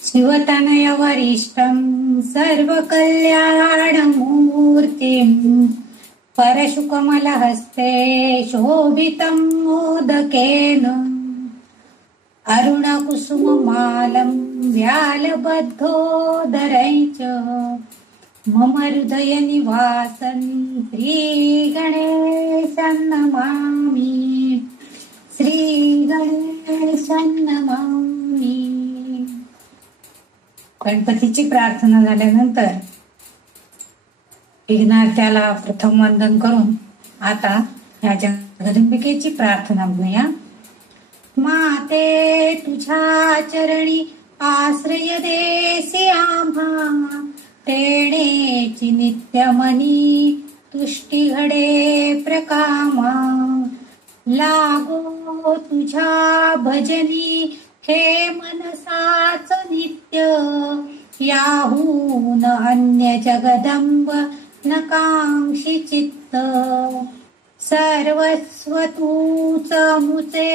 शिवतनय वरिष्ठं सर्वकल्याणमूर्तिं परशुकमलहस्ते शोभितं मोदकेन अरुणकुसुममालं व्यालबद्धोदरैः च मम हृदयनिवासं श्रीगणेशं नमामि श्रीगणेशं नमामि. गणपतीची प्रार्थना झाल्यानंतर विघ्नार्थ्याला प्रथम वंदन करून आता या जगदंबिकेची प्रार्थना म्हणूया. माते तुझ्या चरणी आश्रय देसी आम्हा तेणेची नित्यमनी तुष्टी घडे प्रकामा लागो तुझ्या भजनी हे मनसाच नित्य याहून अन्य जगदंब नकांक्षी चित्त सर्वस्व तूच मुचे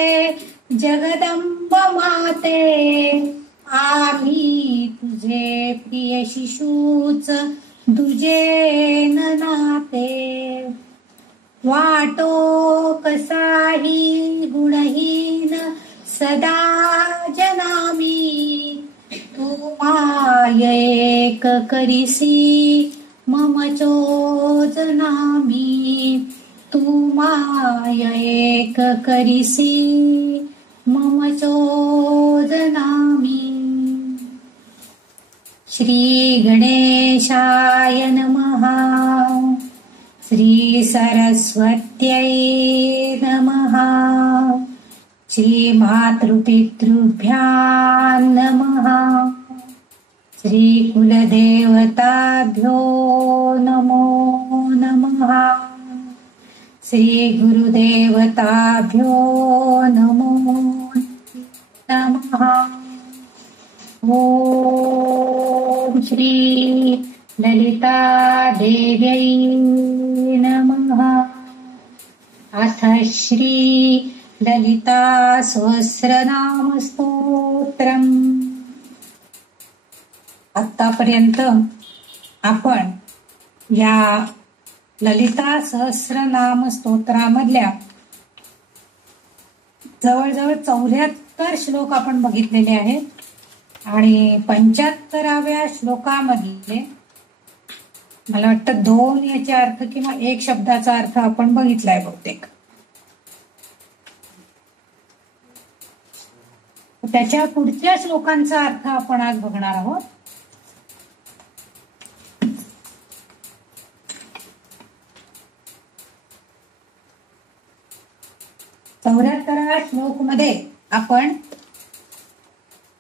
जगदंब माते आम्ही तुझे प्रिय शिशूच तुझे नाते वाटो कसाही गुणहीन सदा जनामी तू माय एक करिसी मम चोजनामी तू माय एक करिसी मम चोजनामी. श्री गणेशाय नमः. श्री सरस्वत्यै नमः. श्री मातृपितृभ्यां नमः. श्री कुलदेवताभ्यो नमो नमः. श्री गुरुदेवताभ्यो नमो नमः. ओम श्री ललिता देव्यै नमः. अथ श्री ललिता सहस्रनाम स्तोत्रम. आतापर्यंत आपण या ललिता सहस्रनाम स्तोत्रामधल्या जवळजवळ 74 श्लोक आपण बघितलेले आहेत आणि 75व्या श्लोकामध्ये मला वाटतं 2 याचे अर्थ किंवा 1 शब्दाचा अर्थ आपण बघितलाय बहुतेक. त्याच्या पुढच्या श्लोकांचा अर्थ आपण आज बघणार आहोत. चौऱ्याहत्तराव्या श्लोक मध्ये आपण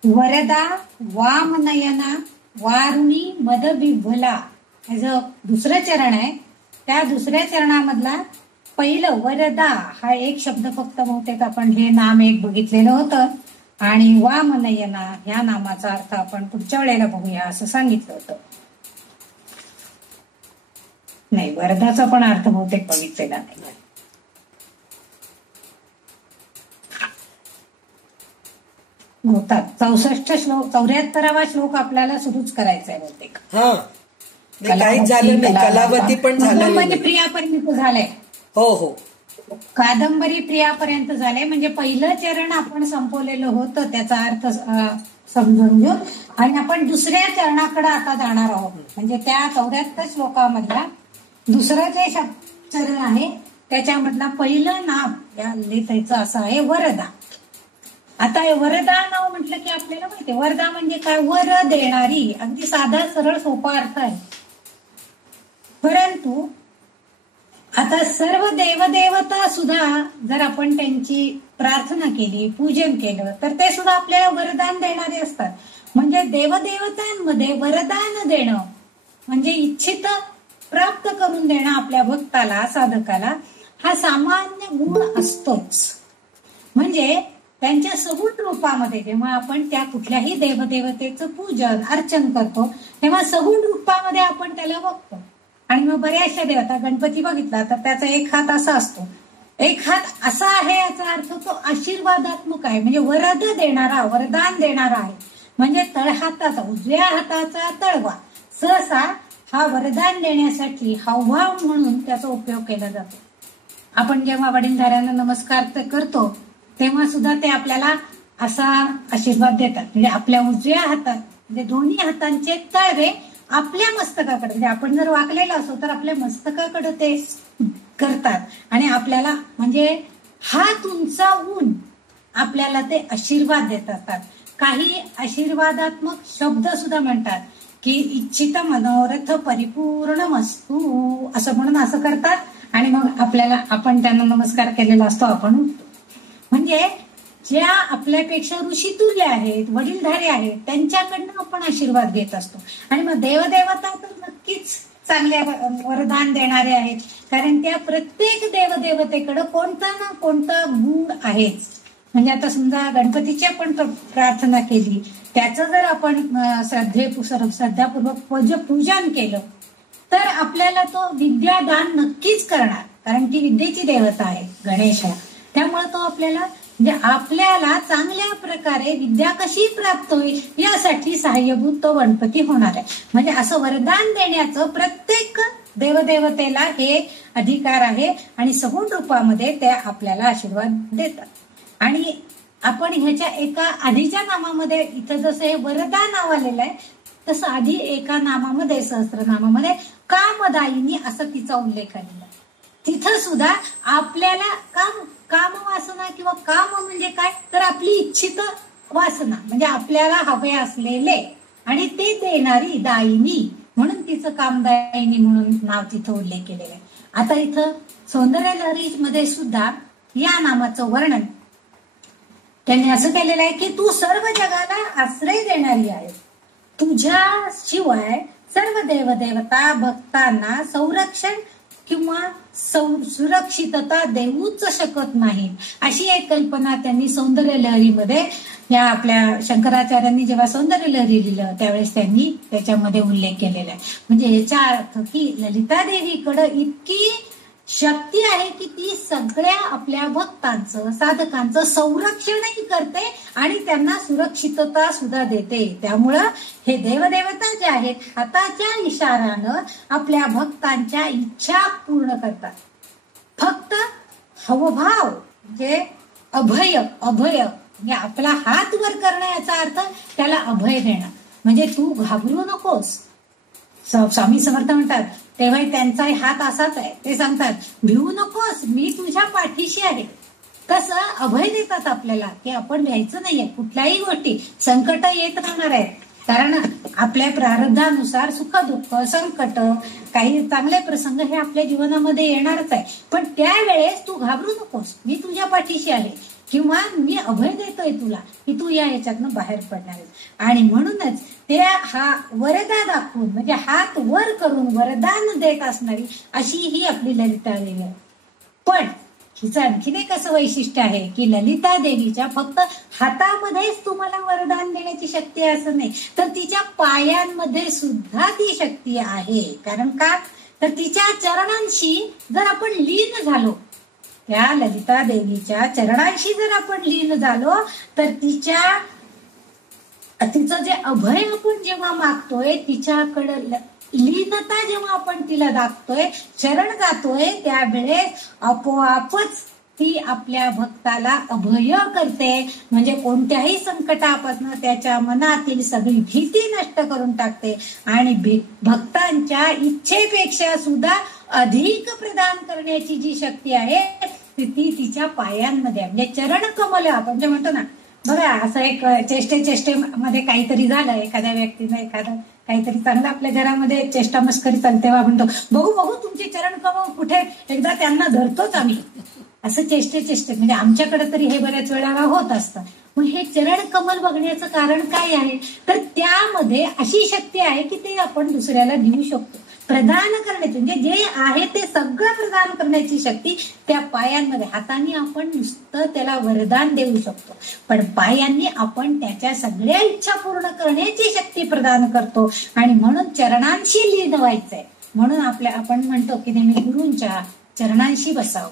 वरदा वामनयना वारुणी मदविभ्वला हे जो दुसरं चरण आहे त्या दुसऱ्या चरणामधला पहिलं वरदा हा एक शब्द फक्त बहुतेक आपण हे नाम एक बघितलेलं होतं आणि वामनयना ह्या नामाचा अर्थ आपण पुढच्या वेळेला बघूया असं सांगितलं होतं. नाही, वरदाचा पण अर्थ बहुतेक बघितलेला नाही. होतात 64 श्लोक 74वा श्लोक आपल्याला सुरूच करायचा आहे बहुतेक. काहीच झालं नाही. कलावती पण झालं, प्रियापर्यंत झालंय. हो हो, कादंबरी प्रियापर्यंत झालंय. म्हणजे पहिलं चरण आपण संपवलेलं होतं त्याचा अर्थ समजून घेऊ आणि आपण दुसऱ्या चरणाकडे आता जाणार आहोत. म्हणजे त्या 74 श्लोकामधला दुसरं जे चरण आहे त्याच्यामधला पहिलं नाम या लिहितायचं असं आहे वरदा. आता वरदा नाव म्हटलं की आपल्याला माहिती आहे वरदा म्हणजे काय, वर देणारी. अगदी साधा सरळ सोपा अर्थ आहे. परंतु आता सर्व देवदेवता सुद्धा जर आपण त्यांची प्रार्थना केली, पूजन केलं तर ते सुद्धा आपल्याला वरदान देणारे असतात. म्हणजे देवदेवतांमध्ये वरदान देणं म्हणजे इच्छित प्राप्त करून देणं आपल्या भक्ताला, साधकाला हा सामान्य गुण असतोच. म्हणजे त्यांच्या सगुण रूपामध्ये जेव्हा आपण त्या कुठल्याही देवदेवतेचं पूजन अर्चन करतो तेव्हा सगुण रूपामध्ये आपण त्याला बघतो. आणि मग बऱ्याचशा देवता, गणपती बघितला तर त्याचा एक हात असा असतो एक हात असा आहे याचा अर्थ तो आशीर्वादात्मक आहे, म्हणजे वरद देणारा, वरदान देणारा आहे. म्हणजे तळहाताचा, उजव्या हाताचा तळवा सहसा हा वरदान देण्यासाठी हावभाव म्हणून त्याचा उपयोग केला जातो. आपण जेव्हा वडीलधाऱ्यांना नमस्कार करतो तेव्हा सुद्धा ते आपल्याला असा आशीर्वाद देतात. म्हणजे आपल्या उजव्या हातात, म्हणजे दोन्ही हातांचे तळवे आपल्या मस्तकाकडे, म्हणजे आपण जर वाकलेला असो तर आपल्या मस्तकाकडे ते करतात आणि आपल्याला म्हणजे हात उंचावून आपल्याला ते आशीर्वाद देत असतात. काही आशीर्वादात्मक शब्द सुद्धा म्हणतात की इच्छित मनोरथ परिपूर्णमस्तु असं म्हणून असं करतात आणि मग आपल्याला, आपण त्यांना नमस्कार केलेला असतो, आपण उठतो. म्हणजे ज्या आपल्यापेक्षा ऋषितुल्य आहेत, वडीलधारे आहेत, त्यांच्याकडनं आपण आशीर्वाद घेत असतो. आणि मग देवदेवता तर नक्कीच चांगले वरदान देणारे आहेत, कारण त्या प्रत्येक देवदेवतेकडे कोणता ना कोणता गुण आहेच. म्हणजे आता समजा गणपतीची आपण प्रार्थना केली, त्याचं जर आपण श्रद्धापूर्वक पूजन केलं तर आपल्याला तो विद्यादान नक्कीच करणार, कारण ती विद्येची देवता आहे गणेश. त्यामुळे तो आपल्याला म्हणजे आपल्याला चांगल्या प्रकारे विद्या कशी प्राप्त होईल यासाठी सहाय्यभूत तो गणपती होणार आहे. म्हणजे असं वरदान देण्याचं प्रत्येक देवदेवतेला हे अधिकार आहे आणि सगुण रूपामध्ये ते आपल्याला आशीर्वाद देतात. आणि आपण ह्याच्या एका आधीच्या नामामध्ये, इथं जसं हे वरदान नाव आलेलं आहे तसं आधी एका नामामध्ये, सहस्त्रनामामध्ये कामदायिनी असं तिचा उल्लेख आलेला आहे. तिथं सुद्धा आपल्याला काम वासना किंवा काम म्हणजे काय तर आपली इच्छित वासना, म्हणजे आपल्याला हवे असलेले आणि ते देणारी दायिनी, म्हणून तिचं कामदायिनी म्हणून नाव तिथं उल्लेख केलेलं आहे. आता इथं सौंदर्य लहरी मध्ये सुद्धा या नामाचं वर्णन त्यांनी असं केलेलं आहे की तू सर्व जगाला आश्रय देणारी आहे, तुझ्याशिवाय सर्व देवदेवता भक्तांना संरक्षण किंवा सुरक्षितता देऊच शकत नाही, अशी एक कल्पना त्यांनी सौंदर्य लहरीमध्ये, या आपल्या शंकराचार्यांनी जेव्हा सौंदर्य लहरी लिहिलं त्यावेळेस त्यांनी त्याच्यामध्ये उल्लेख केलेला आहे. म्हणजे याचा अर्थ की ललिता देवीकडे इतकी शक्ती आहे की ती सगळ्या आपल्या भक्तांचं, साधकांचं संरक्षणही करते आणि त्यांना सुरक्षितता सुद्धा देते. त्यामुळं हे देवदेवता जे आहेत हाताच्या इशारानं आपल्या भक्तांच्या इच्छा पूर्ण करतात. फक्त हवभाव म्हणजे अभय म्हणजे आपला हात वर करणं, याचा अर्थ त्याला अभय देणं. म्हणजे तू घाबरू नकोस. स्वामी समर्थ म्हणतात तेव्हा त्यांचा हात असाच आहे, ते सांगतात भिवू नकोस, मी तुझ्या पाठीशी आहे. तसं अभय देतात आपल्याला की आपण भ्यायचं नाहीये कुठल्याही गोष्टी. संकट येत राहणार आहेत, कारण आपल्या प्रारब्धानुसार सुख दुःख संकट काही चांगले प्रसंग हे आपल्या जीवनामध्ये येणारच आहे. पण त्यावेळेस तू घाबरू नकोस, मी तुझ्या पाठीशी आहे किंवा मी अभय देतोय तुला की तू या ह्याच्यातनं बाहेर पडणार आहेस. आणि म्हणूनच त्या हा वरदा दाखवून, म्हणजे हात वर करून वरदान देत असणारी अशी ही आपली ललिता देवी आहे. पण हिचं आणखीन एक असं वैशिष्ट्य आहे की ललिता देवीच्या फक्त हातामध्येच तुम्हाला वरदान देण्याची शक्ती आहे असं नाही, तर तिच्या पायांमध्ये सुद्धा ती शक्ती आहे. कारण का तर तिच्या चरणांशी जर आपण लीन झालो, त्या ललिता देवीच्या चरणांशी जर आपण लीन झालो तर तिचं जे अभय आपण जेव्हा मागतोय, तिच्याकडे लीनता जेव्हा आपण तिला दाखतोय, चरण जातोय, त्यावेळेस आपोआपच ती आपल्या भक्ताला अभय करते. म्हणजे कोणत्याही संकटापासून त्याच्या मनातील सगळी भीती नष्ट करून टाकते आणि भक्तांच्या इच्छेपेक्षा सुद्धा अधिक प्रदान करण्याची जी शक्ती आहे ती तिच्या पायांमध्ये, म्हणजे चरण कमल आपण जे म्हणतो ना. बघा असं एक चेष्टेमध्ये काहीतरी झालं, एखाद्या व्यक्तीनं एखादं काहीतरी चांगलं आपल्या घरामध्ये चेष्टा मस्करी चालते, तेव्हा म्हणतो बघू तुमचे चरण कमल कुठे, एकदा त्यांना धरतोच आम्ही. असं चेष्टे म्हणजे आमच्याकडे तरी हे बऱ्याच वेळा होत असतं. मग हे चरण कमल बघण्याचं कारण काय आहे तर त्यामध्ये अशी शक्ती आहे की ते आपण दुसऱ्याला देऊ शकतो. प्रदान करण्याची, म्हणजे जे आहे ते सगळं प्रदान करण्याची शक्ती त्या पायांमध्ये. हाताने आपण नुसतं त्याला वरदान देऊ शकतो, पण पायांनी आपण त्याच्या सगळ्या इच्छा पूर्ण करण्याची शक्ती प्रदान करतो. आणि म्हणून चरणांशी लीन व्हायचंय. म्हणून आपण म्हणतो की नेहमी गुरूंच्या चरणांशी बसावं.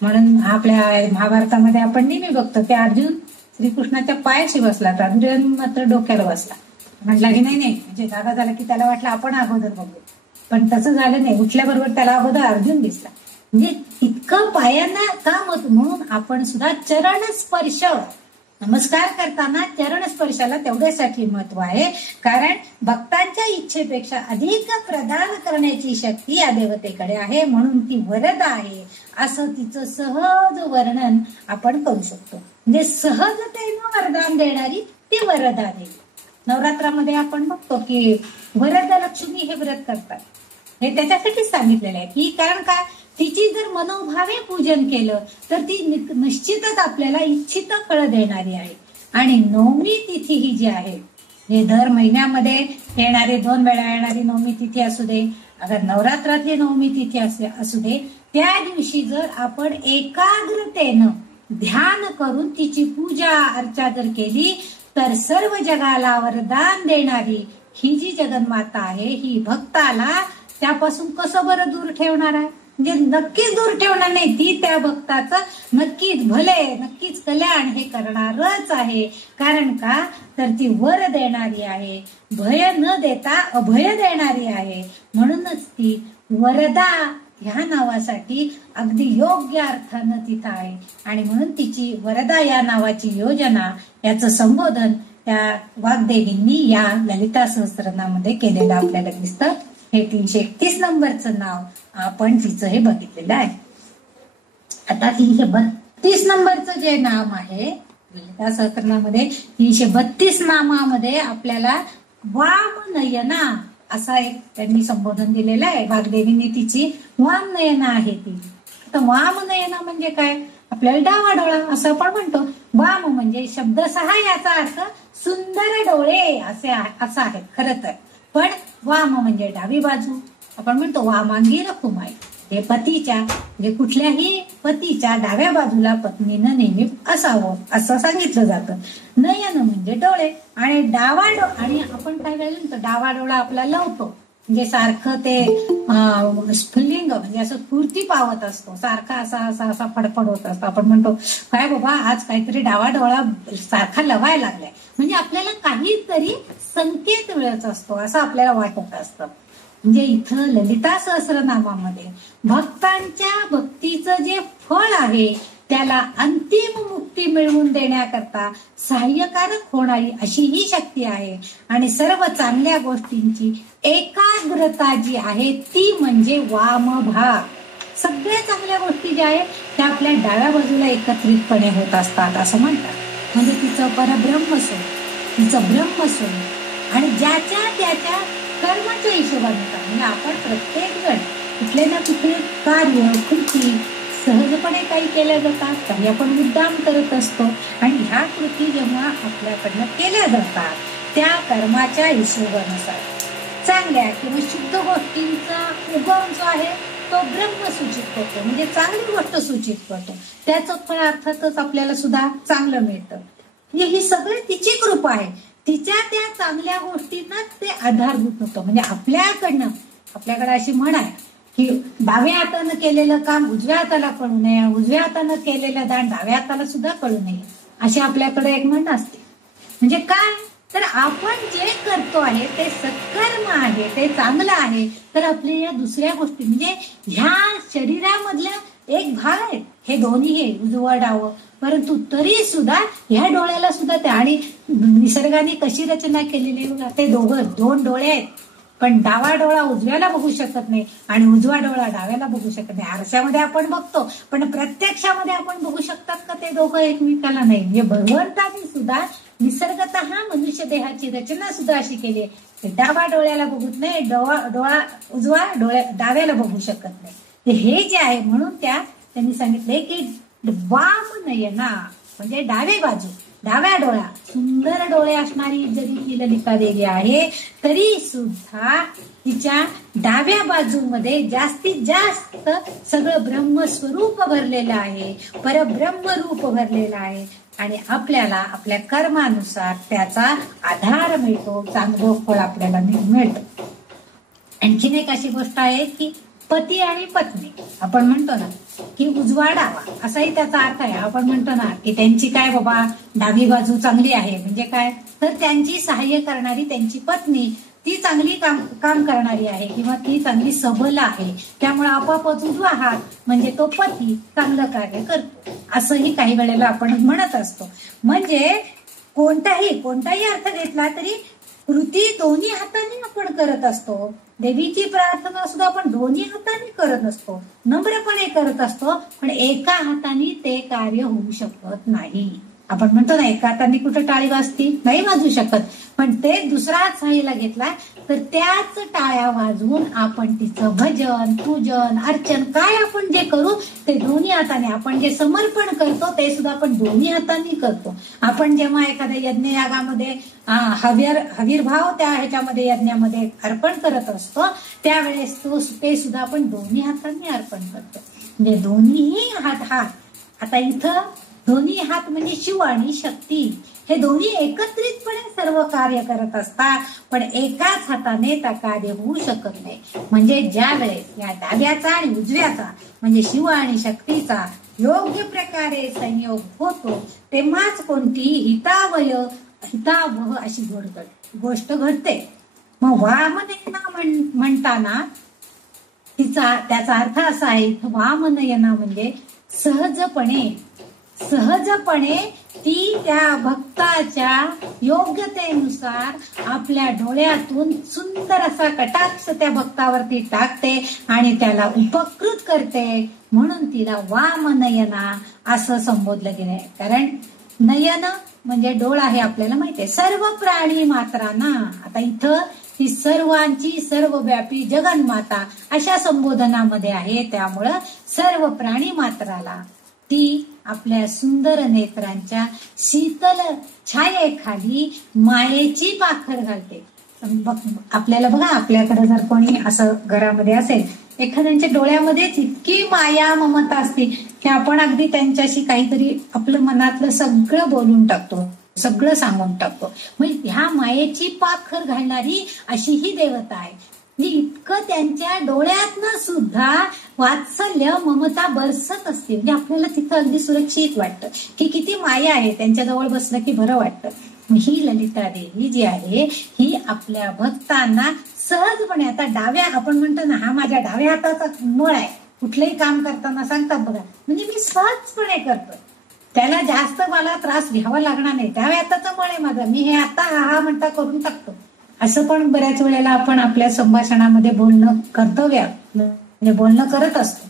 म्हणून आपल्या महाभारतामध्ये आपण नेहमी बघतो की अर्जुन श्रीकृष्णाच्या पायाशी बसला, तर अर्जुन मात्र डोक्याला बसला. म्हटला की नाही म्हणजे जागा झाला की त्याला वाटलं आपण अगोदर बघू, पण तसं झालं नाही. उठल्याबरोबर त्याला अगोदर अर्जुन दिसला. म्हणजे इतकं पायांना काम होतं. म्हणून आपण सुद्धा चरण स्पर्श, नमस्कार करताना चरण स्पर्शाला तेवढ्यासाठी महत्व आहे, कारण भक्तांच्या इच्छेपेक्षा अधिक प्रदान करण्याची शक्ती या देवतेकडे आहे, म्हणून ती वरद आहे असं तिचं सहज वर्णन आपण करू शकतो. म्हणजे सहजतेनं वरदान देणारी ती वरदा देवी. नवरात्रामध्ये आपण बघतो की वरदा लक्ष्मी हे व्रत करतात. हे त्याच्यासाठीच सांगितलेलं आहे की कारण काय, तिची जर मनोभावे पूजन केलं तर ती निश्चितच आपल्याला इच्छित फळ देणारी आहे. आणि नवमी तिथी ही जी आहे, हे दर महिन्यामध्ये येणारे 2 वेळा येणारी नवमी तिथी असू दे, अगर नवरात्रातली नवमी तिथी असू दे, त्या दिवशी जर आपण एकाग्रतेनं ध्यान करून तिची पूजा अर्चा जर केली तर सर्व जगाला वरदान देणारी ही जी जगन्माता आहे, ही भक्ताला त्यापासून कसं बरं दूर ठेवणार आहे. म्हणजे नक्कीच दूर ठेवणार नाही, ती त्या भक्ताचं नक्कीच भले, नक्कीच कल्याण हे करणारच आहे. कारण का, तर ती वर देणारी आहे, भय न देता अभय देणारी आहे. म्हणूनच ती वरदा ह्या नावासाठी अगदी योग्य अर्थानं तिथं आहे. आणि म्हणून तिची वरदा या नावाची योजना, याचं संबोधन त्या वाग्देवींनी या ललिता सहस्त्रनामामध्ये केलेलं आपल्याला दिसतं. हे 331 नंबरचं नाव आपण तिचं हे बघितलेलं आहे. आता 332 नंबरचं जे नाम आहे ललिता सहस्त्रनामामध्ये, 332 नामामध्ये आपल्याला वामनयना असा एक त्यांनी संबोधन दिलेलं आहे. वाग्देवींनी तिची वामनयना आहे ती. आता वामनयना म्हणजे काय, आपल्याला डावा डोळा असं आपण म्हणतो. वाम म्हणजे शब्दशः याचा अर्थ सुंदर डोळे असा आहे खरं तर, पण वाम म्हणजे डावी बाजू. आपण म्हणतो वामांगी रखुमाई, हे पतीच्या म्हणजे कुठल्याही पतीच्या डाव्या बाजूला पत्नीनं नेहमी असावं असं सांगितलं जातं. नयन म्हणजे डोळे, आणि आणि आपण काय वेळेला डावा डोळा आपला लावतो म्हणजे सारखं ते स्फुल्लिंग म्हणजे असं स्फूर्ती पावत असतो, सारखा असा फडफड होत असतो. आपण म्हणतो काय बाबा आज काहीतरी डावा डोळा सारखा लवायला लागलाय, म्हणजे आपल्याला काहीतरी संकेत मिळत असतो असं आपल्याला वाटत असतं. म्हणजे इथं ललिता सहस्रनामामध्ये भक्तांच्या भक्तीचं जे फळ आहे त्याला अंतिम मुक्ती मिळवून देण्याकरता सहाय्यकारक होणारी अशी ही शक्ती आहे. आणि सर्व चांगल्या गोष्टींची एकाग्रता जी आहे ती म्हणजे वामभाग. सगळ्या चांगल्या गोष्टी ज्या आहेत त्या आपल्या डाव्या बाजूला एकत्रितपणे होत असतात असं म्हणतात. म्हणजे तिचं परब्रह्म सोय, तिचं ब्रह्म सोय, आणि ज्याच्या त्याच्या कर्माच्या हिशोबाने म्हणजे आपण प्रत्येक जण कुठले ना कुठले कार्य कृती सहजपणे काही केल्या जातात, काही आपण मुद्दाम करत असतो. आणि ह्या कृती जेव्हा आपल्याकडनं केल्या जातात त्या कर्माच्या हिशोबानुसार चांगल्या किंवा शुद्ध गोष्टींचा उगम जो आहे तो ब्रह्म सूचित करतो, म्हणजे चांगली गोष्ट सूचित करतो. त्याचं फळ अर्थातच आपल्याला सुद्धा चांगलं मिळतं. म्हणजे ही सगळी तिची कृपा आहे. तिच्या त्या चांगल्या गोष्टींना ते आधारभूत होतं. म्हणजे आपल्याकडे अशी म्हण आहे की डाव्या हातानं केलेलं काम उजव्या हाताला कळू नये, उजव्या हातानं केलेलं दान डाव्या हाताला सुद्धा कळू नये, अशी आपल्याकडे एक म्हण असते. म्हणजे काय, तर आपण जे करतो आहे ते सत्कर्म आहे, ते चांगलं आहे, तर आपल्या या दुसऱ्या गोष्टी म्हणजे ह्या शरीरामधल्या एक भाग आहेत, हे दोन्ही आहे उजवं डावं, परंतु तरी सुद्धा ह्या डोळ्याला सुद्धा ते, आणि निसर्गाने कशी रचना केलेली आहे बघा, ते दोन डोळे आहेत, पण डावा डोळा उजव्याला बघू शकत नाही आणि उजवा डोळा डाव्याला बघू शकत नाही. आरशामध्ये आपण बघतो पण प्रत्यक्षामध्ये आपण बघू शकतात का ते दोघं एकमेकाला नाही. म्हणजे भगवंताने सुद्धा निसर्गतः मनुष्य देहाची रचना सुद्धा अशी केली आहे, डावा डोळ्याला बघत नाही, डोळा उजवा डाव्याला बघू शकत नाही. हे जे आहे म्हणून त्यांनी सांगितले की वामनयना म्हणजे डावे बाजू, डाव्या डोळा, सुंदर डोळे असणारी जरी ती ललिता देवी आहे तरी सुद्धा तिच्या डाव्या बाजूमध्ये जास्तीत जास्त सगळं ब्रह्मस्वरूप भरलेलं आहे, परब्रह्म रूप भरलेलं आहे. आणि आपल्याला आपल्या कर्मानुसार त्याचा आधार मिळतो, चांगलं फळ आपल्याला मिळतं. आणखीन एक अशी गोष्ट आहे की पती आणि पत्नी, आपण म्हणतो ना की उजवाडावा असाही त्याचा अर्थ आहे. आपण म्हणतो ना की त्यांची काय बाबा डावी बाजू चांगली आहे म्हणजे काय, तर त्यांची सहाय्य करणारी त्यांची पत्नी ती चांगली काम करणारी आहे किंवा ती चांगली सबल आहे, त्यामुळे आपापच उजवा हात म्हणजे तो पती चांगलं कार्य करतो असंही काही वेळेला आपण म्हणत असतो. म्हणजे कोणताही अर्थ घेतला तरी कृती दोन्ही हाताने आपण करत असतो. देवीची प्रार्थना सुद्धा आपण दोन्ही हाताने करत असतो, नम्रपणे करत असतो, पण एका हाताने ते कार्य होऊ शकत नाही. आपण म्हणतो ना एका हाताने कुठं टाळी वाजती नाही वाजू शकत, पण ते दुसरा हात साह्याला घेतला तर त्याच टाळ्या वाजवून आपण तिचं भजन पूजन अर्चन काय आपण जे करू ते दोन्ही हाताने, आपण जे समर्पण करतो ते सुद्धा आपण दोन्ही हाताने करतो. आपण जेव्हा एखाद्या यज्ञ यागामध्ये हवीरभाव त्या ह्याच्यामध्ये यज्ञामध्ये अर्पण करत असतो त्यावेळेस ते सुद्धा आपण दोन्ही हातांनी अर्पण करतो. म्हणजे दोन्ही हात आता इथं दोन्ही हात म्हणजे शिव आणि शक्ती हे दोन्ही एकत्रितपणे सर्व कार्य करत असतात, पण एकाच हाताने त्या कार्य होऊ शकत नाही. म्हणजे ज्या वेळेस या डाव्याचा आणि उजव्याचा म्हणजे शिव आणि शक्तीचा योग्य प्रकारे संयोग होतो तेव्हाच कोणतीही हितावह अशी गोष्ट घडते. मग वामनयना म्हणताना त्याचा अर्थ असा आहे, वामनयना म्हणजे सहजपणे ती त्या भक्ताच्या योग्यतेनुसार आपल्या डोळ्यातून सुंदर असा कटाक्ष त्या भक्तावरती टाकते आणि त्याला उपकृत करते, म्हणून तिला वामनयना असं संबोधलं गेलंय. कारण नयन म्हणजे डोळा हे आपल्याला माहिती आहे. सर्व प्राणी मात्रांना आता इथं ती सर्वांची सर्वव्यापी जगन्माता अशा संबोधनामध्ये आहे, त्यामुळं सर्व प्राणी मात्राला ती आपल्या सुंदर नेत्रांच्या शीतल छायेखाली मायेची पाखर घालते. आपल्याला बघा आपल्याकडे जर कोणी असं घरामध्ये असेल एखाद्यांच्या डोळ्यामध्येच इतकी माया ममता असते की आपण अगदी त्यांच्याशी काहीतरी आपलं मनातलं सगळं बोलून टाकतो, सगळं सांगून टाकतो. म्हणजे ह्या मायेची पाखर घालणारी अशी ही देवता आहे. इतकं त्यांच्या डोळ्यातनं सुद्धा वात्सल्य ममता बरसत असते. म्हणजे आपल्याला तिथं अगदी सुरक्षित वाटतं की किती माया आहे, त्यांच्या जवळ बसलं की बरं वाटतं. ही ललिता देवी जी आहे ही आपल्या भक्तांना सहजपणे आता आपण म्हणतो ना हा माझ्या डाव्या हाताचा मळ आहे, कुठलंही काम करताना सांगतात बघा, म्हणजे मी सहजपणे करतोय, त्याला जास्त मला त्रास घ्यावा लागणार नाही, डाव्या हाताचा मळ आहे माझा, मी हे आता हा म्हणता करून टाकतो. असं पण बऱ्याच वेळेला आपण आपल्या संभाषणामध्ये बोलणं करत असतो.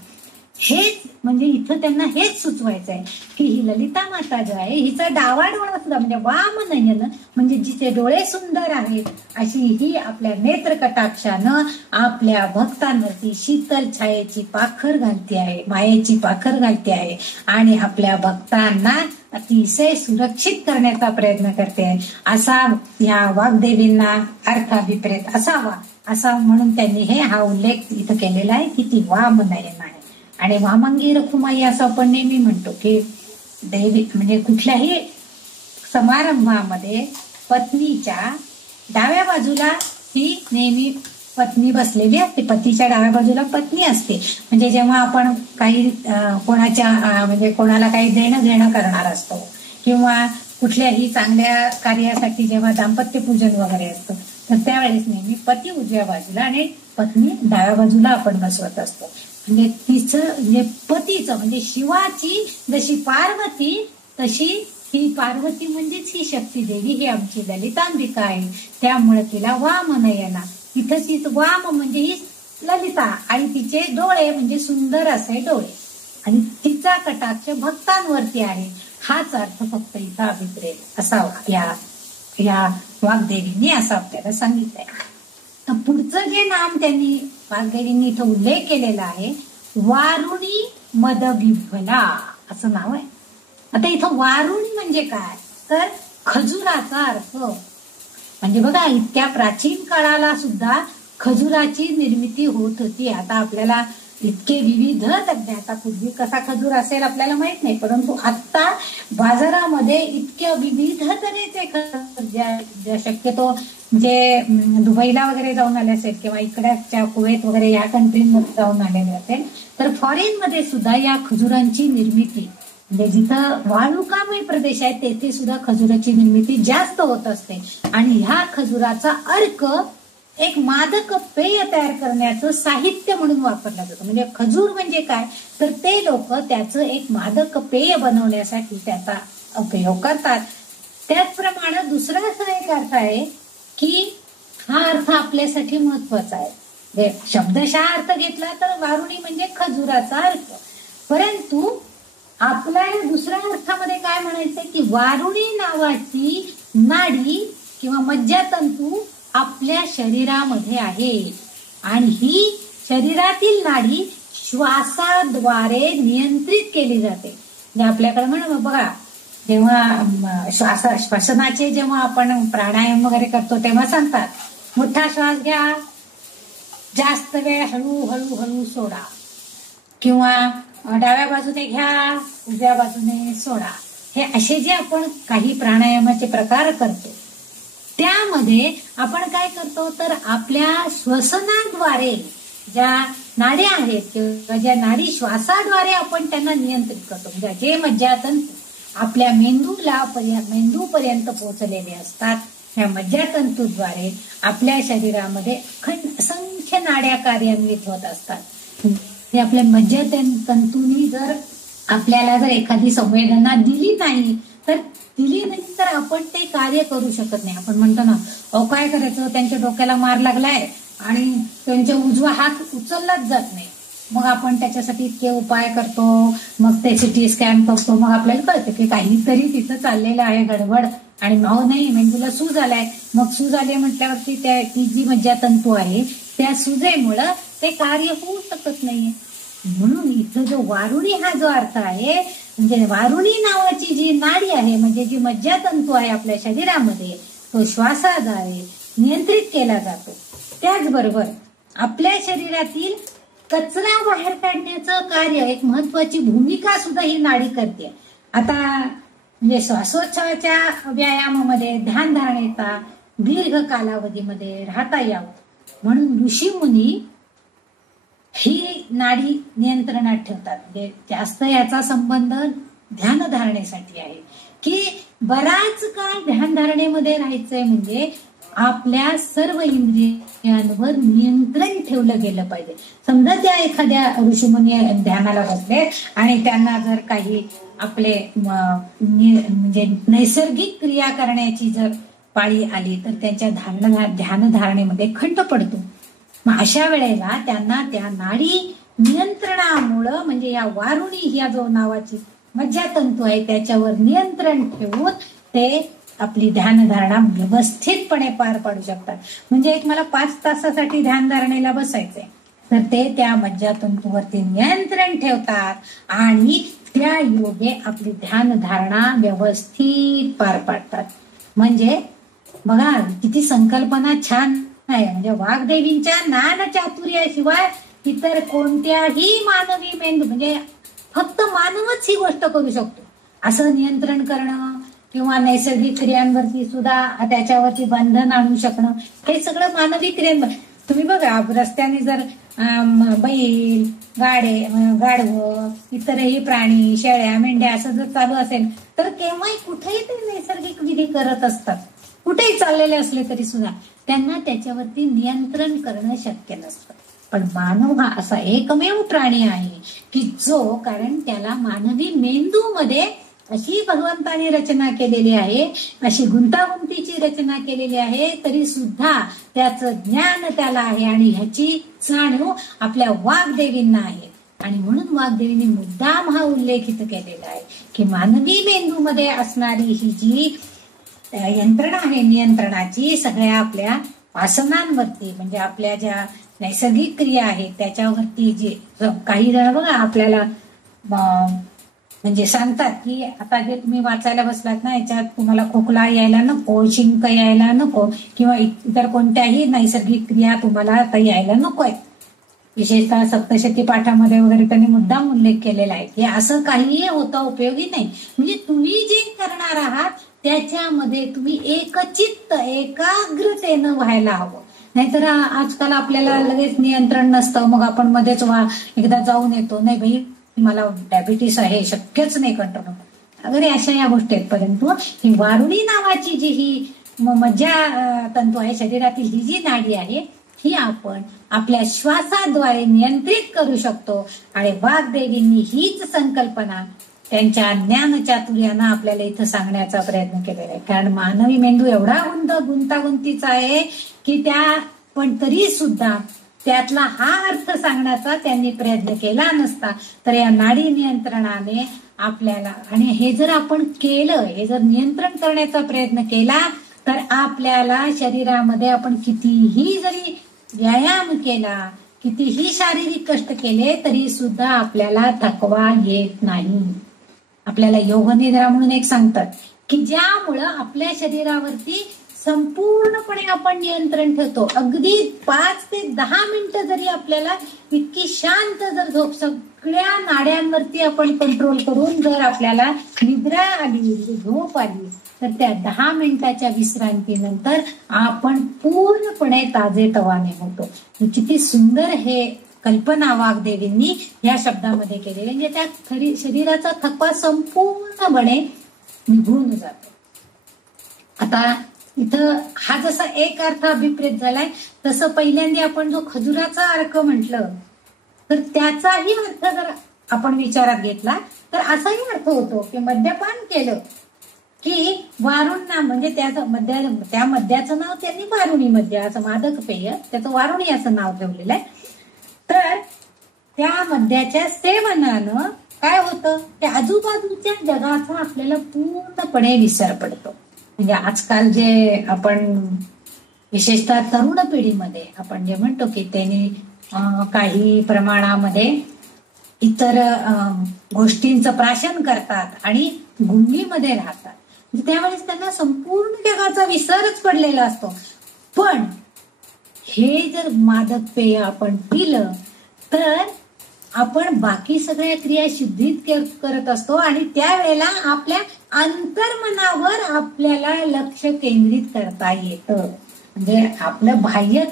हेच म्हणजे इथं त्यांना हेच सुचवायचं आहे की ही ललिता माता जो आहे हिचा डावा डोळा सुद्धा म्हणजे वामनयन म्हणजे जिचे डोळे सुंदर आहेत अशी ही आपल्या नेत्र कटाक्षानं आपल्या भक्तांवरती शीतल छायेची पाखर घालते आहे, मायेची पाखर घालते आहे आणि आपल्या भक्तांना अतिशय सुरक्षित करण्याचा प्रयत्न करते आहे. असा या वाग्देवींना अर्थाभिप्रेत असावा असा म्हणून त्यांनी हा उल्लेख इथं केलेला आहे की ती वामनयन आहे. आणि वामंगी रखुमाई असं आपण नेहमी म्हणतो की देवी म्हणजे कुठल्याही समारंभामध्ये पत्नीच्या डाव्या बाजूला ही नेहमी पत्नी बसलेली असते, पतीच्या डाव्या बाजूला पत्नी असते. म्हणजे जेव्हा आपण काही कोणाला काही देणं घेणं करणार असतो किंवा कुठल्याही चांगल्या कार्यासाठी जेव्हा दाम्पत्य पूजन वगैरे असतं तर त्यावेळेस नेहमी पती उजव्या बाजूला आणि पत्नी डाव्या बाजूला आपण बसवत असतो. म्हणजे तिचं म्हणजे पतीचं म्हणजे शिवाची जशी पार्वती तशी ही पार्वती म्हणजेच ही शक्ती देवी ही आमची ललितांबिका आहे, त्यामुळे तिला वामनयना. इथं वाम म्हणजे ही ललिता आणि तिचे डोळे म्हणजे सुंदर असे डोळे आणि तिचा कटाक्ष भक्तांवरती आहे हाच अर्थ फक्त इथं अभिप्रेत असावा या वाग्देवींनी असं आपल्याला सांगितलंय. तर पुढचं जे नाम त्यांनी वाग्देवींनी इथं उल्लेख केलेला आहे वारुणी मदविह्वला असं नाव आहे. आता इथं वारुणी म्हणजे काय तर खजुराचा अर्थ म्हणजे बघा इतक्या प्राचीन काळाला सुद्धा खजुराची निर्मिती होत होती. आता आपल्याला इतके विविध तज्ञ, आता पूर्वी कसा खजूर असेल आपल्याला माहित नाही, परंतु आता बाजारामध्ये इतक्या विविध तऱ्हेचे खजूर शक्यतो जे दुबईला वगैरे जाऊन आले असेल किंवा इकडच्या कुवेत वगैरे या कंट्रीमध्ये जाऊन आलेले असेल तर फॉरेन मध्ये सुद्धा या खजुरांची निर्मिती म्हणजे जिथं वाळुकामय प्रदेश आहे तेथे सुद्धा खजुराची निर्मिती जास्त होत असते आणि ह्या खजुराचा अर्क एक मादक पेय तयार करण्याचं साहित्य म्हणून वापरलं जातं. म्हणजे खजूर म्हणजे काय तर ते लोक त्याचं एक मादक पेय बनवण्यासाठी त्याचा उपयोग करतात. त्याचप्रमाणे दुसरा असा एक अर्थ आहे की हा अर्थ आपल्यासाठी महत्वाचा आहे. शब्दशः अर्थ घेतला तर वारुणी म्हणजे खजुराचा अर्थ, परंतु आपल्याला दुसऱ्या अर्थामध्ये काय म्हणायचंय की वारुणी नावाची नाडी किंवा मज्जातंतू आपल्या शरीरामध्ये आहे आणि ही शरीरातील नाडी श्वासाद्वारे नियंत्रित केली जाते. म्हणजे आपल्याकडे म्हणा बघा जेव्हा श्वासनाचे जेव्हा आपण प्राणायाम वगैरे करतो तेव्हा सांगतात मोठा श्वास घ्या, जास्त वेळ हळूहळू हळू सोडा, किंवा डाव्या बाजूने घ्या, उजव्या बाजूने सोडा. हे असे जे आपण काही प्राणायामाचे प्रकार करतो त्यामध्ये आपण काय करतो तर आपल्या श्वसनाद्वारे ज्या नाड्या आहेत किंवा ज्या नाडी श्वासाद्वारे आपण त्यांना नियंत्रित करतो. म्हणजे जे मज्जातंतू आपल्या मेंदूपर्यंत पोहोचलेले असतात ह्या मज्जातंतूद्वारे आपल्या शरीरामध्ये असंख्य नाड्या कार्यान्वित होत असतात. हे आपल्या मज्जातंतूंनी जर आपल्याला जर एखादी संवेदना दिली नाही तर आपण ते कार्य करू शकत नाही. आपण म्हणतो ना अहो काय करायचं, त्यांच्या डोक्याला मार लागलाय आणि त्यांचा उजवा हात उचललाच जात नाही, मग आपण त्याच्यासाठी इतके उपाय करतो, मग ते सिटी स्कॅन करतो, मग आपल्याला कळतं की काहीतरी तिथं चाललेलं आहे गडबड आणि नाही मेंदूला सूज आलाय. मग सूज आली म्हटल्यावरती ती जी मज्जातंतू आहे त्या सुजेमुळं ते कार्य होऊ शकत नाहीये. म्हणून इथं जो वारुणी हा जो अर्थ आहे म्हणजे वारुणी नावाची जी नाडी आहे म्हणजे जी मज्जातंतू आहे आपल्या शरीरामध्ये तो श्वासाद्वारे नियंत्रित केला जातो. त्याचबरोबर आपल्या शरीरातील कचरा बाहेर काढण्याचं कार्य एक महत्वाची भूमिका सुद्धा ही नाडी करते. आता म्हणजे श्वासोच्छवासाच्या व्यायामामध्ये ध्यान धारणेचा दीर्घ कालावधीमध्ये राहता यावं म्हणून ऋषीमुनी ही नाडी नियंत्रणात ठेवतात. म्हणजे जास्त याचा संबंध ध्यान धारणेसाठी आहे की बराच काळ ध्यान धारणेमध्ये राहायचंय म्हणजे आपल्या सर्व इंद्रियांवर नियंत्रण ठेवलं गेलं पाहिजे. समजा त्या एखाद्या ऋषीमुनी ध्यानाला बसले आणि त्यांना जर काही आपले म्हणजे नैसर्गिक क्रिया करण्याची जर पाळी आली तर त्यांच्या ध्यान धारणेमध्ये खंड पडतो. मग अशा वेळेला त्यांना त्या नाडी नियंत्रणामुळं म्हणजे या वारुणी या जो नावाची मज्जातंतू आहे त्याच्यावर नियंत्रण ठेवून ते आपली ध्यानधारणा व्यवस्थितपणे पार पाडू शकतात. म्हणजे एक मला 5 तासासाठी ध्यानधारणेला बसायचंय तर ते त्या मज्जातंतूवरती नियंत्रण ठेवतात आणि त्या योगे आपली ध्यानधारणा व्यवस्थित पार पाडतात. म्हणजे बघा किती संकल्पना छान आहे. म्हणजे वाग्देवींच्या ज्ञान चातुर्याशिवाय इतर कोणत्याही मानवी मेंदू म्हणजे फक्त मानवच ही गोष्ट करू शकतो. असं नियंत्रण करणं किंवा नैसर्गिक क्रियांवरती सुद्धा त्याच्यावरती बंधन आणू शकणं हे सगळं मानवी क्रियांवर. तुम्ही बघा रस्त्याने जर बैल गाढवं इतरही प्राणी शेळ्या मेंढ्या असं जर चालू असेल तर केव्हाही कुठेही ते नैसर्गिक विधी करत असतात. कुठेही चाललेले असले तरी सुद्धा त्यांना त्याच्यावरती नियंत्रण करणं शक्य नसतं. पण मानव हा असा एकमेव प्राणी आहे की जो कारण त्याला मानवी मेंदूमध्ये अशी भगवंताने रचना केलेली आहे, अशी गुंतागुंतीची रचना केलेली आहे तरी सुद्धा त्याचं ज्ञान त्याला आहे आणि ह्याची जाणीव आपल्या वाग्देवींना आहे. आणि म्हणून वाग्देवींनी मुद्दाम हा उल्लेखित केलेला आहे की मानवी मेंदूमध्ये असणारी ही जी यंत्रणा आहे नियंत्रणाची सगळ्या आपल्या वासनांवरती म्हणजे आपल्या ज्या नैसर्गिक क्रिया आहेत त्याच्यावरती जे काही जण बघा आपल्याला म्हणजे सांगतात की आता जे तुम्ही वाचायला बसलात ना याच्यात तुम्हाला खोकला यायला नको, शिंक यायला नको किंवा इतर कोणत्याही नैसर्गिक क्रिया तुम्हाला आता यायला नको आहे. विशेषतः सप्तशती पाठामध्ये वगैरे त्यांनी मुद्दाम उल्लेख केलेला आहे की असं काहीही होता उपयोगी नाही. म्हणजे तुम्ही जे करणार आहात त्याच्यामध्ये तुम्ही एकचित्त एकाग्रतेनं व्हायला हवं. नाहीतर आजकाल आपल्याला लगेच नियंत्रण नसतं, मग आपण मध्येच एकदा जाऊन येतो, नाही भाई मला डायबिटीस आहे, शक्यच नाही कंट्रोल वगैरे, अशा या गोष्टी आहेत. परंतु ही वारुणी नावाची जी ही मज्जा तंतू आहे, शरीरातील ही जी नाडी आहे, ही आपण आपल्या श्वासाद्वारे नियंत्रित करू शकतो. आणि वाग्देवींनी हीच संकल्पना त्यांच्या ज्ञान चातुर्यानं आपल्याला इथं सांगण्याचा प्रयत्न केलेला आहे. कारण मानवी मेंदू एवढा गुंतागुंतीचा आहे की पण तरी सुद्धा त्यातला हा अर्थ सांगण्याचा त्यांनी प्रयत्न केला नसता तर या नाडी नियंत्रणाने आपल्याला, आणि हे जर आपण केलं, हे जर नियंत्रण करण्याचा प्रयत्न केला तर आपल्याला शरीरामध्ये आपण कितीही जरी व्यायाम केला, कितीही शारीरिक कष्ट केले तरी सुद्धा आपल्याला थकवा येत नाही. आपल्याला योगनिद्रा म्हणून एक सांगतात की ज्यामुळं आपल्या शरीरावरती संपूर्णपणे आपण नियंत्रण ठेवतो. अगदी 5 ते 10 मिनिटं जरी आपल्याला इतकी शांत जर झोप, सगळ्या नाड्यांवरती आपण कंट्रोल करून जर आपल्याला निद्रा आली, झोप आली, तर त्या 10 मिनिटाच्या विश्रांतीनंतर आपण पूर्णपणे ताजेतवाने होतो. किती सुंदर हे कल्पना वाग्देवींनी या शब्दामध्ये केलेली, म्हणजे त्या शरीराचा थकवा संपूर्णपणे निघून जातो. आता इथं हा जसा एक अर्थ अभिप्रेत झालाय, तसं पहिल्यांदा आपण जो खजुराचा अर्क म्हटलं तर त्याचाही अर्थ जर आपण विचारात घेतला तर असाही अर्थ होतो की मद्यपान केलं की वारुणा, म्हणजे त्या मद्याचं नाव त्यांनी वारुणी मद्य, असं मादक पेय, त्याचं वारुणी असं नाव ठेवलेलं आहे. तर त्या मद्याच्या सेवनानं काय होतं की आजूबाजूच्या जगाचा आपल्याला पूर्णपणे विसर पडतो. म्हणजे आजकाल जे आपण विशेषतः तरुण पिढीमध्ये आपण जे म्हणतो की त्यांनी काही प्रमाणामध्ये इतर गोष्टींचं प्राशन करतात आणि गुंगीमध्ये राहतात, त्यावेळेस त्यांना संपूर्ण जगाचा विसरच पडलेला असतो. पण हे जर मादक पेय आपण पिलं तर आपण बाकी सगळ्या क्रिया शुद्धीत करत असतो आणि त्यावेळेला आपल्या अंतर्मनावर आपल्याला लक्ष केंद्रित करता येतं. म्हणजे आपलं बाह्य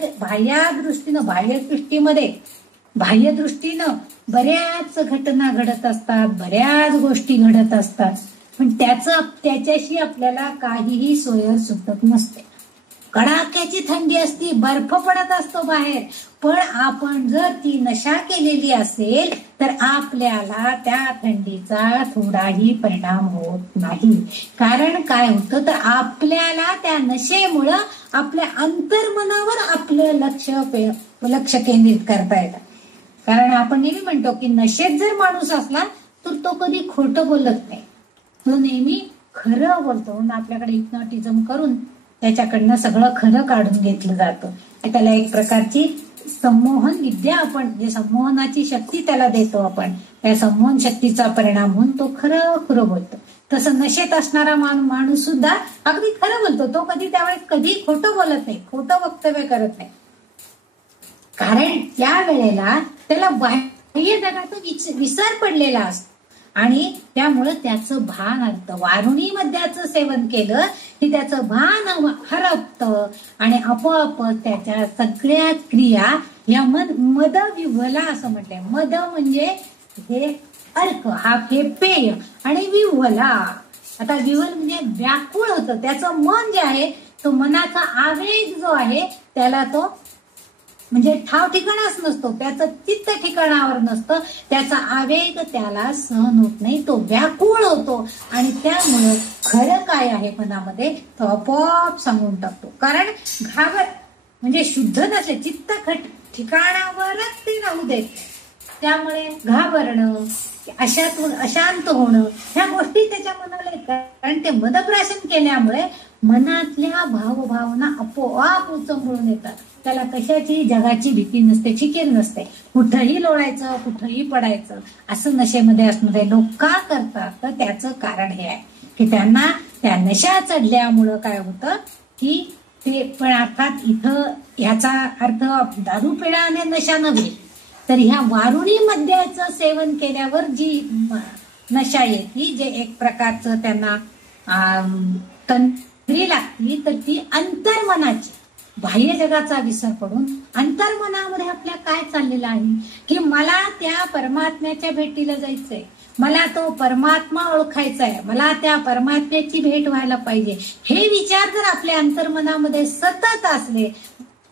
दृष्टीनं बऱ्याच घटना घडत असतात, बऱ्याच गोष्टी घडत असतात, पण त्याच्याशी आपल्याला काहीही सोय सुटत नसते. कडाक्याची थंडी असती, बर्फ पडत असतो बाहेर, पण आपण जर ती नशा केलेली असेल तर आपल्याला त्या थंडीचा थोडाही परिणाम होत नाही. कारण काय होतं तर आपल्याला त्या नशेमुळं आपल्या अंतर्मनावर आपलं लक्ष केंद्रित करता येतं. कारण आपण नेहमी म्हणतो की नशेत जर माणूस असला तर तो कधी खोटं बोलत नाही, तो नेहमी खरं बोलतो. म्हणून आपल्याकडे हिप्नॉटिझम करून त्याच्याकडनं सगळं खरं काढून घेतलं जातं. त्याला एक प्रकारची संमोहन विद्या, आपण जे संमोहनाची शक्ती त्याला देतो आपण, त्या संमोहन शक्तीचा परिणाम होऊन तो खरं बोलतो. तसं नशेत असणारा माणूस सुद्धा अगदी खरं बोलतो, तो कधी खोटं बोलत नाही, खोटं वक्तव्य करत नाही. कारण त्या वेळेला त्याला बाह्य जगाचा विसर पडलेला असतो आणि त्यामुळं त्याचं भान हरतं. वारुणी मद्याचं सेवन केलं की त्याचं भान हरपतं आणि आपोआप त्याच्या सगळ्या क्रिया या मद विव्हला असं म्हटलंय. मद म्हणजे हे अर्क, हे पेय, आणि विव्हला, आता विव्हल म्हणजे व्याकुळ होतं. त्याचं मन जे आहे, तो मनाचा आवेग जो आहे त्याला तो म्हणजे ठाव ठिकाणाच नसतो, त्याचं चित्त ठिकाणावर नसतं, त्याचा आवेग त्याला सहन होत नाही, तो व्याकुळ होतो आणि त्यामुळं खरं काय आहे मनामध्ये तो आपोआप सांगून टाकतो. कारण म्हणजे शुद्ध नसले, चित्त ठिकाणावरच ते राहू देत, त्यामुळे घाबरणं, अशांत होणं, ह्या गोष्टी त्याच्या मनाला येतात. कारण ते मदप्राशन केल्यामुळे मनातल्या भावभावना आपोआप उचंबळून येतात. त्याला कशाची जगाची भीती नसते, फिकीर नसते, कुठंही लोळायचं, कुठंही पडायचं, असं नशेमध्ये असणारे लोक का करतात तर त्याचं कारण हे आहे की त्यांना त्या नशा चढल्यामुळं काय होतं की ते, पण अर्थात इथं ह्याचा अर्थ दारू पिण्याने नशा नव्हे, तर ह्या वारुणी मद्याचं सेवन केल्यावर जी नशा येते, जे एक प्रकारचं त्यांना तंद्री लागली तर ती अंतर्मनाची, बाह्य जगाचा विसर पडून अंतर्मनामध्ये आपल्या काय चाललेलं आहे की मला त्या परमात्म्याच्या भेटीला जायचंय, मला तो परमात्मा ओळखायचा आहे, मला त्या परमात्म्याची भेट व्हायला पाहिजे, हे विचार जर आपल्या अंतर्मनामध्ये सतत असले,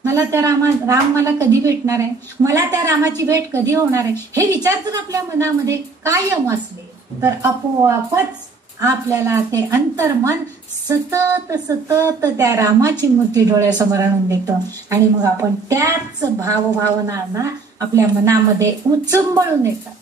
मला त्या राम मला कधी भेटणार आहे, मला त्या रामाची भेट कधी होणार आहे, हे विचार जर आपल्या मनामध्ये कायम असले तर आपोआपच आपल्याला ते अंतर्मन सतत सतत त्या रामाची मूर्ती डोळ्यासमोर आणून देतं आणि मग आपण त्याच भावभावनांना आपल्या मनामध्ये उचंबळून येतात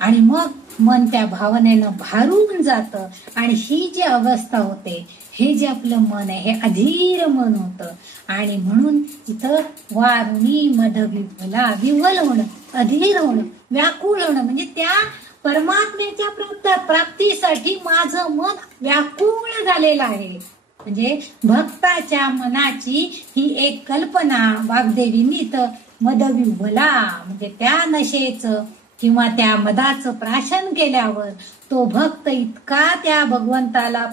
आणि मग मन त्या भावनेनं भारून जातं आणि ही जी अवस्था होते, हे जे आपलं मन आहे हे अधीर मन होतं आणि म्हणून इथं वारुणी मद विव्हला, विव्हल होणं, अधीर होणं, व्याकुळ होणं, म्हणजे त्या परमात्म्याच्या प्राप्तीसाठी माझं मन व्याकुळ झालेलं आहे. म्हणजे भक्ताच्या मनाची ही एक कल्पना वाग्देवींनी इथं मदविव्हला म्हणजे त्या नशेचं किंवा त्या मदाचं प्राशन केल्यावर तो भक्त इतका त्या भगवंताला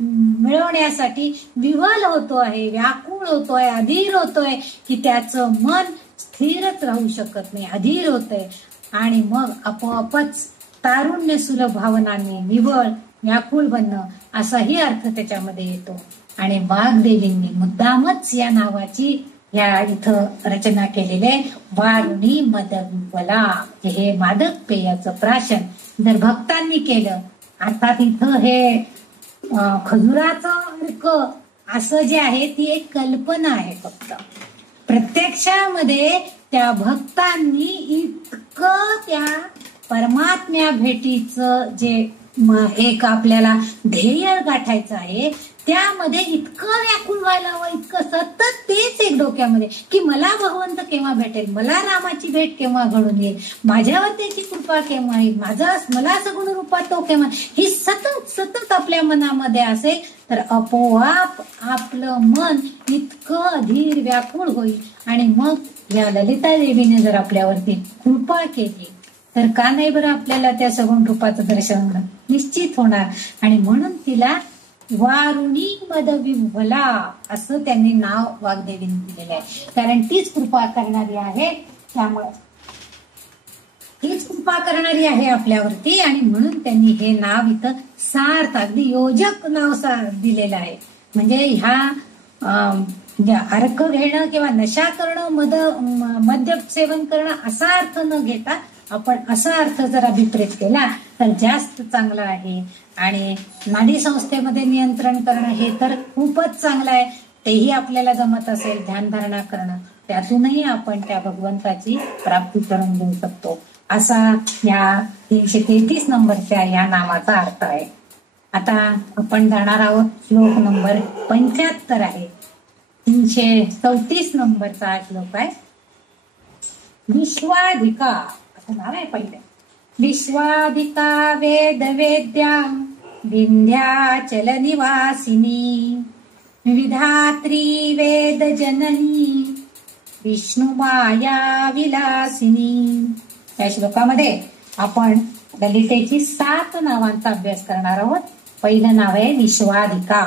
मिळवण्यासाठी विव्हल होतो आहे, व्याकुळ होतोय, अधीर होतोय की त्याचं मन स्थिरच राहू शकत नाही, अधीर होतंय आणि मग आपोआपच तारुण्य सुलभ भावनांनी निवळ व्याकुळ बनणं असाही अर्थ त्याच्यामध्ये येतो. आणि वाग्देवींनी मुद्दामच या नावाची या इथं रचना केलेले वारुणी मद विव्हला, हे मादक पेयाचं प्राशन जर भक्तांनी केलं, अर्थात इथं हे खजुराचं अर्क असं जे आहे ती एक कल्पना आहे, फक्त प्रत्यक्षामध्ये त्या भक्तांनी इतकं त्या परमात्म्या भेटीचं जे एक आपल्याला ध्येय गाठायचं आहे त्यामध्ये इतकं व्याकुळ व्हायला हवं, इतकं सतत तेच एक डोक्यामध्ये की मला भगवंत केव्हा भेटेल, मला रामाची भेट केव्हा घडून येईल, माझ्यावर त्याची कृपा केव्हा येईल, मला सगुण रूपात तो केव्हा, ही सतत सतत आपल्या मनामध्ये असेल तर आपोआप आपलं मन इतकं अधीर व्याकुळ होईल आणि मग या ललिता देवीने जर आपल्यावरती कृपा केली तर का नाही बरं आपल्याला त्या सगुण रूपाचं दर्शन होणं निश्चित होणार. आणि म्हणून तिला वारुणी मद विव्हला असं त्यांनी नाव वाग्देवीने दिलेलं आहे, कारण तीच कृपा करणारी आहे, त्यामुळे तीच कृपा करणारी आहे आपल्यावरती आणि म्हणून त्यांनी हे नाव इथं सार्थ अगदी योजक नाव दिलेलं आहे. म्हणजे ह्या अर्क घेणं किंवा नशा करणं, मद्य सेवन करणं असा अर्थ न घेता आपण असा अर्थ जर अभिप्रेत केला तर जास्त चांगला आहे. आणि नाडी संस्थेमध्ये नियंत्रण करणं हे तर खूपच चांगलं आहे, तेही आपल्याला जमत असेल, ध्यानधारणा करणं, त्यातूनही आपण त्या भगवंताची प्राप्ती करून घेऊ शकतो, असा या 333 नंबरच्या या नावाचा अर्थ आहे. आता आपण जाणार आहोत श्लोक नंबर 75 आहे, 334 नंबरचा श्लोक आहे. विश्वाधिका असं नाव आहे पहिलं. विश्वाधिका वेद वेद्या विंध्याचल निवासिनी विधात्री वेद जननी विष्णू माया विलासिनी. या श्लोकामध्ये आपण ललितेची 7 नावांचा अभ्यास करणार आहोत. पहिलं नाव आहे विश्वाधिका.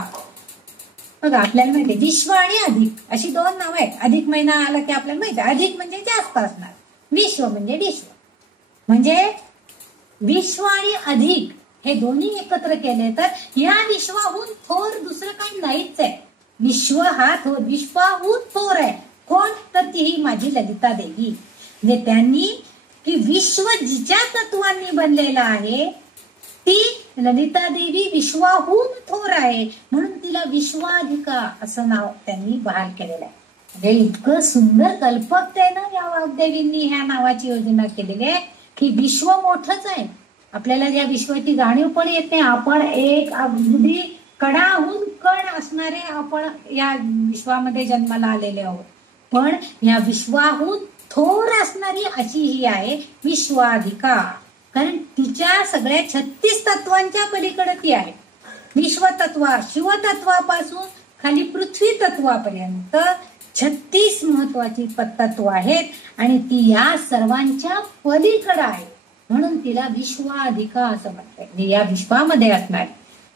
बघा आपल्याला माहिती आहे विश्व आणि अधिक अशी 2 नावं आहेत. अधिक महिना आला की आपल्याला माहिती आहे अधिक म्हणजे जास्त असणार, विश्व म्हणजे विश्व, म्हणजे विश्व आणि अधिक हे दोन्ही एकत्र केले तर या विश्वाहून थोर दुसरं काही नाहीच आहे. विश्व हा थोर, विश्वाहून थोर आहे कोण, तर ती माझी ललिता देवी. म्हणजे त्यांनी की विश्व जिच्या तत्वांनी बनलेलं आहे ती ललिता देवी विश्वाहून थोर आहे, म्हणून तिला विश्वाधिका असं नाव त्यांनी बहाल केलेलं आहे. म्हणजे इतकं सुंदर कल्पकतेनं या वाग्देवींनी ह्या नावाची योजना केलेली आहे की विश्व मोठंच आहे, आपल्याला या विश्वाची जाणीव पण येत नाही. आपण एक अगदी कणाहून कण असणारे आपण या विश्वामध्ये जन्माला आलेले आहोत, पण या विश्वाहून थोर असणारी अशी ही आहे विश्वाधिका, कारण तिच्या सगळ्या 36 तत्वांच्या पलीकडे ती आहे. विश्वतत्वा शिवतत्वापासून खाली पृथ्वी तत्वापर्यंत 36 महत्वाची तत्व आहेत आणि ती या सर्वांच्या पलीकडे आहे, म्हणून तिला विश्वाधिका असं म्हणतात. म्हणजे या विश्वामध्ये असणार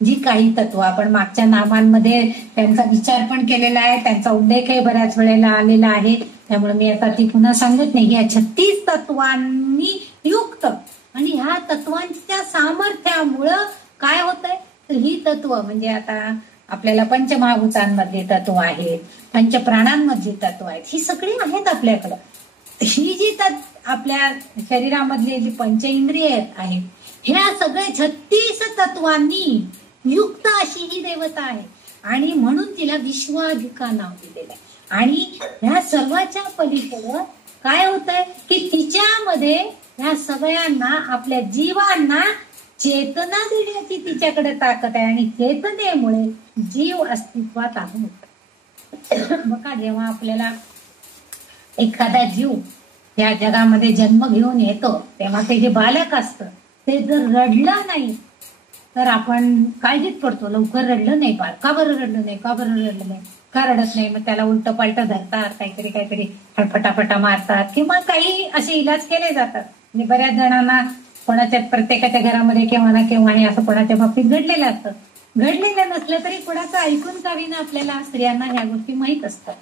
जी काही तत्व आपण मागच्या नामांमध्ये त्यांचा विचार पण केलेला आहे, त्यांचा उल्लेखही बऱ्याच वेळेला आलेला आहे, त्यामुळे मी आता ती पुन्हा सांगत नाही. या 36 तत्वांनी युक्त आणि ह्या तत्वांच्या सामर्थ्यामुळं काय होतंय, तर ही तत्व म्हणजे आता आपल्याला पंचमहाभूतांमधली तत्व आहेत, पंचप्राणांमधली तत्व आहेत, ही सगळी आहेत आपल्याकडं. ही जी आपल्या शरीरामधली जी पंचेंद्रिय आहेत, ह्या सगळ्या 36 तत्वांनी युक्त अशी ही देवता आहे आणि म्हणून तिला विश्वाधिका नाव दिलेलं आहे. आणि ह्या सर्वाच्या पलीकडं काय होतंय की तिच्यामध्ये ह्या सगळ्यांना, आपल्या जीवांना चेतना देण्याची तिच्याकडे ताकद आहे आणि चेतनेमुळे जीव अस्तित्वात आहे. बघा, जेव्हा आपल्याला एखादा जीव या जगामध्ये जन्म घेऊन येतो तेव्हा ते जे बालक असतं ते जर रडलं नाही तर आपण काळजीत पडतो, लवकर रडलं नाही बाळ, का बरं रडलं नाही, का बरं रडलं नाही, का रडत नाही, मग त्याला उलट पालट धरतात, काहीतरी फटाफटा मारतात किंवा काही असे इलाज केले जातात. म्हणजे बऱ्याच जणांना प्रत्येकाच्या घरामध्ये केव्हा ना केव्हा हे असं कोणाच्या बाबतीत घडलेलं असतं. घडलेलं नसलं तरी कोणाचं ऐकून का विना आपल्याला स्त्रियांना ह्या गोष्टी माहीत असतात.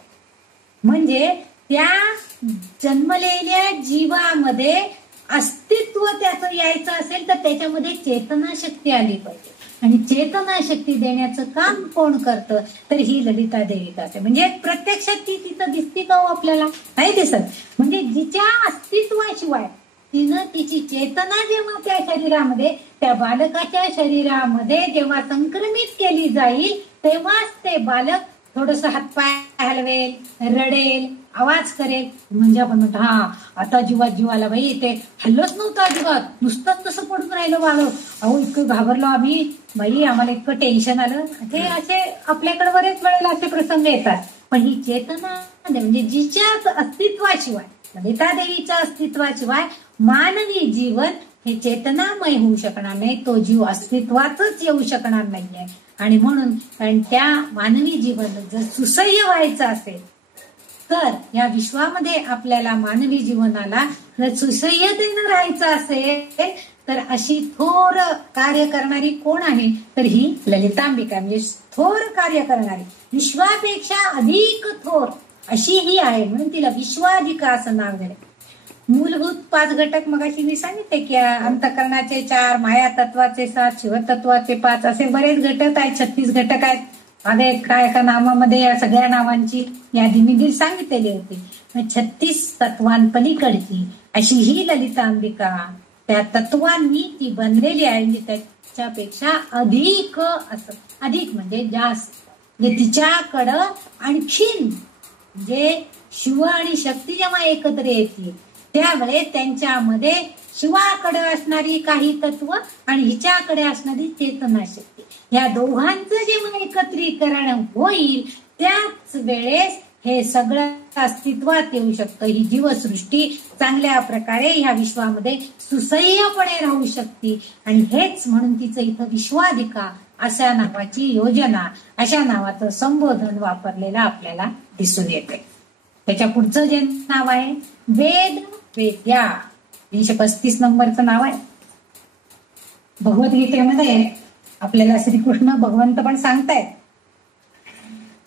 म्हणजे त्या जन्मलेल्या जीवामध्ये अस्तित्व त्याचं यायचं असेल तर त्याच्यामध्ये चेतनाशक्ती आली पाहिजे आणि चेतनाशक्ती देण्याचं काम कोण करतं, तर ही ललिता देवी करते. म्हणजे प्रत्यक्षात ती तिथं दिसती का हो आपल्याला, नाही दिसत. म्हणजे जिच्या अस्तित्वाशिवाय तिनं तिची चेतना जेव्हा त्या शरीरामध्ये, त्या बालकाच्या शरीरामध्ये जेव्हा संक्रमित केली जाईल तेव्हाच ते बालक थोडस हातपाय हलवेल, रडेल, आवाज करेल. म्हणजे आपण म्हणतो हा आता जीव आला बाई, ते हल्लोच नव्हतं अजिबात, नुसतंच तसं पडून राहिलं बालक, अहो इतकं घाबरलो आम्ही बाई, आम्हाला इतकं टेन्शन आलं. ते असे आपल्याकडे बरेच वेळेला असे प्रसंग येतात. पण ही चेतना म्हणजे जिच्या अस्तित्वाशिवाय, ललिता देवीच्या अस्तित्वाशिवाय मानवी जीवन हे चेतनामय होऊ शकणार नाही, तो जीव अस्तित्वातच येऊ शकणार नाहीये. आणि म्हणून कारण त्या मानवी जीवन जर सुसह्य व्हायचं असेल तर या विश्वामध्ये आपल्याला मानवी जीवनाला जर सुसह्यतेनं राहायचं असेल तर अशी थोर कार्य करणारी कोण आहे, तर ही ललितांबिका. म्हणजे थोर कार्य करणारी, विश्वापेक्षा अधिक थोर अशी ही आहे, म्हणून तिला विश्वाधिका असं नाव दिलं. मूलभूत 5 घटक मगाशी मी सांगितले की अंतःकरणाचे 4, माया तत्वाचे 7, शिवतत्वाचे 5 असे बरेच घटक आहेत. 36 घटक आहेत. मागे एका नामामध्ये या सगळ्या नावांची यादी मी सांगितलेली होती. 36 तत्वांपलीकडची अशी ही ललितांबिका त्या तत्वांनी ती बनलेली आहे. म्हणजे त्याच्यापेक्षा अधिक असं, अधिक म्हणजे जास्त, म्हणजे तिच्याकडं आणखीन म्हणजे शिव आणि शक्ती जेव्हा एकत्र येतील त्यावेळेस त्यांच्यामध्ये शिवाकडे असणारी काही तत्व आणि हिच्याकडे असणारी चेतनाशक्ती, या दोघांचं जेव्हा एकत्रीकरण होईल त्याच वेळेस हे सगळं अस्तित्वात येऊ शकतं. ही जीवसृष्टी चांगल्या प्रकारे ह्या विश्वामध्ये सुसह्यपणे राहू शकते. आणि हेच म्हणून तिचं इथं विश्वाधिका अशा नावाची योजना, अशा नावाचं संबोधन वापरलेलं आपल्याला दिसून येते. त्याच्या पुढचं जे नाव आहे वेद वेद्या, 335 नंबरचं नाव आहे. भगवद्गीतेमध्ये आपल्याला श्रीकृष्ण भगवंत पण सांगतायत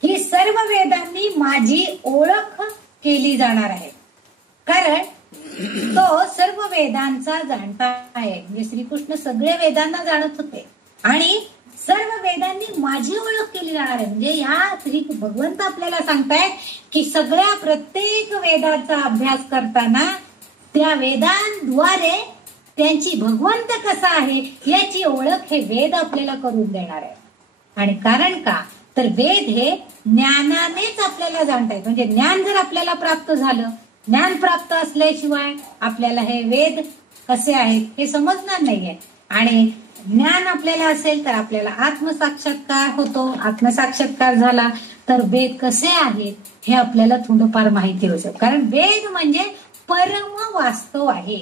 ही सर्व वेदांनी माझी ओळख केली जाणार आहे, कारण तो सर्व वेदांचा जाणता आहे. म्हणजे श्रीकृष्ण सगळे वेदांना जाणत होते आणि सर्व वेदांनी माझी ओळख केली जाणार आहे. म्हणजे ह्या श्री भगवंत आपल्याला सांगतायत की सगळ्या प्रत्येक वेदाचा अभ्यास करताना त्या वेदांद्वारे त्यांची भगवंत कसा आहे याची ओळख हे वेद आपल्याला करून देणार आहे. आणि कारण का, तर वेद हे ज्ञानानेच आपल्याला जाणतायत. म्हणजे ज्ञान जर आपल्याला प्राप्त झालं, ज्ञान प्राप्त असल्याशिवाय आपल्याला हे वेद कसे आहेत हे समजणार नाहीये. आणि ज्ञान आपल्याला असेल तर आपल्याला आत्मसाक्षात्कार होतो. आत्मसाक्षात्कार झाला तर वेद कसे आहेत हे आपल्याला थोडंफार माहिती होऊ शकतं. कारण वेद म्हणजे परम वास्तव आहे.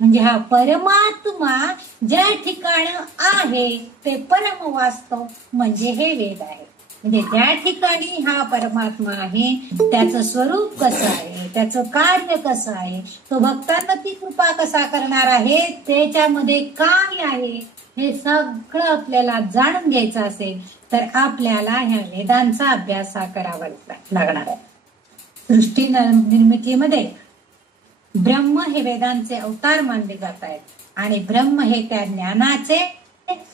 म्हणजे हा परमात्मा ज्या ठिकाणी आहे ते परम वास्तव म्हणजे हे वेद आहे. म्हणजे ज्या ठिकाणी हा परमात्मा आहे त्याचं स्वरूप कसं आहे, त्याचं कार्य कसं आहे, तो भक्तांवरती कृपा कसा करणार आहे, त्याच्यामध्ये काय आहे हे सगळं आपल्याला जाणून घ्यायचं असेल तर आपल्याला ह्या वेदांचा अभ्यास हा करावा लागणार आहे. सृष्टी निर्मितीमध्ये ब्रह्म हे वेदांचे अवतार मानले जात आहेत आणि ब्रह्म हे त्या ज्ञानाचे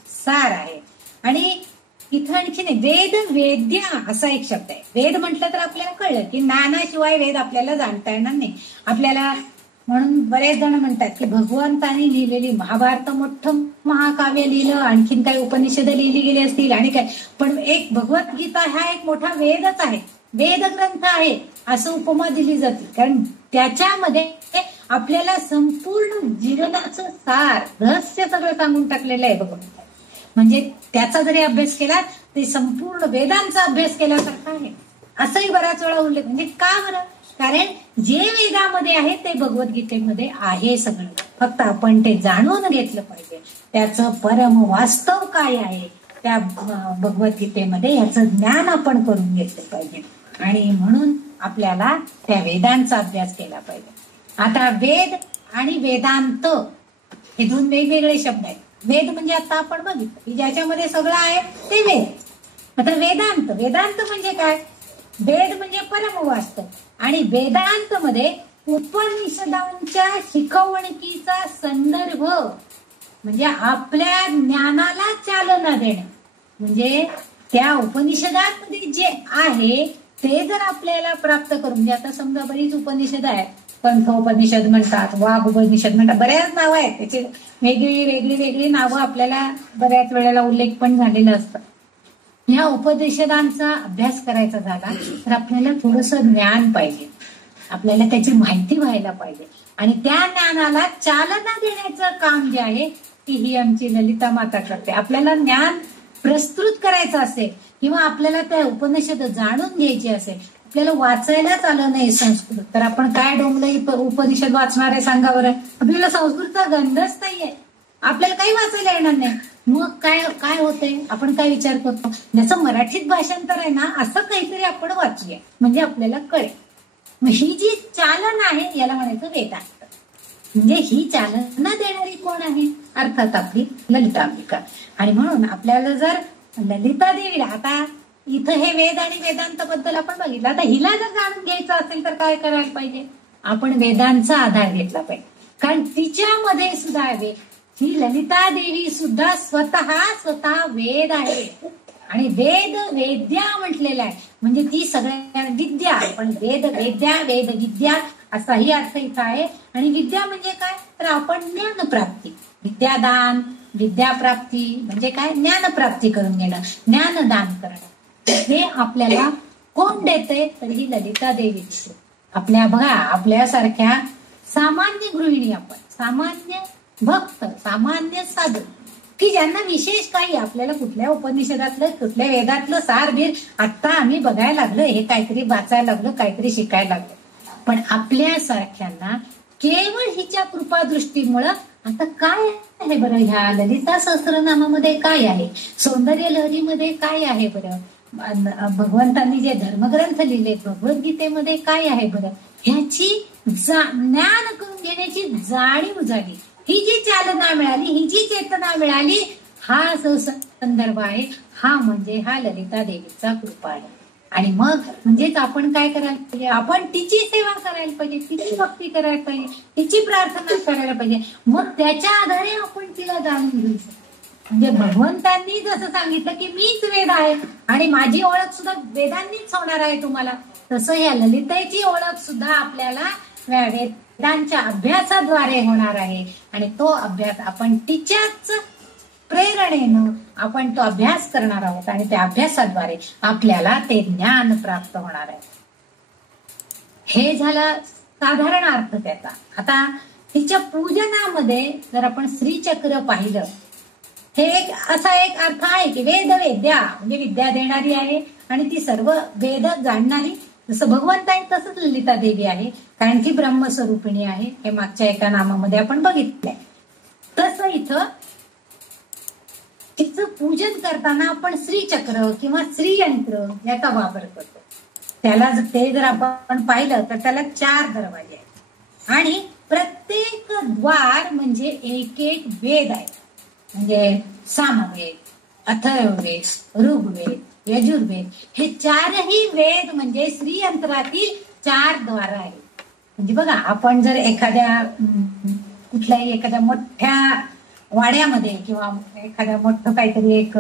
सार आहे. आणि इथं आणखीन वेद वेद्य असा एक शब्द आहे. वेद म्हटलं तर आपल्याला कळलं की ज्ञानाशिवाय वेद आपल्याला जाणता येणार नाही. आपल्याला म्हणून बरेच जण म्हणतात की भगवंतांनी लिहिलेली महाभारत मोठं महाकाव्य लिहिलं, आणखीन काही उपनिषद लिहिली गेली असतील आणि काय, पण एक भगवद्गीता हा एक मोठा वेदच आहे, वेद ग्रंथ आहे असं उपमा दिली जाते. कारण त्याच्यामध्ये आपल्याला संपूर्ण जीवनाचं सार रहस्य सगळं सांगून टाकलेलं आहे भगवंत. म्हणजे त्याचा जरी अभ्यास केला तरी संपूर्ण वेदांचा अभ्यास केल्यासारखा आहे असंही बऱ्याच वेळा उल्लेख. म्हणजे का बरं? कारण जे वेदामध्ये आहे ते भगवद्गीतेमध्ये आहे सगळं, फक्त आपण ते जाणून घेतलं पाहिजे. त्याचं परम वास्तव काय आहे त्या भगवद्गीतेमध्ये याचं ज्ञान आपण करून घेतलं पाहिजे. आणि म्हणून आपल्याला त्या वेदांचा अभ्यास केला पाहिजे. आता वेद आणि वेदांत हे दोन वेगवेगळे शब्द आहेत. वेद म्हणजे आता आपण बघितलं की ज्याच्यामध्ये सगळं आहे ते वेद. आता वेदांत, वेदांत म्हणजे काय? वेद म्हणजे परमवास्तव आणि वेदांत मध्ये उपनिषदांच्या शिकवणुकीचा संदर्भ म्हणजे आपल्या ज्ञानाला चालना देणे. म्हणजे त्या उपनिषदांमध्ये जे आहे ते जर आपल्याला प्राप्त करून, म्हणजे आता समजा बरीच उपनिषद आहेत, कंठोपनिषद म्हणतात, वाघ उपनिषद म्हणतात, बऱ्याच नावं आहेत त्याची, वेगळी नावं आपल्याला बऱ्याच वेळेला उल्लेख पण झालेला असतं. ह्या उपनिषदांचा अभ्यास करायचा झाला तर आपल्याला थोडंसं ज्ञान पाहिजे, आपल्याला त्याची माहिती व्हायला पाहिजे. आणि त्या ज्ञानाला चालना देण्याचं काम जे आहे ती ही आमची ललिता माता करते. आपल्याला ज्ञान प्रस्तुत करायचं असेल किंवा आपल्याला त्या उपनिषद जाणून घ्यायची असेल, आपल्याला वाचायलाच आलं नाही संस्कृत, तर आपण काय डोंगलई उपनिषद वाचणार आहे सांगा बरं? आपल्याला संस्कृतचा गंधच नाहीये, आपल्याला काही वाचायला येणार नाही. मग काय काय होतंय? आपण काय विचार करतो, ज्याचं मराठीत भाषांतर आहे ना असं काहीतरी आपण वाचूया म्हणजे आपल्याला कळेल. मग ही जी चालना आहे याला म्हणायचं वेदांत. म्हणजे ही चालना देणारी कोण आहे? अर्थात आपली ललितांबिका. आणि म्हणून आपल्याला जर ललिता देवीला, आता इथं हे वेद आणि वेदांत बद्दल आपण बघितलं, आता हिला जर जाणून घ्यायचं असेल तर काय करायला पाहिजे? आपण वेदांचा आधार घेतला पाहिजे. कारण तिच्यामध्ये सुद्धा वेद, ही ललिता देवी सुद्धा स्वतः वेद आहे. आणि वेद वेद्या म्हटलेला आहे म्हणजे ती सगळ्या विद्या, पण वेद वेद्या, वेद विद्या असाही अर्थ इथं आहे. आणि विद्या म्हणजे काय? तर आपण ज्ञान प्राप्ती, विद्यादान, विद्याप्राप्ती म्हणजे काय? ज्ञान प्राप्ती करून घेणं, ज्ञानदान करणं. हे आपल्याला कोण देते? तर ही ललिता देवी. आपल्या बघा, आपल्यासारख्या सामान्य गृहिणी, आपण सामान्य भक्त, सामान्य साधू की ज्यांना विशेष काही, आपल्याला कुठल्या उपनिषदातलं कुठल्या वेदातलं सार बीर आता आम्ही बघायला लागलो, हे काहीतरी वाचायला लागलो, काहीतरी शिकायला लागलो. पण आपल्यासारख्यांना केवळ हिच्या कृपादृष्टीमुळं आता काय आहे बरं? ह्या ललिता सहस्रनामामध्ये काय आहे? सौंदर्य लहरीमध्ये काय आहे बरं? भगवंतांनी जे धर्मग्रंथ लिहिले भगवद्गीतेमध्ये काय आहे बरं? ह्याची ज्ञान करून घेण्याची जाणीव झाली, ही जी चालना मिळाली, ही जी चेतना मिळाली, हा जो संदर्भ आहे हा म्हणजे हा ललिता देवीचा कृपा आहे. आणि मग म्हणजेच आपण काय करायला पाहिजे? आपण तिची सेवा करायला पाहिजे, तिची भक्ती करायला पाहिजे, तिची प्रार्थना करायला पाहिजे. मग त्याच्या आधारे आपण तिला जाणून घेऊ शकतो. म्हणजे भगवंतांनी जसं सांगितलं की मीच वेद आहे आणि माझी ओळख सुद्धा वेदांनीच होणार आहे तुम्हाला, तसं या ललितेची ओळख सुद्धा आपल्याला वेदांच्या अभ्यासाद्वारे होणार आहे. आणि तो अभ्यास आपण तिच्याच प्रेरणेनं आपण तो अभ्यास करणार आहोत आणि त्या अभ्यासाद्वारे आपल्याला ते ज्ञान प्राप्त होणार आहे. हे झाला साधारण अर्थ त्याचा. आता तिच्या पूजनामध्ये जर आपण श्रीचक्र पाहिलं, हे एक असा एक अर्थ आहे की वेद वेद्या म्हणजे विद्या देणारी आहे आणि ती सर्व वेद जाणणारी, जसं भगवंतांनी तसंच ललिता देवी आहे, कारण ती ब्रह्मस्वरूपिणी आहे. हे मागच्या एका नामामध्ये आपण बघितलंय. तसं इथं तिचं पूजन करताना आपण श्रीचक्र किंवा श्रीयंत्र याचा वापर करतो. त्याला ते जर आपण पाहिलं तर त्याला 4 दरवाजे आहेत आणि प्रत्येक द्वार म्हणजे एक एक वेद आहे. म्हणजे सामवेद, अथर्ववेद, ऋग्वेद, यजुर्वेद हे चारही वेद म्हणजे श्रीयंत्रातील 4 द्वार आहेत. म्हणजे बघा, आपण जर कुठल्याही एखाद्या मोठ्या वाड्यामध्ये किंवा एखाद्या मोठं काहीतरी एक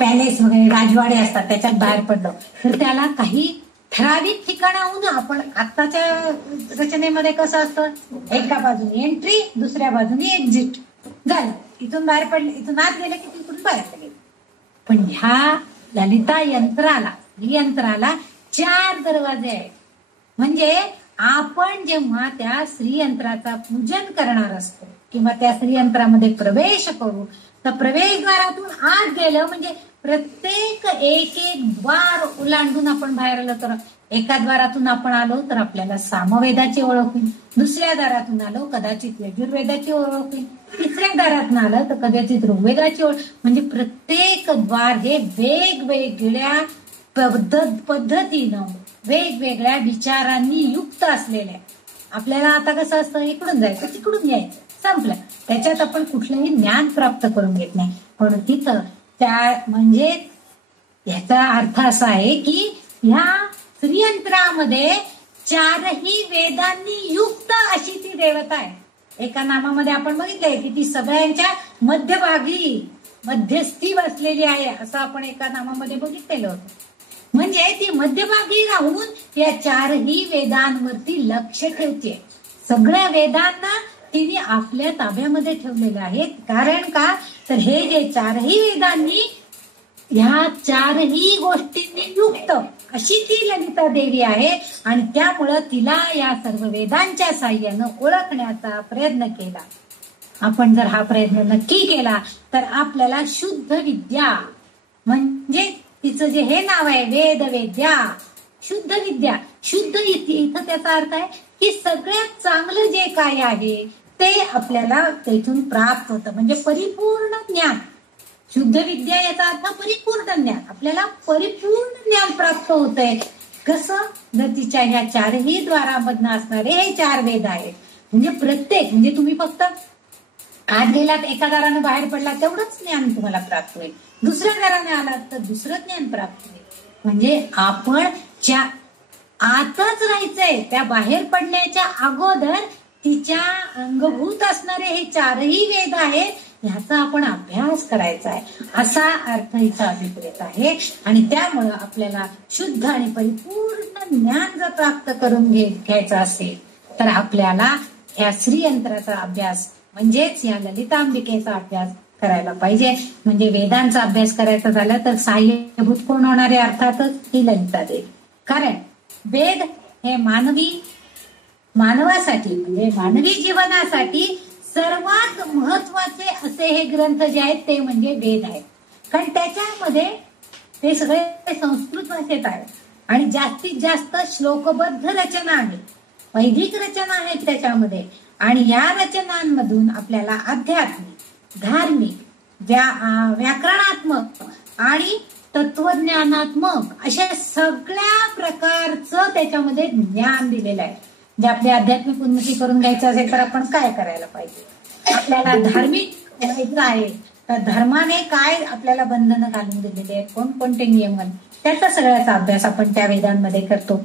पॅलेस वगैरे राजवाडे असतात त्याच्यात बाहेर पडलो तर त्याला काही ठराविक ठिकाणाहून आपण आत्ताच्या रचनेमध्ये कसं असतं, एका बाजूने एंट्री दुसऱ्या बाजूने एक्झिट झालं, इथून बाहेर पडले, इथून आत गेले की तिथून बाहेर गेले. पण ह्या ललिता यंत्राला 4 दरवाजे आहेत. म्हणजे आपण जेव्हा त्या श्रीयंत्राचा पूजन करणार असतो किंवा त्या श्रीयंत्रामध्ये प्रवेश करू तर प्रवेशद्वारातून आत गेलं म्हणजे प्रत्येक एक द्वार ओलांडून आपण बाहेर आलो तर एका द्वारातून आपण आलो तर आपल्याला सामवेदाची ओळख होईल, दुसऱ्या दारातून आलो कदाचित यजुर्वेदाची ओळख होईल, तिसऱ्या दारातून आलं तर कदाचित ऋग्वेदाची ओळख. म्हणजे प्रत्येक द्वार हे वेगवेगळ्या पद्धतीनं वेगवेगळ्या विचारांनी युक्त असलेल्या. आपल्याला आता कसं असतं, इकडून जायचं तिकडून यायचं संपलं, त्याच्यात आपण कुठलंही ज्ञान प्राप्त करून घेत नाही. पण तिथं म्हणजे ह्याचा अर्थ असा आहे की ह्या श्रीयंत्रामध्ये 4ही वेदांनी युक्त अशी ती देवता आहे. एका नामामध्ये आपण बघितलंय की ती सगळ्यांच्या मध्यस्थी बसलेली आहे असं आपण एका नामामध्ये बघितलेलं होतं. म्हणजे ती मध्यभागी राहून या 4ही वेदांवरती लक्ष ठेवते. सगळ्या वेदांना तिने आपल्या ताब्यामध्ये ठेवलेले आहेत. कारण का तर हे जे 4ही वेदांनी ह्या 4ही गोष्टींनी युक्त अशी ती ललिता देवी आहे आणि त्यामुळं तिला या सर्व वेदांच्या साह्यानं ओळखण्याचा प्रयत्न केला. आपण जर हा प्रयत्न नक्की केला तर आपल्याला शुद्ध विद्या म्हणजे तिचं जे हे नाव आहे वेदवेद्या, शुद्ध विद्या, शुद्ध इथं त्याचा अर्थ आहे की सगळ्यात चांगलं जे काय आहे ते आपल्याला तेथून प्राप्त होतं. म्हणजे परिपूर्ण ज्ञान. शुद्ध विद्या याचा अर्थ परिपूर्ण ज्ञान. आपल्याला परिपूर्ण ज्ञान प्राप्त होतंय. कसं, जर तिच्या ह्या 4ही द्वारामधनं असणारे हे 4 वेद आहेत. म्हणजे प्रत्येक म्हणजे तुम्ही फक्त आत गेलात एका दारानं बाहेर पडला तेवढंच ज्ञान तुम्हाला प्राप्त होईल, दुसऱ्या दाराने आलात तर दुसरं ज्ञान प्राप्त होईल. म्हणजे आपण आतच राहायचंय, त्या बाहेर पडण्याच्या अगोदर तिच्या अंगभूत असणारे हे 4ही वेद आहेत ह्याचा आपण अभ्यास करायचा आहे असा अर्थ हिचा अभिप्रेत आहे. आणि त्यामुळं आपल्याला शुद्ध आणि परिपूर्ण ज्ञान जर प्राप्त करून घ्यायचं असेल तर आपल्याला ह्या श्रीयंत्राचा अभ्यास म्हणजेच या ललितांबिकेचा अभ्यास करायला पाहिजे. म्हणजे वेदांचा अभ्यास करायचा झाला तर सहाय्यभूत कोण होणारे, अर्थातच ही ललिता देवी. कारण वेद हे मानवासाठी म्हणजे मानवी जीवनासाठी सर्वात महत्वाचे असे हे ग्रंथ जे आहेत ते म्हणजे वेद आहेत. कारण त्याच्यामध्ये ते सगळे संस्कृत भाषेत आहेत आणि जास्तीत जास्त श्लोकबद्ध रचना आहेत, वैदिक रचना आहेत त्याच्यामध्ये. आणि या रचनांमधून आपल्याला आध्यात्मिक, धार्मिक, व्याकरणात्मक आणि तत्वज्ञानात्मक अशा सगळ्या प्रकारचं त्याच्यामध्ये ज्ञान दिलेलं आहे. जे आपली आध्यात्मिक उन्नती करून घ्यायचं असेल तर आपण काय करायला पाहिजे, आपल्याला धार्मिक व्हायचं आहे तर धर्माने काय आपल्याला बंधनं घालून दिलेली आहेत, कोणकोणते नियमन, त्याचा सगळ्याचा अभ्यास आपण त्या वेदांमध्ये करतो.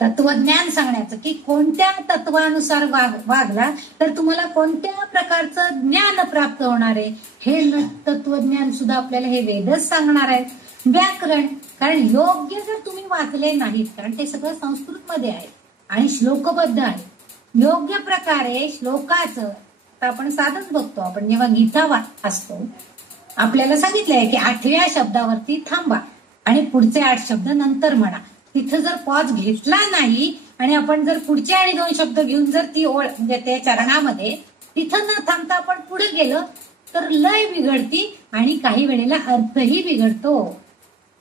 तत्वज्ञान सांगण्याचं की कोणत्या तत्वानुसार वागला तर तुम्हाला कोणत्या प्रकारचं ज्ञान प्राप्त होणार आहे हे तत्वज्ञान सुद्धा आपल्याला हे वेदच सांगणार आहेत. व्याकरण, कारण योग्य जर तुम्ही वाचले नाहीत, कारण ते सगळं संस्कृत मध्ये आहे आणि श्लोकबद्ध आहे, योग्य प्रकारे श्लोकाचं तर आपण साधच बघतो. आपण जेव्हा गीता वाचतो आपल्याला सांगितलंय की 8व्या शब्दावरती थांबा आणि पुढचे 8 शब्द नंतर म्हणा. तिथं जर पॉज घेतला नाही आणि आपण जर पुढचे आणि 2 शब्द घेऊन जर ती ओळ म्हणजे त्या चरणामध्ये तिथं न थांबता आपण पुढे गेलो तर लय बिघडती आणि काही वेळेला अर्थही बिघडतो.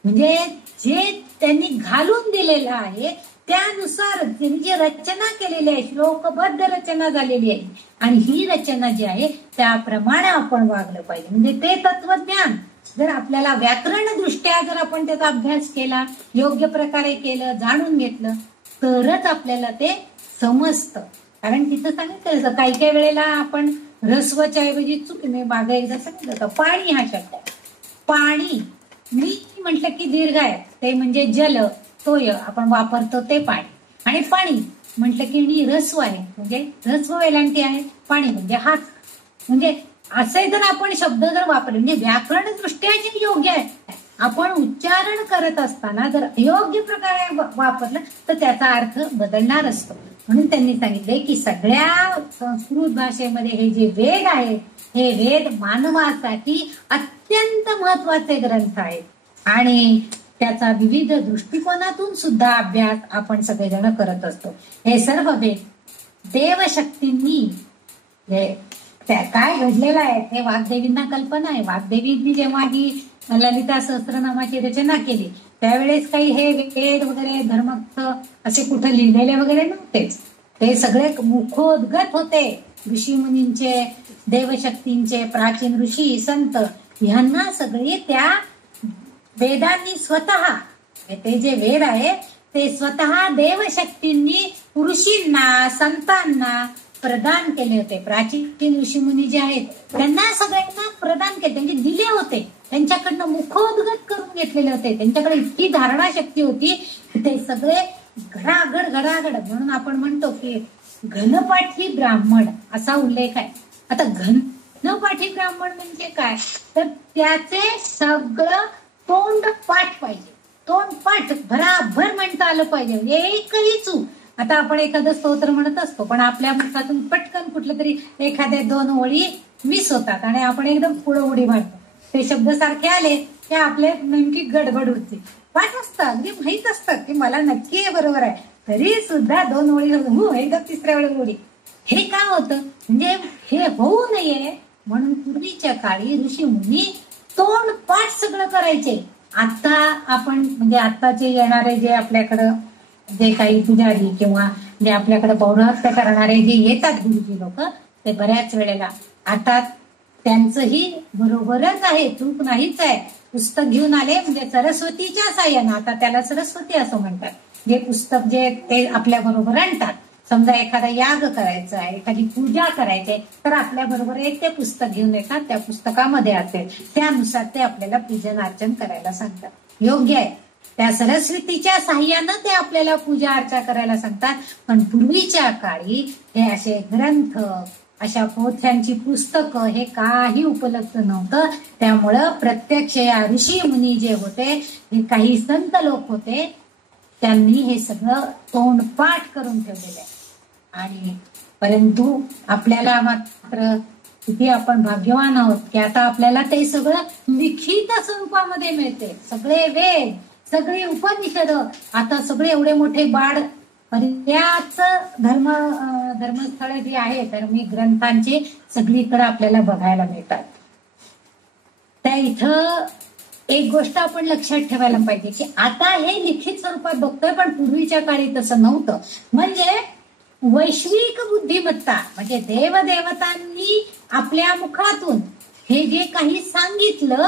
म्हणजे जे त्यांनी घालून दिलेलं आहे त्यानुसार त्यांनी जी रचना केलेली आहे, श्लोकबद्ध रचना झालेली आहे आणि ही रचना जी आहे त्याप्रमाणे आपण वागलं पाहिजे. म्हणजे ते तत्वज्ञान जर आपल्याला व्याकरण दृष्ट्या जर आपण त्याचा अभ्यास केला, योग्य प्रकारे केलं, जाणून घेतलं तरच आपल्याला ते समजतं. कारण तिथं सांगितलं काही काही वेळेला आपण रस्वच्या ऐवजी चूक मी मागे एकदा सांगितलं होतं, पाणी हा शब्द आहे. पाणी मी म्हटलं की दीर्घ आहे, ते म्हणजे जल, तोय आपण वापरतो ते पाणी. आणि पाणी म्हटलं की रस्व आहे, म्हणजे रस्व वेलांटी आहे. पाणी म्हणजे हात. म्हणजे असे जर आपण शब्द जर वापरले, म्हणजे व्याकरण दृष्ट्या जे योग्य आहे, आपण उच्चारण करत असताना जर योग्य प्रकारे वापरलं तर त्याचा अर्थ बदलणार असतो. म्हणून त्यांनी सांगितले की सगळ्या संस्कृत भाषेमध्ये हे जे वेद आहेत, हे वेद मानवासाठी अत्यंत महत्वाचे ग्रंथ आहेत. आणि त्याचा विविध दृष्टिकोनातून सुद्धा अभ्यास आपण सगळेजण करत असतो. हे सर्व वेद देवशक्तींनी काय घडलेलं आहे ते वाग्देवींना कल्पना आहे. वाग्देवींनी जेव्हा ही ललिता सहस्त्रनामाची रचना केली त्यावेळेस काही हे वेद वगैरे धर्मग्रंथ असे कुठे लिहिलेले वगैरे नव्हतेच. ते सगळे मुखोद्गत होते ऋषी मुनींचे, देवशक्तींचे. प्राचीन ऋषी संत ह्यांना सगळे त्या वेदांनी स्वतः, ते जे वेद आहे ते स्वतः देवशक्तींनी ऋषींना, संतांना प्रदान केले होते. प्राचीन ऋषीमुनी जे आहेत त्यांना सगळ्यांना प्रदान केले, म्हणजे दिले होते. त्यांच्याकडनं मुखोद्गत करून घेतलेले होते. त्यांच्याकडे इतकी धारणा शक्ती होती की ते सगळे घडाघड घडाघड, म्हणून आपण म्हणतो की घनपाठी ब्राह्मण असा उल्लेख आहे. आता घनपाठी ब्राह्मण म्हणजे काय, तर त्याचे सगळं तोंड पाठ पाहिजे. तोंड पाठ भराभर म्हणता आलं पाहिजे, म्हणजे एकही चूक. आता आपण एखादं स्तोत्र म्हणत असतो पण आपल्या मुखातून पटकन कुठलं तरी एखाद्या 2 ओळी मिस होतात आणि आपण एकदम पुढं उडी मारतो. ते शब्द सारखे आले की आपल्या नेमकी गडबड होती. पाठ असतं, अगदी माहित असतं की मला नक्की हे बरोबर आहे, तरी सुद्धा 2 ओळी एकदम 3ऱ्या वेळेला उडी. हे का होतं, म्हणजे हे होऊ नये म्हणून पूर्वीच्या काळी ऋषी मुनी तोंड पाठ सगळं करायचे. आता आपण म्हणजे आत्ताचे येणारे जे आपल्याकडं जे काही पुजारी किंवा जे आपल्याकडे पौरोहित्य करणारे जे येतात गुरुजी लोक, ते बऱ्याच वेळेला आता त्यांचंही बरोबरच आहे, चूक नाहीच आहे. पुस्तक घेऊन आले म्हणजे सरस्वतीच्या साह्यानं, आता त्याला सरस्वती असं म्हणतात, जे पुस्तक जे ते आपल्या बरोबर आणतात. समजा एखादा याग करायचा आहे, एखादी पूजा करायची आहे, तर आपल्या बरोबर एक ते पुस्तक घेऊन येतात. त्या पुस्तकामध्ये असेल त्यानुसार ते आपल्याला पूजन अर्चन करायला सांगतात. योग्य आहे, त्या सरस्वतीच्या साह्यानं ते आपल्याला पूजा अर्चा करायला सांगतात. पण पूर्वीच्या काळी हे असे ग्रंथ, अशा पोथ्यांची पुस्तकं हे काही उपलब्ध नव्हतं. त्यामुळं प्रत्यक्ष या ऋषी मुनी जे होते, हे काही संत लोक होते, त्यांनी हे सगळं तोंडपाठ करून ठेवलेलं आहे. आणि परंतु आपल्याला मात्र किती आपण भाग्यवान आहोत की आता आपल्याला ते सगळं लिखित स्वरूपामध्ये मिळते. सगळे वेद, सगळी उपनिषद, आता सगळे एवढे मोठे बाळ बऱ्याच धर्मस्थळ जी आहे, धर्मी ग्रंथांचे सगळीकडे आपल्याला बघायला मिळतात. त्या इथं एक गोष्ट आपण लक्षात ठेवायला पाहिजे की आता हे लिखित स्वरूपात बघतोय, पण पूर्वीच्या काळी तसं नव्हतं. म्हणजे वैश्विक बुद्धिमत्ता, म्हणजे देवदेवतांनी आपल्या मुखातून हे जे काही सांगितलं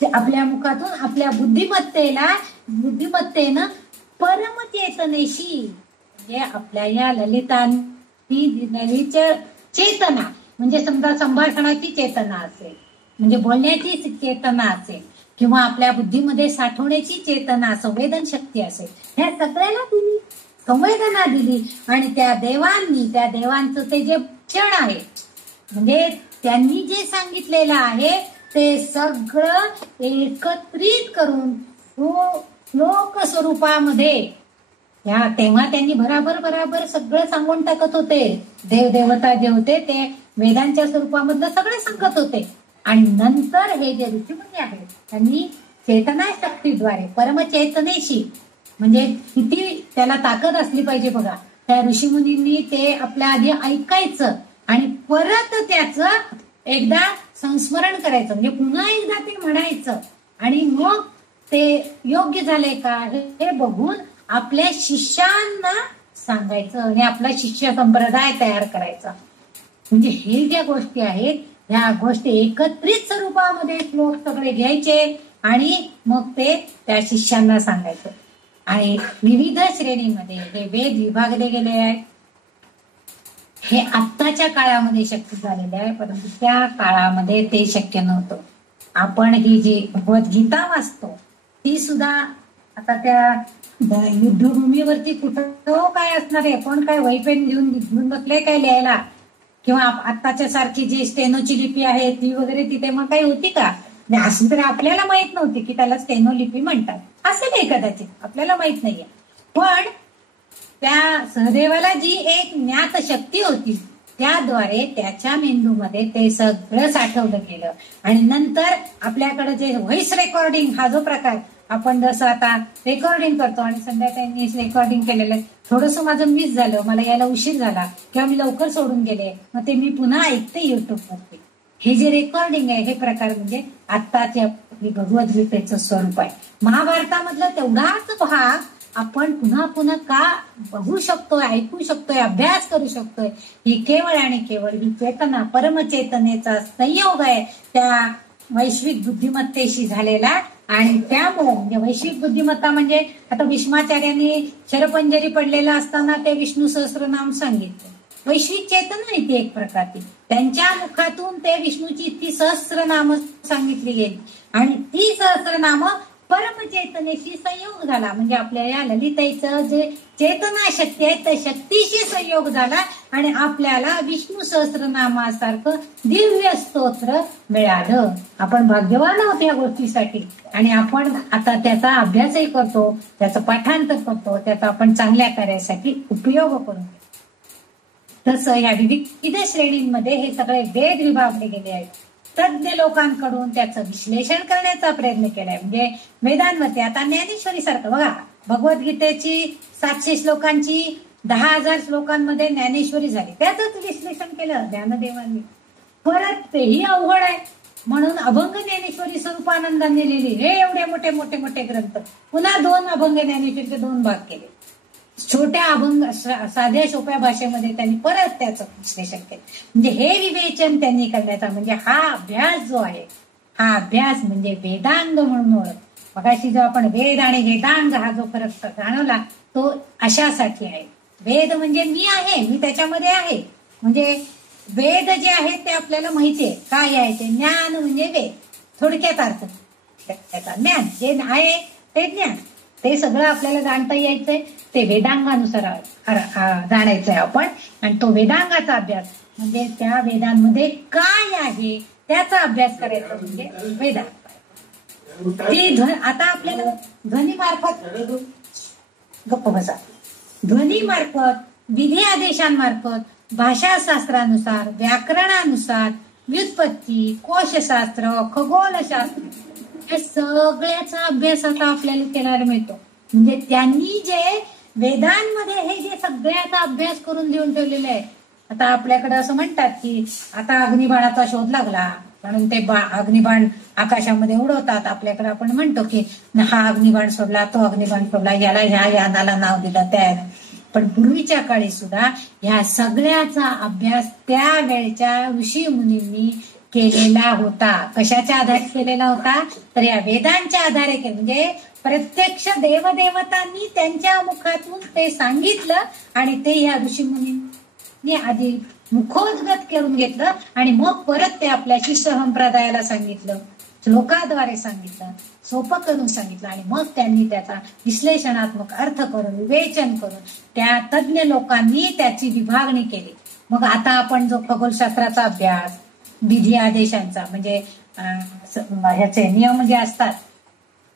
ते आपल्या मुखातून आपल्या बुद्धिमत्तेनं परमचेतनेशी, म्हणजे आपल्या या ललितांनी दिलेली चेतना, म्हणजे समजा संभाषणाची चेतना असेल, म्हणजे बोलण्याची चेतना असेल, किंवा आपल्या बुद्धीमध्ये साठवण्याची चेतना, संवेदन शक्ती असेल, ह्या सगळ्याला दिली, संवेदना दिली. आणि त्या देवांचं ते जे क्षण आहे, म्हणजे त्यांनी जे सांगितलेलं आहे ते सगळं एकत्रित करून श्लोक स्वरूपामध्ये, तेव्हा त्यांनी बराबर सगळं सांगून टाकत होते. देवदेवता जे होते ते वेदांच्या स्वरूपामधलं सगळे सांगत होते. आणि नंतर हे जे ऋषीमुनी आहेत त्यांनी चेतना शक्तीद्वारे, परमचेतनेशी, म्हणजे किती त्याला ताकद असली पाहिजे बघा. त्या ऋषीमुनींनी ते आपल्या आधी ऐकायचं आणि परत त्याचं एकदा संस्मरण करायचं, म्हणजे पुन्हा एकदा ते म्हणायचं आणि मग ते योग्य झाले का हे बघून आपल्या शिष्यांना सांगायचं आणि आपला शिष्य संप्रदाय तयार करायचा. म्हणजे हे ज्या गोष्टी आहेत ह्या गोष्टी एकत्रित स्वरूपामध्ये श्लोक सगळे घ्यायचे आणि मग ते त्या शिष्यांना सांगायचं. आणि विविध श्रेणीमध्ये हे वेद विभागले गेले आहेत. हे आत्ताच्या काळामध्ये शक्य झालेलं आहे, परंतु त्या काळामध्ये ते शक्य नव्हतं. आपण ही जी भगवद्गीता वाचतो ती सुद्धा आता त्या युद्धभूमीवरती कुठं काय असणार आहे, कोण काय वहीपेन घेऊन बसले काय लिहायला, किंवा आत्ताच्या सारखी जी स्टेनोची लिपी आहे ती वगैरे तिथे मग काही होती का? असं तर आपल्याला माहित नव्हती की त्याला स्टेनो लिपी म्हणतात, असेल हे कदाचित, आपल्याला माहित नाहीये. पण त्या सहदेवाला जी एक ज्ञात शक्ती होती त्याद्वारे त्याच्या मेंदूमध्ये ते सगळं साठवलं गेलं. आणि नंतर आपल्याकडे जे व्हॉइस रेकॉर्डिंग हा जो प्रकार, आपण जसं आता रेकॉर्डिंग करतो आणि संध्याकाळी रेकॉर्डिंग केलेलं आहे, थोडंसं माझं मिस झालं, मला यायला उशीर झाला किंवा मी लवकर सोडून गेले, मग ते मी पुन्हा ऐकते युट्यूबवरती. हे जे रेकॉर्डिंग आहे हे प्रकार म्हणजे आत्ताचे आपली भगवद्गीतेचं स्वरूप आहे. महाभारतामधलं तेवढाच भाग आपण पुन्हा पुन्हा का बघू शकतोय, ऐकू शकतोय, अभ्यास करू शकतोय, ही केवळ आणि केवळ ही चेतना, परमचेतनेचा संयोग आहे त्या वैश्विक बुद्धिमत्तेशी झालेला. आणि त्यामुळे म्हणजे वैश्विक बुद्धिमत्ता म्हणजे आता भीष्माचार्यांनी शरपंजरी पडलेला असताना ते विष्णू सहस्त्रनाम सांगितलं. वैश्विक चेतना आहे ती एक प्रकारची, त्यांच्या मुखातून ते विष्णूची इतकी सहस्त्रनाम सांगितली गेली आणि ती सहस्त्रनाम परमचेतनेशी संयोग झाला. म्हणजे आपल्या या ललितेचं जे चेतना शक्ती आहे त्या शक्तीशी संयोग झाला आणि आपल्याला विष्णू सहस्त्रनामासारखं दिव्य स्तोत्र मिळालं. आपण भाग्यवान आहोत या गोष्टीसाठी आणि आपण आता त्याचा अभ्यासही करतो, त्याचं पाठांतर करतो, त्याचा आपण चांगल्या कार्यासाठी उपयोग करून. तसं या विविध श्रेणींमध्ये हे सगळे वेद विभागले गेले आहेत. तज्ञ लोकांकडून त्याचं विश्लेषण करण्याचा प्रयत्न केलाय. म्हणजे वेदांमध्ये आता ज्ञानेश्वरी सारखं बघा, भगवद्गीतेची 700 श्लोकांची 10,000 श्लोकांमध्ये ज्ञानेश्वरी झाली, त्याचंच विश्लेषण केलं ज्ञानदेवांनी. परत तेही अवघड आहे म्हणून अभंग ज्ञानेश्वरी स्वरूपानंदांनी लिहिली हे एवढे मोठे मोठे मोठे ग्रंथ, पुन्हा 2 अभंग ज्ञानेश्वरीचे 2 भाग केले. छोट्या अभंग साध्या सोप्या भाषेमध्ये त्यांनी परत त्याचं विश्लेषण केलं. म्हणजे हे विवेचन त्यांनी करण्याचा म्हणजे हा अभ्यास जो आहे, हा अभ्यास म्हणजे वेदांग म्हणून ओळख. मगाशी जो आपण वेद आणि वेदांग हा जो फरक जाणवला तो अशासाठी आहे. वेद म्हणजे मी आहे, मी त्याच्यामध्ये आहे. म्हणजे वेद जे आहेत ते आपल्याला माहिती आहे काय आहे ते. ज्ञान म्हणजे वेद, थोडक्यात अर्थ त्याचा. ज्ञान जे आहे ते ज्ञान, ते सगळं आपल्याला जाणता यायचंय, ते वेदांगानुसार जाणायचंय आपण. आणि तो वेदांगाचा अभ्यास म्हणजे त्या वेदांमध्ये काय आहे त्याचा अभ्यास करायचा म्हणजे वेदांग. ती आता आपल्याला ध्वनी मार्फत, गप्प बसा, ध्वनी मार्फत, विधी आदेशांमार्फत, भाषाशास्त्रानुसार, व्याकरणानुसार, व्युत्पत्ती, कोशशास्त्र, खगोलशास्त्र, या सगळ्याचा अभ्यास आता आपल्याला करायला मिळतो. म्हणजे त्यांनी जे वेदांमध्ये हे जे सगळ्याचा अभ्यास करून देऊन ठेवलेले आहे. आता आपल्याकडे असं म्हणतात की आता अग्निबाणाचा शोध लागला म्हणून ते अग्निबाण आकाशामध्ये उडवतात. आपल्याकडे आपण म्हणतो की हा अग्निबाण सोडला, तो अग्निबाण सोडला, याला ह्या यानाला नाव दिलं त्या. पण पूर्वीच्या काळी सुद्धा ह्या सगळ्याचा अभ्यास त्यावेळच्या ऋषी मुनींनी केलेला होता. कशाच्या आधारे केलेला होता तर या वेदांच्या आधारे केलं. म्हणजे प्रत्यक्ष देवदेवतांनी त्यांच्या मुखातून ते सांगितलं आणि ते या ऋषी मुनींनी आधी मुखोद्गत करून घेतलं आणि मग परत ते आपल्या शिष्य संप्रदायाला सांगितलं, श्लोकाद्वारे सांगितलं, सोपं करून सांगितलं आणि मग त्यांनी त्याचा विश्लेषणात्मक अर्थ करून विवेचन करून त्या तज्ञ लोकांनी त्याची विभागणी केली. मग आता आपण जो खगोलशास्त्राचा अभ्यास, विधी आदेशांचा म्हणजे ह्याचे नियम जे असतात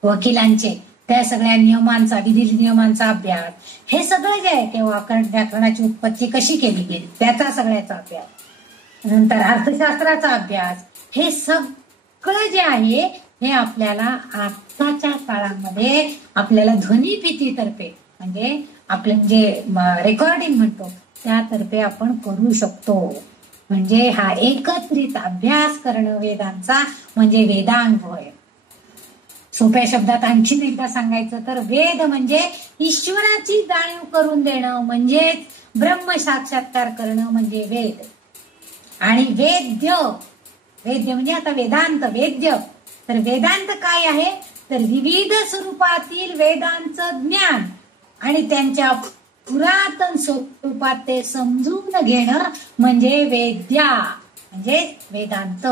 वकिलांचे, त्या सगळ्या नियमांचा, विधी नियमांचा अभ्यास, हे सगळं जे आहे किंवा व्याकरणाची उत्पत्ती कशी केली गेली त्याचा सगळ्याचा अभ्यास, नंतर अर्थशास्त्राचा अभ्यास, हे सगळं जे आहे हे आपल्याला आताच्या काळामध्ये आपल्याला ध्वनिफितीतर्फे म्हणजे आपलं जे रेकॉर्डिंग म्हणतो त्यातर्फे आपण करू शकतो. म्हणजे हा एकत्रित अभ्यास करणं वेदांचा म्हणजे वेदांग होय. सोप्या शब्दात आणखीन एकदा सांगायचं तर वेद म्हणजे ईश्वराची जाणीव करून देणं म्हणजेच ब्रह्म साक्षात्कार करणं म्हणजे वेद. आणि वेद्य, वेद्य म्हणजे आता वेदांत, वेद्य तर वेदांत काय आहे तर विविध स्वरूपातील वेदांचं ज्ञान आणि त्यांच्या पुरातन स्वरूपात ते समजून घेणं म्हणजे वेद्या, म्हणजे वेदांत.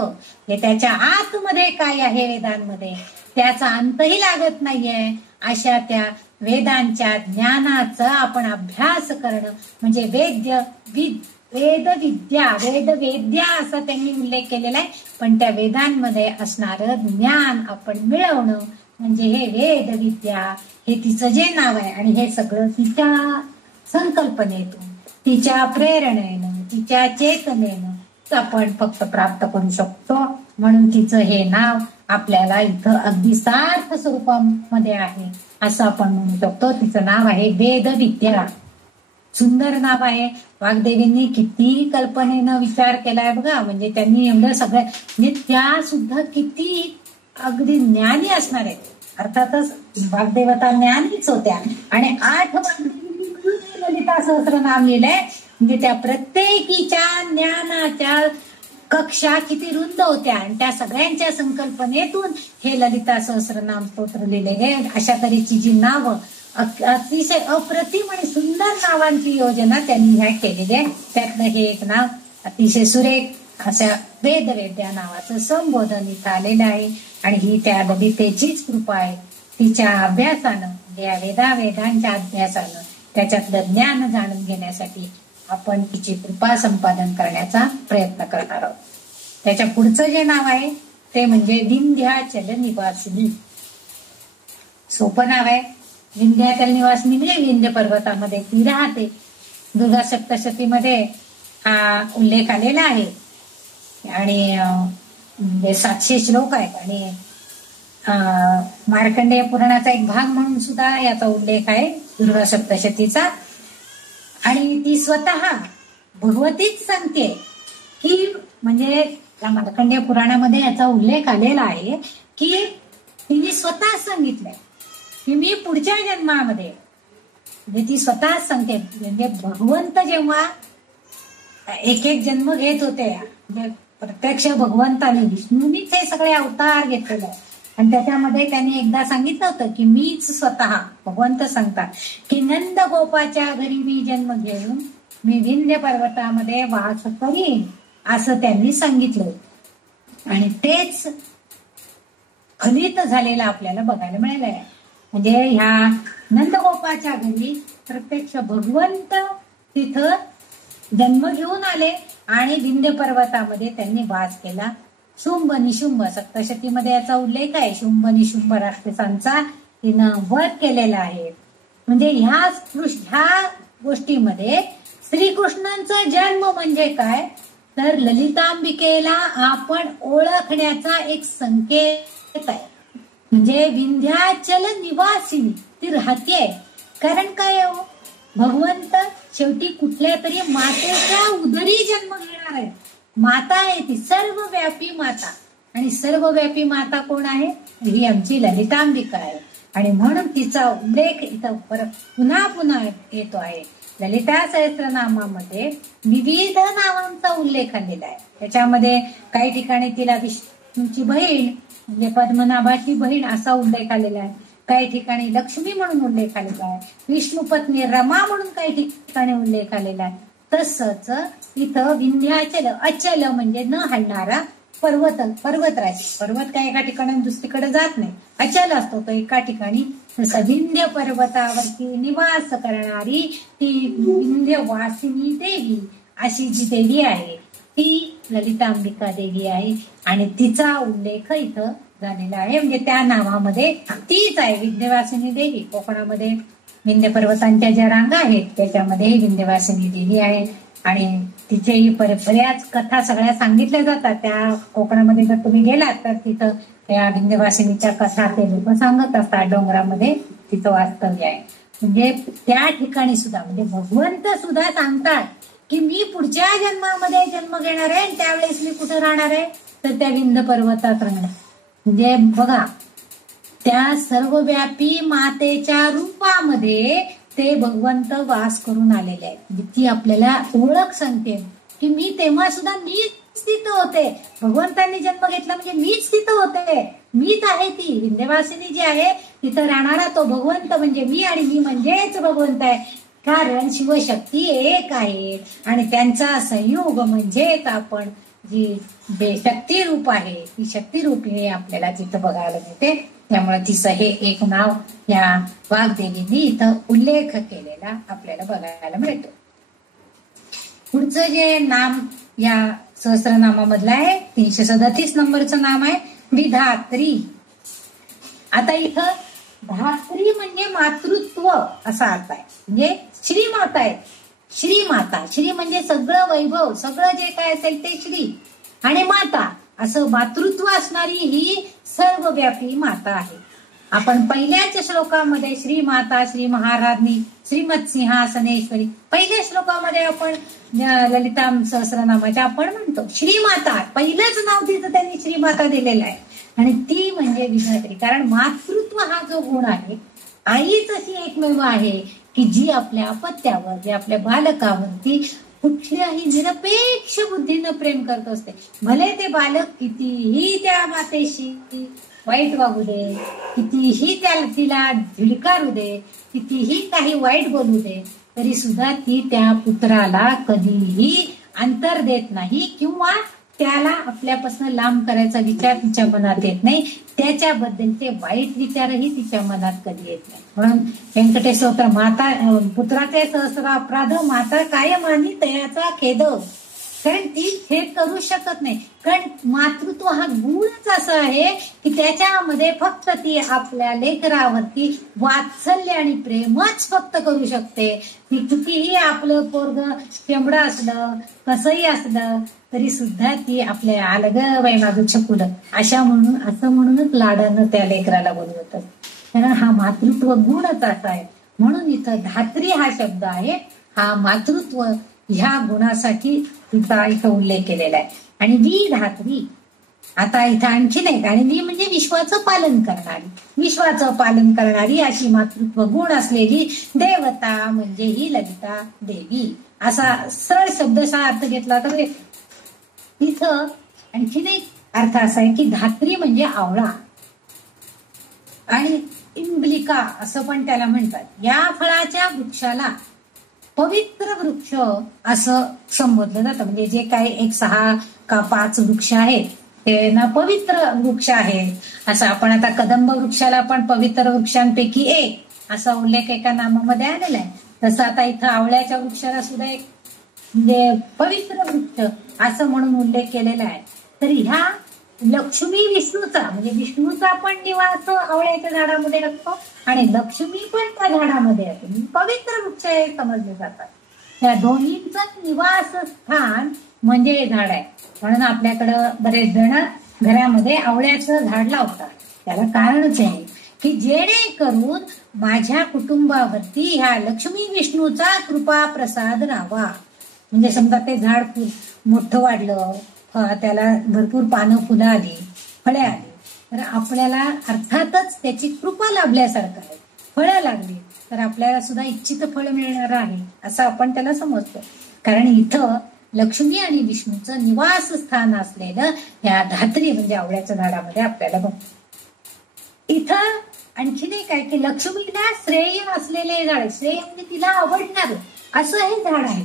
हे त्याच्या आतमध्ये काय आहे वेदांमध्ये त्याचा अंतही लागत नाहीये. अशा त्या वेदांच्या ज्ञानाचा आपण अभ्यास करणं म्हणजे वेदविद्या, वेदवेद्या असा त्यांनी उल्लेख केलेला आहे. पण त्या वेदांमध्ये असणारं ज्ञान आपण मिळवणं म्हणजे हे वेदविद्या, हे तिचं जे नाव आहे. आणि हे सगळं तिच्या संकल्पनेतून, तिच्या प्रेरणेनं, तिच्या चेतनेनं आपण फक्त प्राप्त करू शकतो. म्हणून तिचं हे नाव आपल्याला इथं अगदी सार्थ स्वरूपामध्ये आहे असं आपण म्हणू शकतो. तिचं नाव आहे वेदविद्या. सुंदर नाव आहे. वाग्देवींनी किती कल्पनेनं विचार केलाय बघा. म्हणजे त्यांनी एवढं सगळं, म्हणजे त्या सुद्धा किती अगदी ज्ञानी असणार आहेत. अर्थातच वाग्देवता ज्ञानीच होत्या. आणि 8 ललिता सहस्रनाम लिहिलंय. म्हणजे त्या प्रत्येकीच्या ज्ञानाच्या कक्षा किती रुंद होत्या आणि त्या सगळ्यांच्या संकल्पनेतून हे ललिता सहस्रनाम स्तोत्र लिहिले गेले. अशा तऱ्हेची जी नावं, अतिशय अप्रतिम आणि सुंदर नावांची योजना त्यांनी ह्या केलेली आहे. त्यातलं हे एक नाव अतिशय सुरेख अशा वेदवेद्या नावाचं संबोधन इथं आलेलं आहे. आणि ही त्या ललितेचीच कृपा आहे. तिच्या अभ्यासानं, या वेदांच्या अभ्यासानं त्याच्यातलं ज्ञान जाणून घेण्यासाठी आपण तिची कृपा संपादन करण्याचा प्रयत्न करणार आहोत. त्याच्या पुढचं जे नाव आहे ते म्हणजे विंध्याचल निवासिनी. सोपं नाव आहे. विंध्याचल निवासिनी म्हणजे विंध्य पर्वतामध्ये ती राहते. दुर्गा सप्तशतीमध्ये हा उल्लेख आलेला आहे. आणि 700 श्लोक आहेत. आणि मार्कंडेय पुराणाचा एक भाग म्हणून सुद्धा याचा उल्लेख आहे दुर्गा सप्तशतीचा. आणि ती स्वतः भगवतीच सांगते की, म्हणजे त्या मार्कंडेय पुराणामध्ये याचा उल्लेख आलेला आहे की तिने स्वतः सांगितलंय की मी पुढच्या जन्मामध्ये, म्हणजे ती स्वतःच सांगते. म्हणजे भगवंत जेव्हा एक जन्म घेत होते, म्हणजे प्रत्यक्ष भगवंताने, विष्णूनीच हे सगळे अवतार घेतलेले आहे. आणि त्याच्यामध्ये त्यांनी एकदा सांगितलं होतं की मीच स्वतः, भगवंत सांगतात की नंद गोपाच्या घरी मी जन्म घेऊन मी विंध्य पर्वतामध्ये वास करीन असं त्यांनी सांगितलं. आणि तेच फलित झालेलं आपल्याला बघायला मिळालं आहे. म्हणजे ह्या नंदगोपाच्या घरी प्रत्यक्ष भगवंत तिथं जन्म घेऊन आले आणि विंध्य पर्वतामध्ये त्यांनी वास केला. शुंभ निशुंभ सप्तशतीमध्ये याचा उल्लेख आहे. शुंभ निशुंभ राक्षसांचा तिनं वध केलेला आहे. म्हणजे ह्या गोष्टीमध्ये श्रीकृष्णांचा जन्म म्हणजे काय, तर ललितांबिकेला आपण ओळखण्याचा एक संकेत आहे. म्हणजे विंध्याचल निवासिनी ती राहते. कारण काय हो, भगवंत शेवटी कुठल्या तरी मातेच्या उदरी जन्म घेणार आहे. माता आहे ती सर्वव्यापी माता. आणि सर्वव्यापी माता कोण आहे, ही आमची ललितांबिका आहे. आणि म्हणून तिचा उल्लेख इथं पुन्हा पुन्हा येतो आहे. ललिता सहस्रनामामध्ये विविध नावांचा उल्लेख आलेला आहे. त्याच्यामध्ये काही ठिकाणी तिला विष्णूची बहीण म्हणजे पद्मनाभाची बहीण असा उल्लेख आलेला आहे. काही ठिकाणी लक्ष्मी म्हणून उल्लेख आलेला आहे. विष्णू पत्नी रमा म्हणून काही ठिकाणी उल्लेख आलेला आहे. तसंच इथं विंध्याचल, अचल म्हणजे न हलणारा पर्वतराज. पर्वत काय एका ठिकाणी दुसरीकडे जात नाही, अचल असतो तो एका ठिकाणी. तसं विंध्य पर्वतावरती निवास करणारी ती विंध्यवासिनी देवी अशी जी देवी आहे ती ललितांबिका देवी आहे. आणि तिचा उल्लेख इथं झालेला आहे. म्हणजे त्या नावामध्ये तीच आहे विंध्यवासिनी देवी. कोकणामध्ये विंध्य पर्वतांच्या ज्या रांगा आहेत त्याच्यामध्ये विंध्यवासिनी देवी आहे. आणि तिचेही बऱ्याच कथा सगळ्या सांगितल्या जातात. त्या कोकणामध्ये जर तुम्ही गेलात तर तिथं त्या विंध्यवासिनीच्या कथा ते लोक सांगत असतात. डोंगरामध्ये तिचं वास्तव्य आहे. म्हणजे त्या ठिकाणी सुद्धा म्हणजे भगवंत सुद्धा सांगतात की मी पुढच्या जन्मामध्ये जन्म घेणार आहे आणि त्यावेळेस मी कुठे राहणार आहे, तर त्या विंध्य पर्वतात राहणार. म्हणजे बघा, त्या सर्वव्यापी मातेच्या रूपामध्ये ते भगवंत वास करून आलेले आहेत. म्हणजे ती आपल्याला ओळख सांगते की मी तेव्हा सुद्धा मीच तिथं होते. भगवंतांनी जन्म घेतला म्हणजे मीच तिथं होते, मीच आहे ती विंध्यवासिनी जी आहे तिथं राहणारा तो भगवंत म्हणजे मी, आणि मी म्हणजेच भगवंत आहे. कारण शिवशक्ती एक आहे आणि त्यांचा संयोग म्हणजेच आपण जी शक्ती रूप आहे ती शक्ती रूपी आपल्याला तिथं बघायला मिळते. त्यामुळे तिचं हे एक नाव या वाग्देवींनी इथं उल्लेख केलेला आपल्याला बघायला मिळतो. पुढचं जे नाम या सहस्रनामामधलं आहे 337 नंबरचं नाम आहे विधात्री. आता इथं धात्री म्हणजे मातृत्व असा अर्थ आहे. म्हणजे श्रीमाता आहे. श्रीमाता, श्री म्हणजे सगळं वैभव, सगळं जे काय असेल ते श्री, आणि माता असं मातृत्व असणारी ही सर्वव्यापी माता आहे. आपण पहिल्याच श्लोकामध्ये श्री माता, श्री महाराज्ञी, श्रीमत सिंहासनेश्वरी, पहिल्या श्लोकामध्ये आपण ललिता सहस्रनामाच्या आपण म्हणतो श्रीमाता. पहिलंच नाव तिथं त्यांनी श्रीमाता दिलेलं आहे आणि ती म्हणजे विधात्री. कारण मातृत्व हा जो गुण आहे, आईच अशी एकमेव आहे की जी आपल्या अपत्यावर, जी आपल्या बालकावरती कुठल्याही निरपेक्ष बुद्धीनं प्रेम करत असते. भले ते बालक कितीही त्या मातेशी वाईट वागू दे, कितीही तिला झिडकारू दे, कितीही काही वाईट बोलू दे, तरी सुद्धा ती त्या पुत्राला कधीही अंतर देत नाही किंवा त्याला आपल्यापासून लांब करायचा विचार तिच्या मनात येत नाही. त्याच्याबद्दलचे वाईट विचारही तिच्या मनात कधी येत नाही. म्हणून व्यंकटेश स्तोत्र माता पुत्राचे सहस्र अपराध माता काय मानी तयाचा खेद. कारण ती खेद करू शकत नाही. कारण मातृत्व हा गुणच असा आहे की त्याच्यामध्ये फक्त ती आपल्या लेकरावरती वात्सल्य आणि प्रेमच फक्त करू शकते. ती कितीही आपलं पोरग शेंबडं असलं, कसंही असलं तरी सुद्धा ती आपल्या आलग बाई माझं छकुलं अशा म्हणून असं म्हणूनच लाडानं त्या लेकराला बोलवतात. कारण हा मातृत्व गुणच असा आहे. म्हणून इथं धात्री हा शब्द आहे, हा मातृत्व ह्या गुणासाठी तिचा इथं उल्लेख केलेला आहे. आणि वी धात्री आता इथं आणखी नाही. आणि वी म्हणजे विश्वाचं पालन करणारी, विश्वाचं पालन करणारी अशी मातृत्व गुण असलेली देवता म्हणजे ही ललिता देवी. असा सरळ शब्दशः अर्थ घेतला तर इथं आणखीन एक अर्थ असा आहे की धात्री म्हणजे आवळा आणि इंबलिका असं पण त्याला म्हणतात. या फळाच्या वृक्षाला पवित्र वृक्ष असं संबोधलं जातं. म्हणजे जे काही एक 6 का 5 वृक्ष आहेत ते ना पवित्र वृक्ष आहेत. असं आपण आता कदंब वृक्षाला पण पवित्र वृक्षांपैकी एक असा उल्लेख एका नामामध्ये आलेला आहे. तसं आता इथं आवळ्याच्या वृक्षाला सुद्धा एक म्हणजे पवित्र वृक्ष असं म्हणून उल्लेख केलेला आहे. तर ह्या लक्ष्मी विष्णूचा म्हणजे विष्णूचा पण निवास आवळ्याच्या झाडामध्ये असतो आणि लक्ष्मी पण त्या झाडामध्ये असते. पवित्र वृक्ष हे समजले जातात. त्या दोन्हींचं निवास स्थान म्हणजे हे झाड आहे. म्हणून आपल्याकडं बरेच जण घरामध्ये आवळ्याचं झाड लावतात. त्याला कारणच आहे की जेणेकरून माझ्या कुटुंबावरती ह्या लक्ष्मी विष्णूचा कृपा प्रसाद राहावा. म्हणजे समजा ते झाड मोठं वाढलं, त्याला भरपूर पानं फुलं आली, फळे आली, तर आपल्याला अर्थातच त्याची कृपा लाभल्यासारखं आहे. फळं लागली तर आपल्याला सुद्धा इच्छित फळ मिळणार आहे असं आपण त्याला समजतो. कारण इथं लक्ष्मी आणि विष्णूचं निवास स्थान असलेलं या धात्री म्हणजे आवळ्याच्या झाडामध्ये आपल्याला बघतो. इथं आणखीन एक आहे की लक्ष्मीला श्रेय असलेले झाड, श्रेय म्हणजे तिला आवडणार असं हे झाड आहे.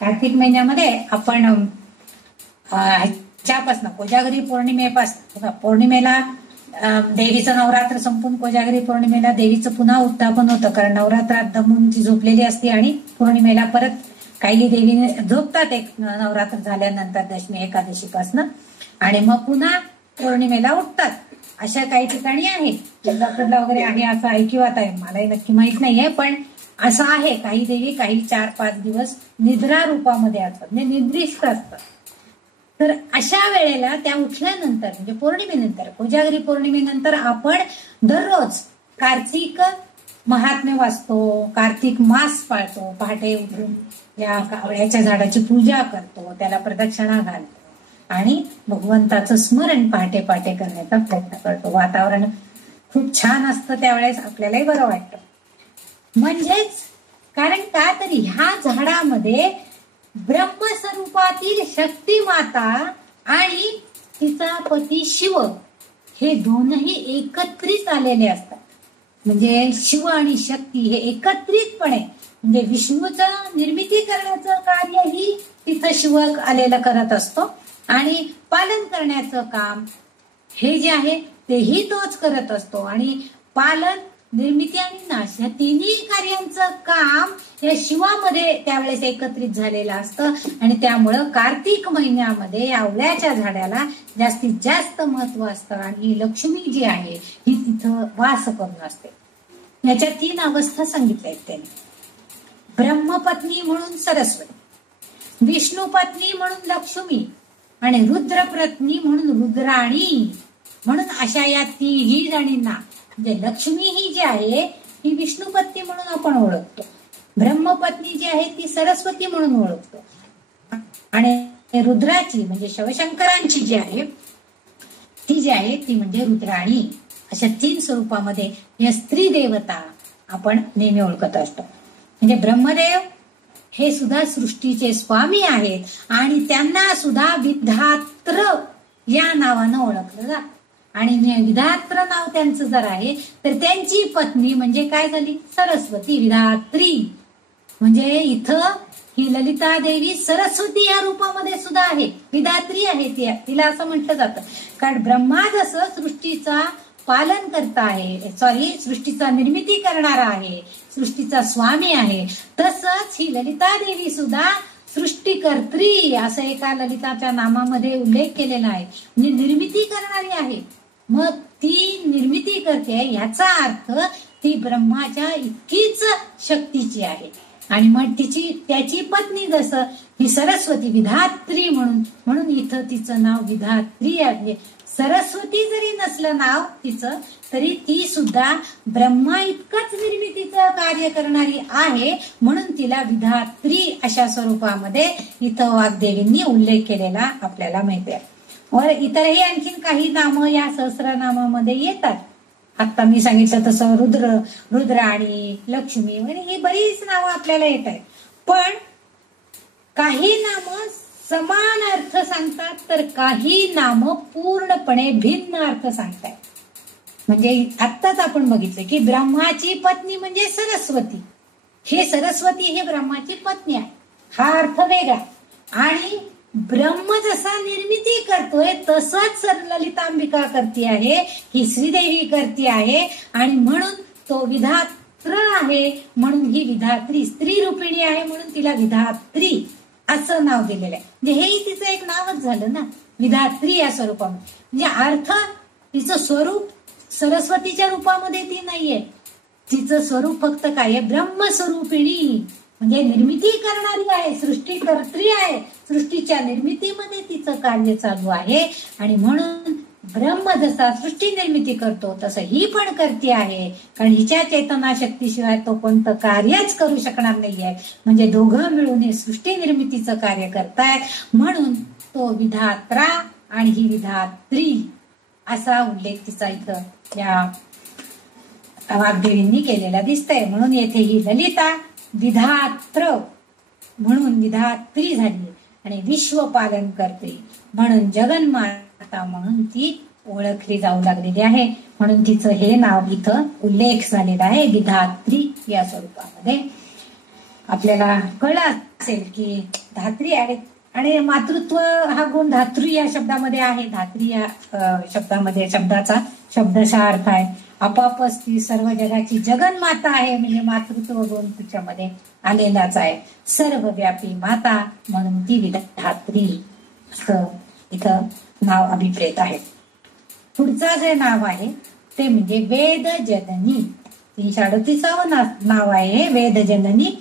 कार्तिक महिन्यामध्ये आपण ह्याच्यापासून कोजागरी पौर्णिमेपासून पौर्णिमेला देवीचं नवरात्र संपून कोजागरी पौर्णिमेला देवीचं पुन्हा उत्थापन होतं. कारण नवरात्रात दमून ती झोपलेली असते आणि पौर्णिमेला परत काही देवी झोपतात एक नवरात्र झाल्यानंतर दशमी एकादशीपासनं आणि मग पुन्हा पौर्णिमेला उठतात. अशा काही ठिकाणी आहे, कोल्हापूरला वगैरे आहे असं ऐकिवात आहे. मलाही नक्की माहित नाहीये पण असं आहे. काही देवी काही 4-5 दिवस निद्रा रूपामध्ये असतात, म्हणजे निद्रिस्त असतात. तर अशा वेळेला त्या उठल्यानंतर म्हणजे पौर्णिमेनंतर कोजागरी पौर्णिमेनंतर आपण दररोज कार्तिक महात्म्य वाचतो, कार्तिक मास पाळतो, पहाटे उठून या आवळ्याच्या झाडाची पूजा करतो, त्याला प्रदक्षिणा घालतो आणि भगवंताचं स्मरण पहाटे पहाटे करण्याचा प्रयत्न करतो. वातावरण खूप छान असतं त्यावेळेस, आपल्यालाही बरं वाटतं. म्हणजेच कारण का तर ह्या झाडामध्ये ब्रह्मस्वरूपातील शक्ती माता आणि तिचा पती शिव हे दोनही एकत्रित आलेले असतात. म्हणजे शिव आणि शक्ती हे एकत्रितपणे म्हणजे विष्णूचं निर्मिती करण्याचं कार्यही तिथं शिव आलेलं करत असतो आणि पालन करण्याचं काम हे जे आहे तेही तोच करत असतो. आणि पालन, निर्मिती आणि नाश या तिन्ही कार्यांचं काम या शिवामध्ये त्यावेळेस एकत्रित झालेलं असतं. आणि त्यामुळं कार्तिक महिन्यामध्ये आवळ्याच्या झाडाला जास्तीत जास्त महत्व असतं. आणि ही लक्ष्मी जी आहे ही तिथं वास करून असते. याच्या 3 अवस्था सांगितल्या आहेत त्यांनी. ब्रह्मपत्नी म्हणून सरस्वती, विष्णुपत्नी म्हणून लक्ष्मी आणि रुद्रपत्नी म्हणून रुद्राणी म्हणून अशा या 3ही जणींना म्हणजे लक्ष्मी ही जी आहे ही विष्णुपत्नी म्हणून आपण ओळखतो, ब्रह्मपत्नी जी आहे ती सरस्वती म्हणून ओळखतो आणि रुद्राची म्हणजे शिवशंकरांची जी आहे ती म्हणजे रुद्राणी. अशा 3 स्वरूपामध्ये या स्त्री देवता आपण नेहमी ओळखत असतो. म्हणजे ब्रह्मदेव हे सुद्धा सृष्टीचे स्वामी आहेत आणि त्यांना सुद्धा विधात्र या नावानं ओळखलं जातं. आणि विधात्र नाव त्यांचं जर आहे तर त्यांची पत्नी म्हणजे काय झाली, सरस्वती, विधात्री. म्हणजे इथं ही ललिता देवी सरस्वती या रूपामध्ये सुद्धा आहे, विधात्री आहे तिला असं म्हटलं जातं. कारण ब्रह्मा जसं सृष्टीचा पालन करता आहे, सृष्टीचा निर्मिती करणारा आहे, सृष्टीचा स्वामी आहे, तसंच ही ललिता देवी सुद्धा सृष्टीकर्त्री असं एका ललिताच्या नामामध्ये उल्लेख केलेला आहे. म्हणजे निर्मिती करणारी आहे. मग ती निर्मिती करते याचा अर्थ ती ब्रह्माच्या इतकीच शक्तीची आहे. आणि मग त्याची पत्नी जसं ही सरस्वती विधात्री म्हणून इथं तिचं नाव विधात्री आहे. सरस्वती जरी नसलं नाव तिचं तरी ती सुद्धा ब्रह्मा इतकंच निर्मितीचं कार्य करणारी आहे म्हणून तिला विधात्री अशा स्वरूपामध्ये इथं वाग्देवींनी उल्लेख केलेला आपल्याला माहिती आहे. वर इतरही आणखीन काही नामं या सहस्रनामामध्ये येतात. आता मी सांगितलं तसं रुद्राणी, लक्ष्मी वगैरे ही बरीच नावं आपल्याला येत आहेत. पण काही नामं समान अर्थ सांगतात तर काही नामं पूर्णपणे भिन्न अर्थ सांगतात. म्हणजे आत्ताच आपण बघितलं की ब्रह्माची पत्नी म्हणजे सरस्वती, हे सरस्वती हे ब्रह्माची पत्नी आहे, हा अर्थ वेगळा. आणि ब्रह्म जसा निर्मिती करतोय तसंच ललितांबिका करती आहे, ही श्रीदेवी करती आहे. आणि म्हणून तो विधात्र आहे म्हणून ही विधात्री, स्त्री रूपिणी आहे म्हणून तिला विधात्री असं नाव दिलेलं आहे. म्हणजे हेही तिचं एक नावच झालं ना, विधात्री या स्वरूपामध्ये. म्हणजे अर्थ तिचं स्वरूप सरस्वतीच्या रूपामध्ये ती नाहीये, तिचं स्वरूप फक्त काय आहे, ब्रह्मस्वरूपिणी म्हणजे निर्मिती करणारी आहे, सृष्टीकर्त्री आहे, सृष्टीच्या निर्मितीमध्ये तिचं कार्य चालू आहे. आणि म्हणून ब्रह्म जसा सृष्टी निर्मिती करतो तसं ही पण करते आहे. कारण हिच्या चेतना शक्तीशिवाय तो कोणतं कार्यच करू शकणार नाहीये. म्हणजे दोघं मिळून हे सृष्टी निर्मितीचं कार्य करतायत म्हणून तो विधात्रा आणि ही विधात्री असा उल्लेख तिचा इथं या वाग्देवींनी केलेला दिसतंय. म्हणून येथे ही ललिता विधात्र म्हणून विधात्री झाली आणि विश्वपालन करते म्हणून जगन्माता म्हणून ती ओळखली जाऊ लागलेली आहे. म्हणून तिचं हे नाव इथं उल्लेख झालेला आहे विधात्री या स्वरूपामध्ये. आपल्याला कळलं असेल की धात्री आहे आणि मातृत्व हा गुण धात्री या शब्दामध्ये आहे. धात्री या शब्दामध्ये शब्दाचा शब्दशः अर्थ आहे आपापच ती सर्व जगाची जगन्माता आहे. म्हणजे मातृत्व गुण तिच्यामध्ये आलेलाच आहे. सर्वव्यापी माता म्हणून ती विधात्री असं इथं नाव अभिप्रेत आहे. पुढचं जे नाव आहे ते म्हणजे वेद जननी. 338 नाव आहे वेद जननी.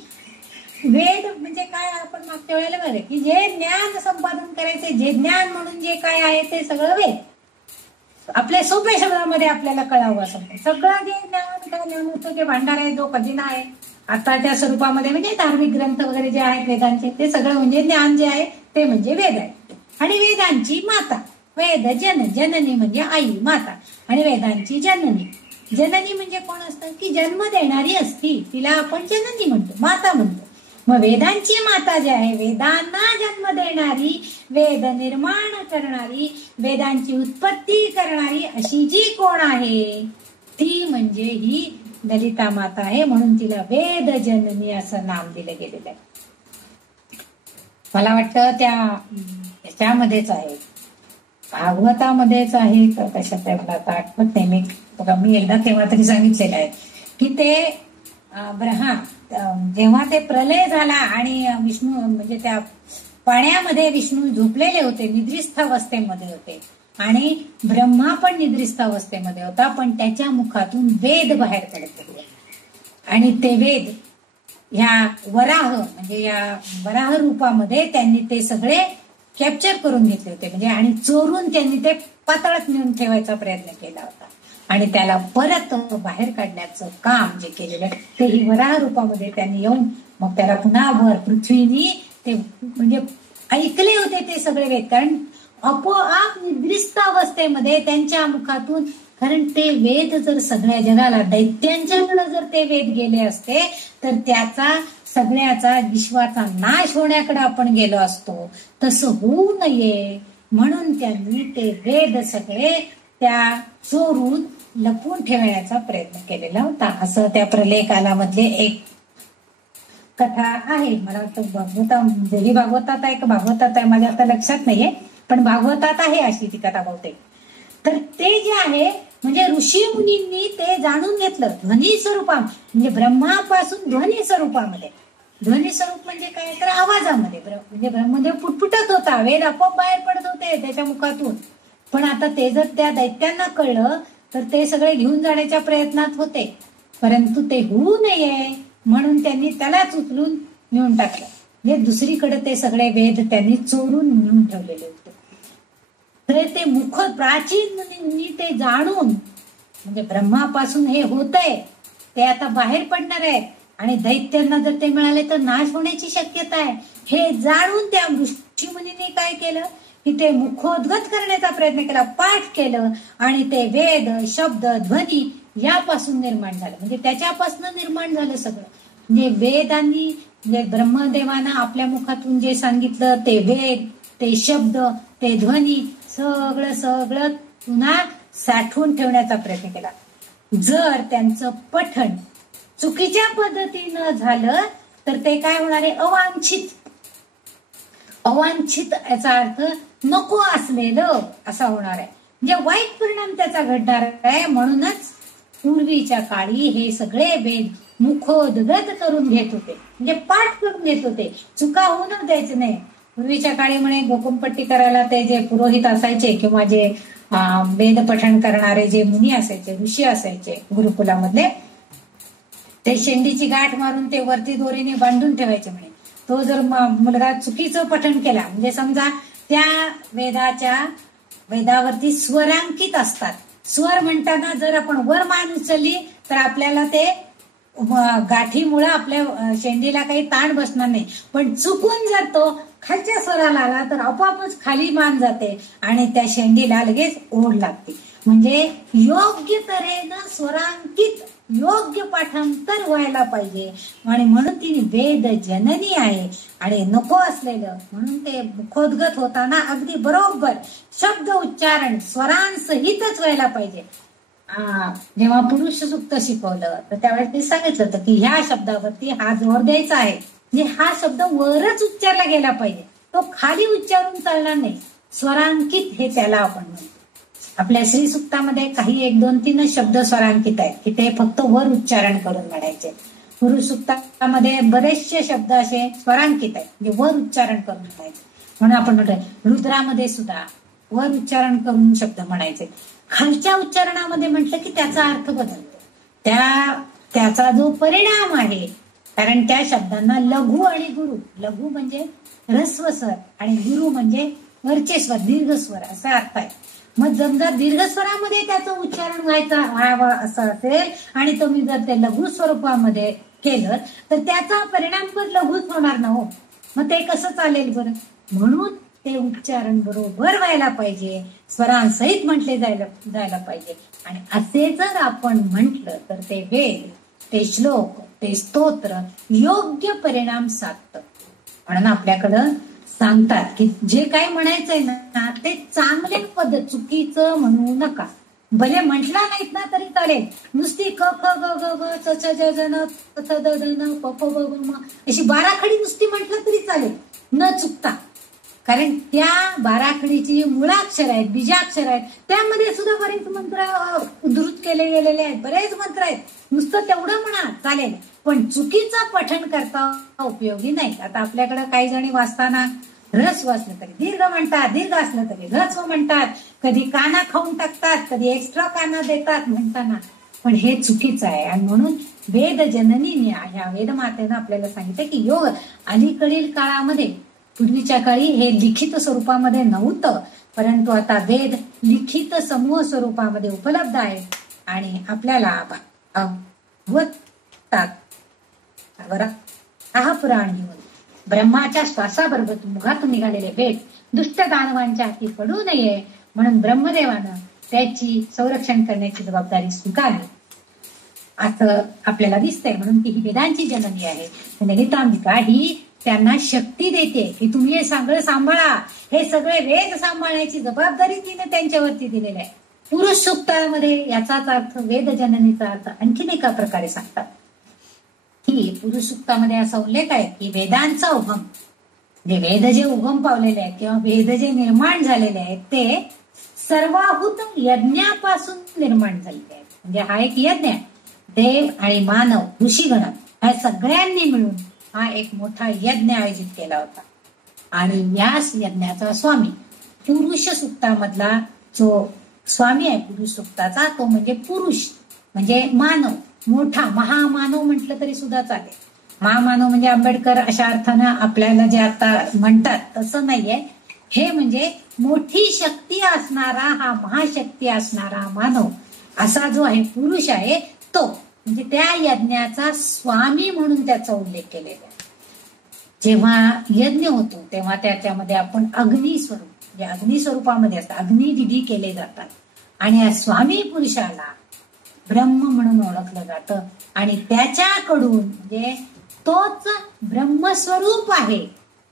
वेद म्हणजे काय आपण मागच्या वेळेला बघा की जे ज्ञान संपादन करायचे, जे ज्ञान म्हणून जे काय आहे ते सगळं वेद. आपल्या सोप्या शब्दामध्ये आपल्याला कळावं असं सगळं जे ज्ञान काय ज्ञान होतं जे भांडार आहे, जो खजिना आहे आताच्या स्वरूपामध्ये म्हणजे धार्मिक ग्रंथ वगैरे जे आहेत वेदांचे ते सगळं म्हणजे ज्ञान जे आहे ते म्हणजे वेद आहे. आणि वेदांची माता वेद जननी म्हणजे आई माता आणि वेदांची जननी. जननी म्हणजे कोण असतं की जन्म देणारी असती तिला आपण जननी म्हणतो, माता म्हणतो. मग वेदांची माता जी आहे वेदांना जन्म देणारी, वेद निर्माण करणारी, वेदांची उत्पत्ती करणारी अशी जी कोण आहे ती म्हणजे ही ललिता माता आहे, म्हणून तिला वेद जननी असं नाव दिलं गेलेलं आहे. मला वाटतं त्याच्यामध्येच आहे, भागवतामध्येच आहे तर कशात आहे मला आता आठवत नाही. मी एकदा तेव्हा तरी सांगितलेलं आहे की ते जेव्हा ते प्रलय झाला आणि विष्णू म्हणजे त्या पाण्यामध्ये विष्णू झोपलेले होते, निद्रिस्थ अवस्थेमध्ये होते आणि ब्रह्मा पण निद्रिस्थ अवस्थेमध्ये होता, पण त्याच्या मुखातून वेद बाहेर पडत होते आणि ते वेद ह्या म्हणजे या वराह रूपामध्ये त्यांनी ते सगळे कॅप्चर करून घेतले होते, म्हणजे आणि चोरून त्यांनी ते पातळात नेऊन ठेवायचा प्रयत्न केला होता आणि त्याला परत बाहेर काढण्याचं काम जे केलेलं तेही वराह रूपामध्ये त्यांनी येऊन मग त्याला पुन्हा भर पृथ्वीनी ते म्हणजे ऐकले होते ते सगळे वेद, कारण आपोआप निद्रिस्त अवस्थेमध्ये त्यांच्या मुखातून, कारण ते वेद जर सगळ्या जगाला दैत्यांच्याकडे जर ते वेद गेले असते तर त्याचा सगळ्याचा विश्वाचा नाश होण्याकडे आपण गेलो असतो. तसं होऊ नये म्हणून त्यांनी ते वेद सगळे त्या चोरून लपवून ठेवण्याचा प्रयत्न केलेला होता, असं त्या प्रलय कालामधले एक कथा आहे. मला वाटतं देवी भागवतात आहे का भागवतात आहे माझ्या आता लक्षात नाहीये, पण भागवतात आहे अशी ती कथा बहुतेक. तर ते जे आहे म्हणजे ऋषी मुनींनी ते जाणून घेतलं ध्वनी स्वरूपा, म्हणजे ब्रह्मापासून ध्वनी स्वरूपामध्ये. ध्वनी स्वरूप म्हणजे काय तर आवाजामध्ये, म्हणजे ब्रह्मदेव पुटपुटत होता, वेद आपोआप बाहेर पडत होते त्याच्या मुखातून. पण आता ते जर त्या दैत्यांना कळलं तर ते सगळे घेऊन जाण्याच्या प्रयत्नात होते, परंतु ते होऊ नये म्हणून त्यांनी त्यालाच उचलून नेऊन टाकलं. म्हणजे दुसरीकडे ते सगळे वेद त्यांनी चोरून नेऊन ठेवलेले होते. तर ते प्राचीन मुनींनी ते जाणून, म्हणजे ब्रह्मापासून हे होतंय ते आता बाहेर पडणार आहे आणि दैत्यांना जर ते मिळाले तर नाश होण्याची शक्यता आहे, हे जाणून त्या ऋषी मुनींनी काय केलं की ते मुखोद्गत करण्याचा प्रयत्न केला, पाठ केलं आणि ते वेद शब्द ध्वनी यापासून निर्माण झालं, म्हणजे त्याच्यापासून निर्माण झालं सगळं. म्हणजे वेदांनी म्हणजे ब्रह्मदेवानं आपल्या मुखातून जे सांगितलं ते वेद, ते शब्द, ते ध्वनी सगळं पुन्हा साठवून ठेवण्याचा प्रयत्न केला. जर त्यांचं पठण चुकीच्या पद्धतीनं झालं तर ते काय होणार आहे, अवांछित याचा अर्थ नको असलेलं असा होणार आहे, म्हणजे वाईट परिणाम त्याचा घडणार आहे. म्हणूनच पूर्वीच्या काळी हे सगळे वेद मुखोद्गत करून घेत होते, म्हणजे पाठ करून घेत होते, चुका होऊन द्यायचे नाही. पूर्वीच्या काळी म्हणे गोकुमपट्टी करायला ते जे पुरोहित असायचे किंवा जे वेद पठण करणारे जे मुनी असायचे, ऋषी असायचे गुरुकुलामधले, ते शेंडीची गाठ मारून ते वरती दोरीने बांधून ठेवायचे म्हणे. तो जर मुलगा चुकीचं पठण केला, म्हणजे समजा त्या वेदावरती स्वरांकित असतात, स्वर म्हणताना जर आपण वर मान उचलली तर आपल्याला ते गाठीमुळे आपल्या शेंडीला काही ताण बसणार नाही, पण चुकून जर तो खालच्या स्वराला आला तर आपोआपच खाली मान जाते आणि त्या शेंडीला लगेच ओढ लागते. म्हणजे योग्य तऱ्हेनं स्वरांकित योग्य पाठांतर व्हायला पाहिजे आणि म्हणून ती वेद जननी आहे. आणि नको असलेलं म्हणून ते मुखोद्गत होताना अगदी बरोबर शब्द उच्चारण स्वरांसहितच व्हायला पाहिजे. जेव्हा पुरुष सूक्त शिकवलं तर त्यावेळेस ते सांगितलं होतं की ह्या शब्दावरती हा जोर द्यायचा आहे, म्हणजे हा शब्द वरच उच्चारला गेला पाहिजे, तो खाली उच्चारून चालणार नाही. स्वरांकित हे त्याला आपण म्हणतो. आपल्या श्री सुक्तामध्ये काही 1, 2, 3 शब्द स्वरांकित आहेत की ते फक्त वर उच्चारण करून म्हणायचे. पुरुष सुक्तामध्ये बरेचसे शब्द असे स्वरांकित आहेत, म्हणजे वर उच्चारण करून म्हणायचे. म्हणून आपण म्हणतोय रुद्रामध्ये सुद्धा वर उच्चारण करून शब्द म्हणायचे. खालच्या उच्चारणामध्ये म्हटलं की त्याचा अर्थ बदलतो, त्याचा जो परिणाम आहे, कारण त्या शब्दांना लघु आणि गुरु, लघु म्हणजे ह्रस्व स्वर आणि गुरु म्हणजे वरचे स्वर दीर्घ स्वर असा अर्थ आहे. मग समजा दीर्घ स्वरामध्ये त्याचं उच्चारण व्हावं असं असेल आणि तुम्ही जर ते लघु स्वरूपामध्ये केलं तर त्याचा परिणाम पण लघुच होणार ना हो, मग ते कसं चालेल बरं. म्हणून ते उच्चारण बरोबर व्हायला पाहिजे, स्वरांसहित म्हटले जायला पाहिजे. आणि असे जर आपण म्हटलं तर ते वेद, ते श्लोक, ते स्तोत्र योग्य परिणाम साधतं. म्हणून आपल्याकडं सांगतात की जे काही म्हणायचंय ना ते चांगल्या पद्धत, चुकीचं म्हणू नका. भले म्हटला नाहीत ना तरी चालेल, नुसती क ख ग ग ग च च ज ज न प थ द ध न प फ ब भ म अशी 12 खडी नुसती म्हटलं तरी चालेल न चुकता. कारण त्या 12 खडीची जी मुळाक्षर आहेत, बीजाक्षर आहेत, त्यामध्ये सुद्धा बरेच मंत्र उद्धृत केले गेलेले आहेत, बरेच मंत्र आहेत. नुसतं तेवढं म्हणा चालेल, पण चुकीचं पठण करता उपयोगी नाही. आता आपल्याकडे काही जणी वाचताना रस वाचलं तरी दीर्घ म्हणतात, दीर्घ असलं तरी रस्व म्हणतात, कधी काना खाऊन टाकतात, कधी एक्स्ट्रा काना देतात म्हणताना, पण हे चुकीचं आहे. आणि म्हणून वेद जननीने, ह्या वेदमातेनं आपल्याला सांगितलं की योग अलीकडील काळामध्ये, पूर्वीच्या काळी हे लिखित स्वरूपामध्ये नव्हतं, परंतु आता वेद लिखित समूह स्वरूपामध्ये उपलब्ध आहे आणि आपल्याला पुराण घेऊन ब्रह्माच्या श्वासाबरोबर मुखातून निघालेले वेद दुष्ट दानवांच्या हाती पडू नये म्हणून ब्रह्मदेवानं त्याची संरक्षण करण्याची जबाबदारी स्वीकारली असं आपल्याला दिसतंय. म्हणून ती ही वेदांची जननी आहे. ललितांबिका ही त्यांना शक्ती देते की तुम्ही हे सगळं सांभाळा, हे सगळे वेद सांभाळण्याची जबाबदारी तिने त्यांच्यावरती दिलेली आहे. पुरुष सूक्तामध्ये याचाच अर्थ, वेद जननीचा अर्थ आणखीन एका प्रकारे सांगतात की पुरुष सूक्तामध्ये असा उल्लेख आहे की वेदांचा उगम, जे वेद जे उगम पावलेले आहेत किंवा वेद जे निर्माण झालेले आहेत ते सर्वाहूत यज्ञापासून निर्माण झालेले आहेत. म्हणजे हा एक यज्ञ आहे. देव आणि मानव ऋषीगण ह्या सगळ्यांनी मिळून हा एक मोठा यज्ञ आयोजित केला होता. आणि याच यज्ञाचा स्वामी पुरुष सूक्तामधला जो स्वामी आहे पुरुष सूक्ताचा, तो म्हणजे पुरुष, म्हणजे मानव, मोठा महामानव म्हटलं तरी सुद्धा चालेल. महामानव म्हणजे आंबेडकर अशा अर्थानं आपल्याला जे आता म्हणतात तसं नाहीये. हे म्हणजे मोठी शक्ती असणारा, हा महाशक्ती असणारा मानव असा जो आहे पुरुष आहे तो, म्हणजे त्या यज्ञाचा स्वामी म्हणून त्याचा उल्लेख केलेला आहे. जेव्हा यज्ञ होतो तेव्हा त्याच्यामध्ये आपण अग्निस्वरूप, म्हणजे अग्निस्वरूपामध्ये असतात, अग्निविधी केले जातात आणि या स्वामी पुरुषाला ब्रह्म म्हणून ओळखलं जातं. आणि त्याच्याकडून, म्हणजे तोच ब्रह्मस्वरूप आहे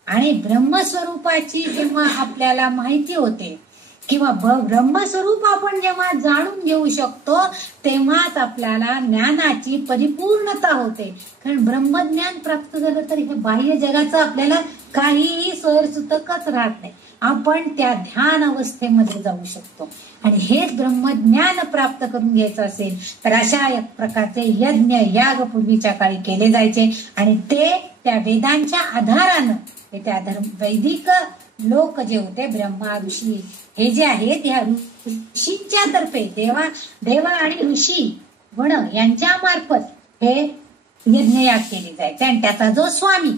आणि ब्रह्मस्वरूपाची जेव्हा आपल्याला माहिती होते किंवा ब्रह्मस्वरूप आपण जेव्हा जाणून घेऊ शकतो तेव्हाच आपल्याला ज्ञानाची परिपूर्णता होते. कारण ब्रह्मज्ञान प्राप्त झालं तर हे बाह्य जगाचं आपल्याला काहीही सोयरसुतकच राहत नाही. आपण त्या ध्यान अवस्थेमध्ये जाऊ शकतो आणि हेच ब्रह्मज्ञान प्राप्त करून घ्यायचं असेल तर अशा एक प्रकारचे यज्ञ याग पूर्वीच्या काळी केले जायचे आणि ते त्या वेदांच्या आधारानं, त्या वैदिक लोक जे होते ब्रह्मा ऋषी हे जे आहेत, या ऋषींच्या तर्फे देवा आणि ऋषी गण यांच्या मार्फत हे यज्ञयाग केले जायचे. आणि त्याचा जो स्वामी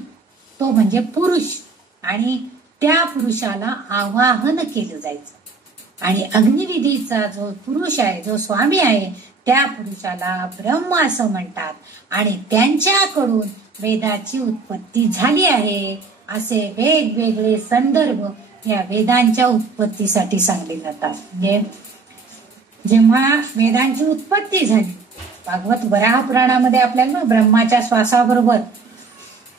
तो म्हणजे पुरुष, आणि त्या पुरुषाला आवाहन केलं जायचं. आणि अग्निविधीचा जो पुरुष आहे, जो स्वामी आहे, त्या पुरुषाला ब्रह्म असं म्हणतात आणि त्यांच्याकडून वेदाची उत्पत्ती झाली आहे असे वेगवेगळे संदर्भ या वेदांच्या उत्पत्तीसाठी सांगले जातात. म्हणजे जेव्हा वेदांची उत्पत्ती झाली, भागवत वराह पुराणामध्ये आपल्याला ब्रह्माच्या श्वासाबरोबर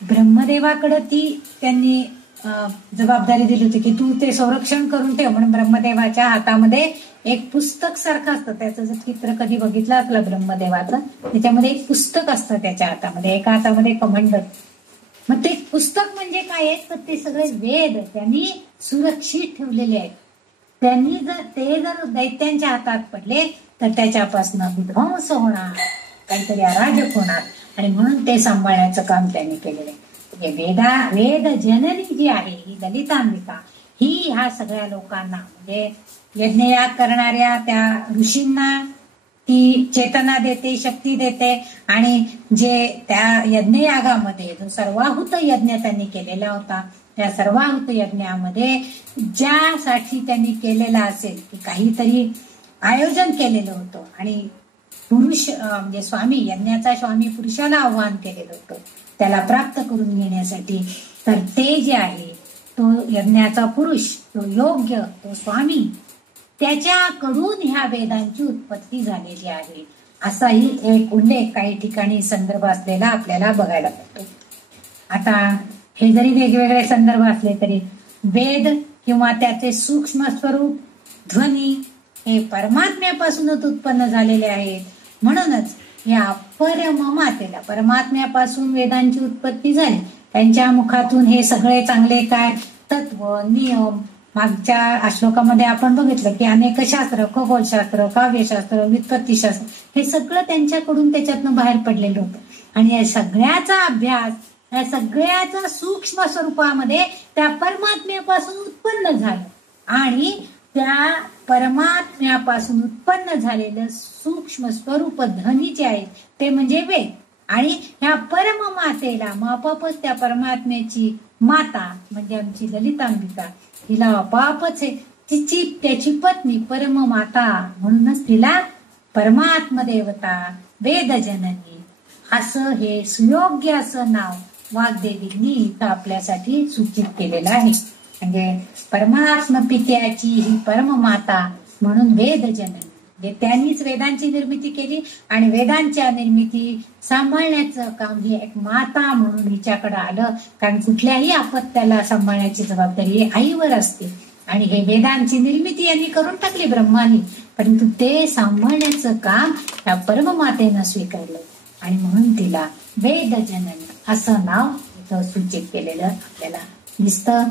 ब्रह्मदेवाकडे ती त्यांनी जबाबदारी दिली होती की तू ते संरक्षण करून ठेव म्हणून. ब्रह्मदेवाच्या हातामध्ये एक पुस्तक सारखं असतं, त्याचं जर चित्र कधी बघितलं असलं ब्रह्मदेवाचं, त्याच्यामध्ये एक पुस्तक असतं त्याच्या हातामध्ये, एका हातामध्ये कमंडल. मग ते पुस्तक म्हणजे काय आहे तर ते सगळे वेद त्यांनी सुरक्षित ठेवलेले आहेत. त्यांनी जर दैत्यांच्या हातात पडले तर त्याच्यापासून विध्वंस होणार, काहीतरी अराजक होणार आणि म्हणून ते सांभाळण्याचं काम त्यांनी केलेलं आहे. वेद जननी जी आहे ही ललितांबिका, ही ह्या सगळ्या लोकांना म्हणजे यज्ञयाग करणाऱ्या त्या ऋषींना ती चेतना देते, शक्ती देते. आणि जे त्या यज्ञयागामध्ये जो सर्वाहुत यज्ञ त्यांनी केलेला होता, त्या सर्वाहुत यज्ञामध्ये ज्यासाठी त्यांनी केलेला असेल की काहीतरी आयोजन केलेलं होतं आणि पुरुष म्हणजे स्वामी, यज्ञाचा स्वामी पुरुषाला आव्हान केलेलं होतं त्याला प्राप्त करून घेण्यासाठी, तर ते जे आहे तो यज्ञाचा पुरुष, तो योग्य, तो स्वामी, त्याच्याकडून ह्या वेदांची उत्पत्ती झालेली आहे असाही एक उल्लेख काही ठिकाणी संदर्भ असलेला आपल्याला बघायला मिळतो. आता हे जरी वेगवेगळे संदर्भ असले तरी वेद किंवा त्याचे सूक्ष्म स्वरूप, ध्वनी, हे परमात्म्यापासूनच उत्पन्न झालेले आहेत. म्हणूनच या परम मातेला, परमात्म्यापासून वेदांची उत्पत्ती झाली. त्यांच्या मुखातून हे सगळे चांगले काय तत्व, नियम, मागच्या श्लोकामध्ये आपण बघितलं की अनेक शास्त्र, खगोलशास्त्र, काव्यशास्त्र, व्युत्पत्तीशास्त्र हे सगळं त्यांच्याकडून त्याच्यातनं बाहेर पडलेलं होतं. आणि या सगळ्याचा अभ्यास, या सगळ्याचा सूक्ष्म स्वरूपामध्ये त्या परमात्म्यापासून उत्पन्न झालं. आणि त्या परमात्म्यापासून उत्पन्न झालेलं सूक्ष्म स्वरूप ध्वनी जे आहे ते म्हणजे वेद. आणि ह्या परम मातेला आपापच त्या परमात्म्याची माता म्हणजे आमची ललितांबिका, तिला आपापच तिची त्याची पत्नी परम माता, म्हणूनच तिला परमात्म देवता, वेद जननी असं हे सुयोग्य असं नाव वाग्देवींनी इथं आपल्यासाठी सूचित केलेलं आहे. म्हणजे परमात्म पित्याची ही परम माता म्हणून वेद जननी, म्हणजे त्यांनीच वेदांची निर्मिती केली आणि वेदांच्या निर्मिती सांभाळण्याचं काम ही एक माता म्हणून हिच्याकडे आलं. कारण कुठल्याही आपत्त्याला सांभाळण्याची जबाबदारी आईवर असते. आणि हे वेदांची निर्मिती यांनी करून टाकली ब्रह्मानी, परंतु ते सांभाळण्याचं काम या परममातेनं स्वीकारलं आणि म्हणून तिला वेद जननी असं नाव इथं सूचित केलेलं आपल्याला दिसतं.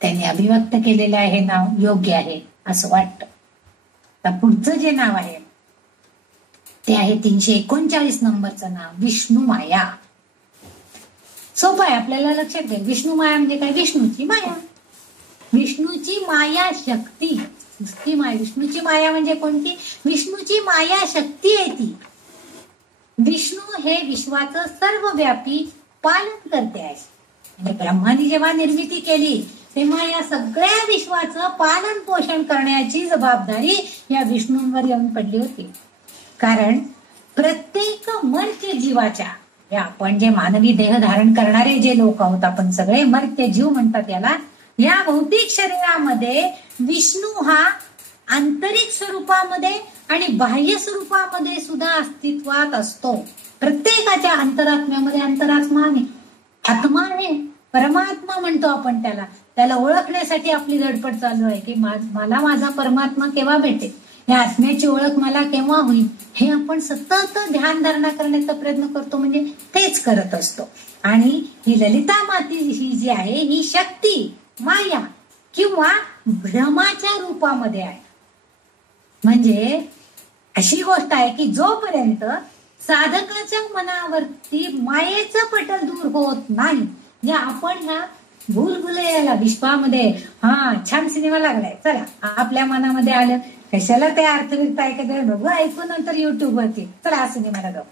त्यांनी अभिव्यक्त केलेलं आहे, हे नाव योग्य आहे असं वाटतं. आता पुढचं जे नाव आहे ते आहे 339 नंबरचं नाव विष्णू माया. सोपं आहे, आपल्याला लक्षात घ्या. विष्णू माया म्हणजे काय? विष्णूची माया, विष्णूची माया शक्ती. नुसती माया, विष्णूची माया म्हणजे कोणती? विष्णूची माया शक्ती आहे ती. विष्णू हे विश्वाचं सर्वव्यापी पालन करते आहे. म्हणजे ब्रह्माने जेव्हा निर्मिती केली तेव्हा या सगळ्या विश्वाचं पालन पोषण करण्याची जबाबदारी या विष्णूंवर येऊन पडली होती. कारण प्रत्येक मर्त्य जीवाच्या, आपण जे मानवी देह धारण करणारे जे लोक आहोत, आपण सगळे मर्त्य जीव म्हणतात याला, या भौतिक शरीरामध्ये विष्णू हा आंतरिक स्वरूपामध्ये आणि बाह्य स्वरूपामध्ये सुद्धा अस्तित्वात असतो. प्रत्येकाच्या अंतरात्म्यामध्ये अंतरात्मा आहे, आत्मा आहे, परमात्मा म्हणतो आपण त्याला. त्याला ओळखण्यासाठी आपली धडपड चालू आहे की मला माझा परमात्मा केव्हा भेटेल, या आत्म्याची ओळख मला केव्हा होईल, हे आपण सतत ध्यान धारणा करण्याचा प्रयत्न करतो. म्हणजे तेच करत असतो. आणि ही ललिता माती ही जी आहे ही शक्ती, माया किंवा भ्रमाच्या रूपामध्ये आहे. म्हणजे अशी गोष्ट आहे की जोपर्यंत साधकाच्या मनावरती मायेचं पटल दूर होत नाही, या आपण ह्या भूलभुलैयाला विश्वामध्ये छान सिनेमा लागलाय, चला आपल्या मनामध्ये आलं, कशाला ते अर्थविरुद्ध ऐकत बघू, ऐकून नंतर युट्यूब वरती चला हा सिनेमाला जाऊ.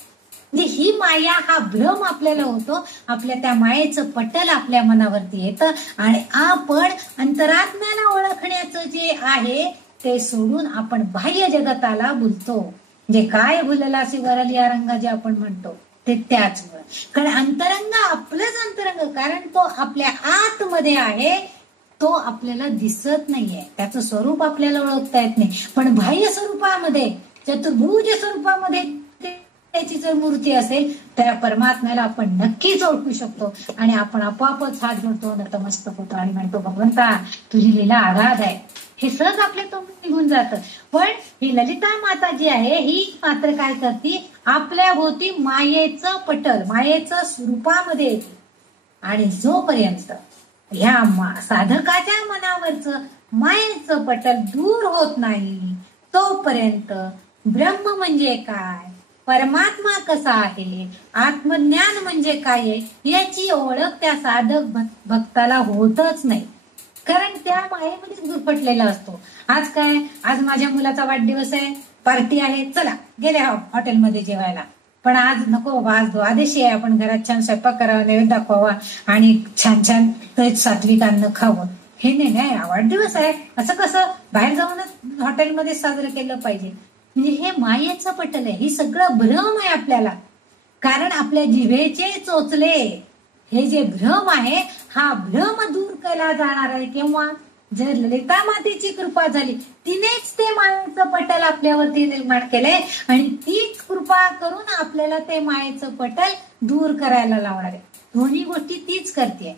म्हणजे ही माया, हा भ्रम आपल्याला होतो. आपल्या त्या मायेचं पटल आपल्या मनावरती येतं आणि आपण अंतरात्म्याला ओळखण्याचं जे आहे ते सोडून आपण बाह्य जगताला भुलतो. म्हणजे काय भुललासी वरल या रंगा जे आपण म्हणतो ते त्याचमुळे. कारण अंतरंग आपलंच अंतरंग, कारण तो आपल्या आतमध्ये आहे, तो आपल्याला दिसत नाहीये, त्याचं स्वरूप आपल्याला ओळखता येत नाही. पण बाह्य स्वरूपामध्ये, चतुर्भुज स्वरूपामध्ये त्याची जर मूर्ती असेल त्या परमात्म्याला आपण नक्कीच ओळखू शकतो. आणि आपण आपोआपच हात जोडतो, नतमस्तक होतो आणि म्हणतो, भगवंता तुझी लीला आगाध आहे. हे सहज आपल्या तोंडून निघून जातं. पण ही ललिता माता जी आहे ही मात्र काय करते, आपल्या भोवती मायेचं पटल, मायेचं स्वरूपामध्ये येते. आणि जोपर्यंत ह्या साधकाच्या मनावरचं मायेचं पटल दूर होत नाही तोपर्यंत ब्रह्म म्हणजे काय, परमात्मा कसा आहे, आत्मज्ञान म्हणजे काय आहे याची ओळख त्या साधक भक्ताला होतच नाही. कारण त्या मायेमध्येच गुरफटलेला असतो. आज काय, आज माझ्या मुलाचा वाढदिवस आहे, पार्टी आहे, चला गेले हॉटेलमध्ये जेवायला. पण आज नको बाबा, आज द्वादशी आहे, आपण घरात छान स्वयंपाक करावा, नैवेद्य दाखवावा आणि छान छान सात्विक अन्न खावं. हे नाही, वाढदिवस आहे असं कसं बाहेर जाऊनच हॉटेलमध्ये साजरं केलं पाहिजे. म्हणजे हे मायेचं पटल आहे, ही सगळं भ्रम आहे आपल्याला. कारण आपल्या जिभेचे चोचले हे जे भ्रम आहे, हा भ्रम दूर केला जाणार आहे केव्हा, जर ललिता मातेची कृपा झाली, तिनेच ते मायेचं पटल आपल्यावरती निर्माण केलंय आणि तीच कृपा करून आपल्याला ते मायेचं पटल दूर करायला लावणार आहे. दोन्ही गोष्टी तीच करते.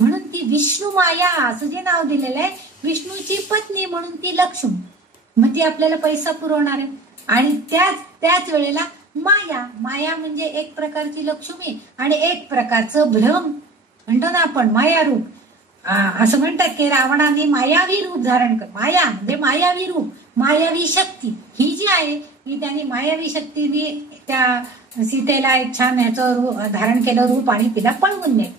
म्हणून ती विष्णू माया असं जे नाव दिलेलं आहे, विष्णूची पत्नी म्हणून ती लक्ष्मी. मग ती आपल्याला पैसा पुरवणार आहे. आणि त्याच वेळेला माया म्हणजे एक प्रकारची लक्ष्मी आणि एक प्रकारचं भ्रम म्हणतो ना आपण, माया रूप. असं म्हणतात की रावणाने मायावी रूप धारण कर. माया म्हणजे मायावी रूप, मायावी शक्ती ही जी आहे ही त्यांनी मायावी शक्तीने त्या सीतेला एक छान ह्याचं रूप धारण केलं रूप आणि तिला पळवून दिलं.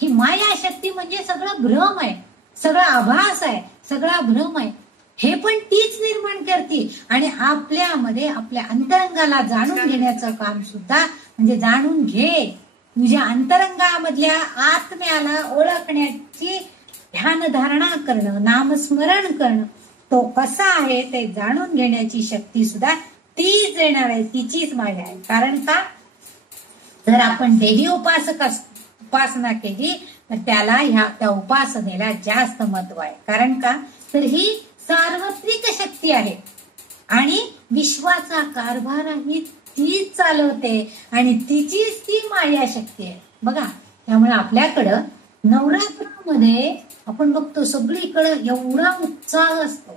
ही माया शक्ती म्हणजे सगळं भ्रम आहे, सगळा आभास आहे, सगळा भ्रम आहे. हे पण तीच निर्माण करते. आणि आपल्यामध्ये आपल्या अंतरंगाला जाणून घेण्याचं काम सुद्धा म्हणजे जाणून घे. तुझ्या अंतरंगामधल्या आत्म्याला ओळखण्याची ध्यानधारणा करणं, नामस्मरण करणं, तो कसा आहे ते जाणून घेण्याची शक्ती सुद्धा तीच देणार आहे, तिचीच माया आहे. कारण का, जर आपण देवी उपासना केली तर त्याला त्या उपासनेला जास्त महत्व आहे. कारण का, तर ही सार्वत्रिक शक्ती आहे आणि विश्वाचा कारभारही तीच चालवते आणि तिचीच ती माया शक्ती आहे. बघा, त्यामुळे आपल्याकडं नवरात्रामध्ये आपण बघतो सगळीकडं एवढा उत्साह असतो.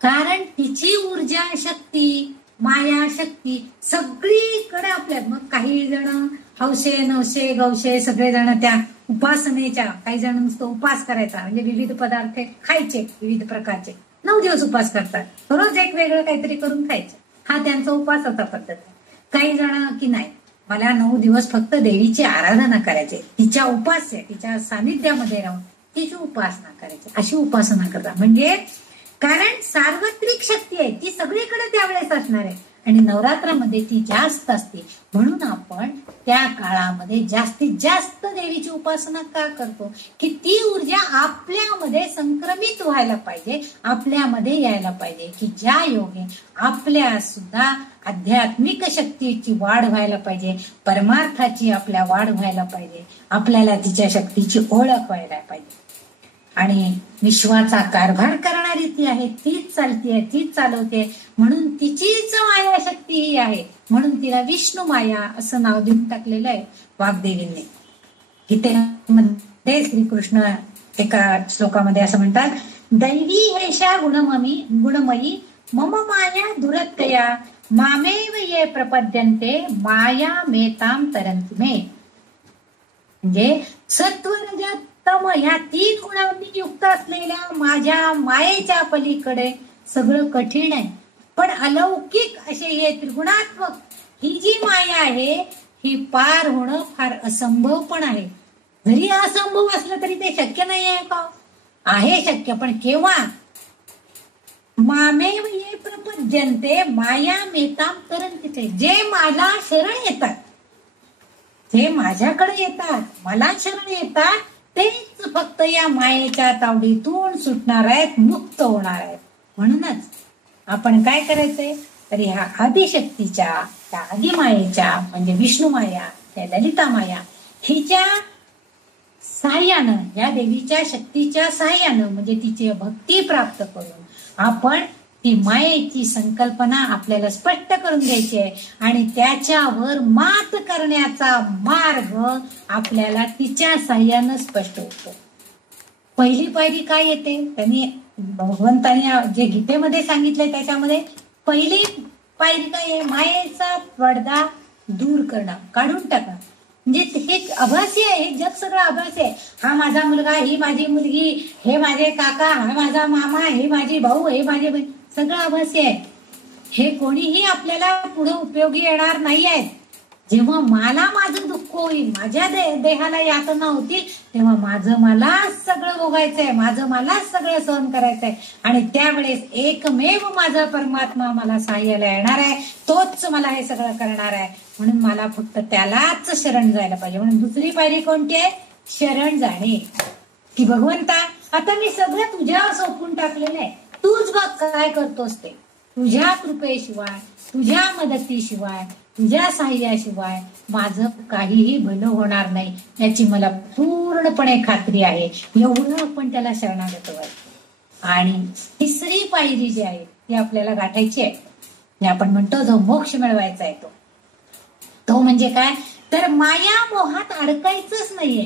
कारण तिची ऊर्जा शक्ती, माया शक्ती सगळीकडे आपल्यात. मग काही जण हौसे नवसे गवसे सगळेजण त्या उपासनेच्या, काही जण नुसतं उपास करायचा म्हणजे विविध पदार्थ खायचे, विविध प्रकारचे 9 दिवस उपास करतात, रोज एक वेगळं काहीतरी करून खायचं. हा त्यांचा उपासाचा पद्धत आहे. काही जण की नाही, मला 9 दिवस फक्त देवीची आराधना करायची, तिच्या उपास्य, तिच्या सानिध्यामध्ये राहून तिची उपासना करायची, अशी उपासना करतात. म्हणजे कारण सार्वत्रिक शक्ती आहे, ती सगळीकडे त्यावेळेस असणार आहे आणि नवरात्रामध्ये ती जास्त असते. म्हणून आपण त्या काळामध्ये जास्तीत जास्त देवीची उपासना का करतो, की ती ऊर्जा आपल्यामध्ये संक्रमित व्हायला पाहिजे, आपल्यामध्ये यायला पाहिजे, की ज्या योगे आपल्या सुद्धा आध्यात्मिक शक्तीची वाढ व्हायला पाहिजे, परमार्थाची आपल्या वाढ व्हायला पाहिजे, आपल्याला तिच्या शक्तीची ओळख व्हायला पाहिजे. आणि विश्वाचा कारभार करणारी ती आहे, तीच चालतीये, तीच चालवते. म्हणून तिचीच माया शक्ती ही आहे. म्हणून तिला विष्णू माया असं नाव देऊन टाकलेलं आहे वाग्देवींनी. गीतेमध्ये श्रीकृष्ण एका श्लोकामध्ये असं म्हणतात, दैवी हेषा गुणमयी मम माया दुरत्यया मामेव ये प्रपद्यन्ते माया मेताम तरन्ति मे. म्हणजे सत्व रज तम ह्या 3 गुणांनी युक्त असलेल्या माझ्या मायेच्या पलीकडे सगळं कठीण आहे. पण अलौकिक असे हे त्रिगुणात्मक ही जी माया आहे ही पार होणं फार असंभव पण आहे. जरी असंभव असलं तरी ते शक्य नाही आहे का, आहे शक्य, पण केव्हा, मामेव ये प्रपद्यन्ते माया मेताम तरन्ति. जे मला शरण येतात, जे माझ्याकडे येतात, मला शरण येतात, तेच फक्त या मायेच्या तावडीतून सुटणार आहेत, मुक्त होणार आहेत. म्हणूनच आपण काय करायचंय, तर ह्या आदिशक्तीच्या, त्या आदिमायेच्या म्हणजे विष्णू माया, त्या ललिता माया हिच्या सहाय्यानं, या देवीच्या शक्तीच्या सहाय्यानं म्हणजे तिची भक्ती प्राप्त करून आपण ती मायेची संकल्पना आपल्याला स्पष्ट करून घ्यायची आहे आणि त्याच्यावर मात करण्याचा मार्ग आपल्याला तिच्या साह्यानं स्पष्ट होतो. पहिली पायरी काय येते, त्यांनी भगवंतांनी जे गीतेमध्ये सांगितलंय त्याच्यामध्ये पहिली पायरी काय आहे, मायेचा पडदा दूर करणं, काढून टाकणं. म्हणजे हे आभासी आहे, हे जग सगळं आभासी आहे. हा माझा मुलगा, ही माझी मुलगी, हे माझे काका, हा माझा मामा, हे माझी भाऊ, हे माझे बहीण, सगळं आभासी आहे. हे कोणीही आपल्याला पुढे उपयोगी येणार नाही आहेत. जेव्हा मला माझं दुःख होईल, माझ्या देहाला यातना होतील, तेव्हा माझं मलाच सगळं भोगायचंय, माझं मलाच सगळं सहन करायचंय आणि त्यावेळेस एकमेव माझा परमात्मा मला सहाय्याला येणार आहे, तोच मला हे सगळं करणार आहे. म्हणून मला फक्त त्यालाच शरण जायला पाहिजे. म्हणून दुसरी पायरी कोणती आहे, शरण जाणे. की भगवंता आता मी सगळं तुझ्यावर सोपून टाकलेलं आहे, तूच बघ काय करतोस ते. तुझ्या कृपेशिवाय, तुझ्या मदतीशिवाय, तुझ्या साह्याशिवाय माझं काहीही भलं होणार नाही याची मला पूर्णपणे खात्री आहे. एवढं आपण त्याला शरणागत व्हायचं. आणि तिसरी पायरी जी आहे ती आपल्याला गाठायची आहे, जे आपण म्हणतो जो मोक्ष मिळवायचा आहे तो म्हणजे काय, तर माया मोहात अडकायचंच नाहीये.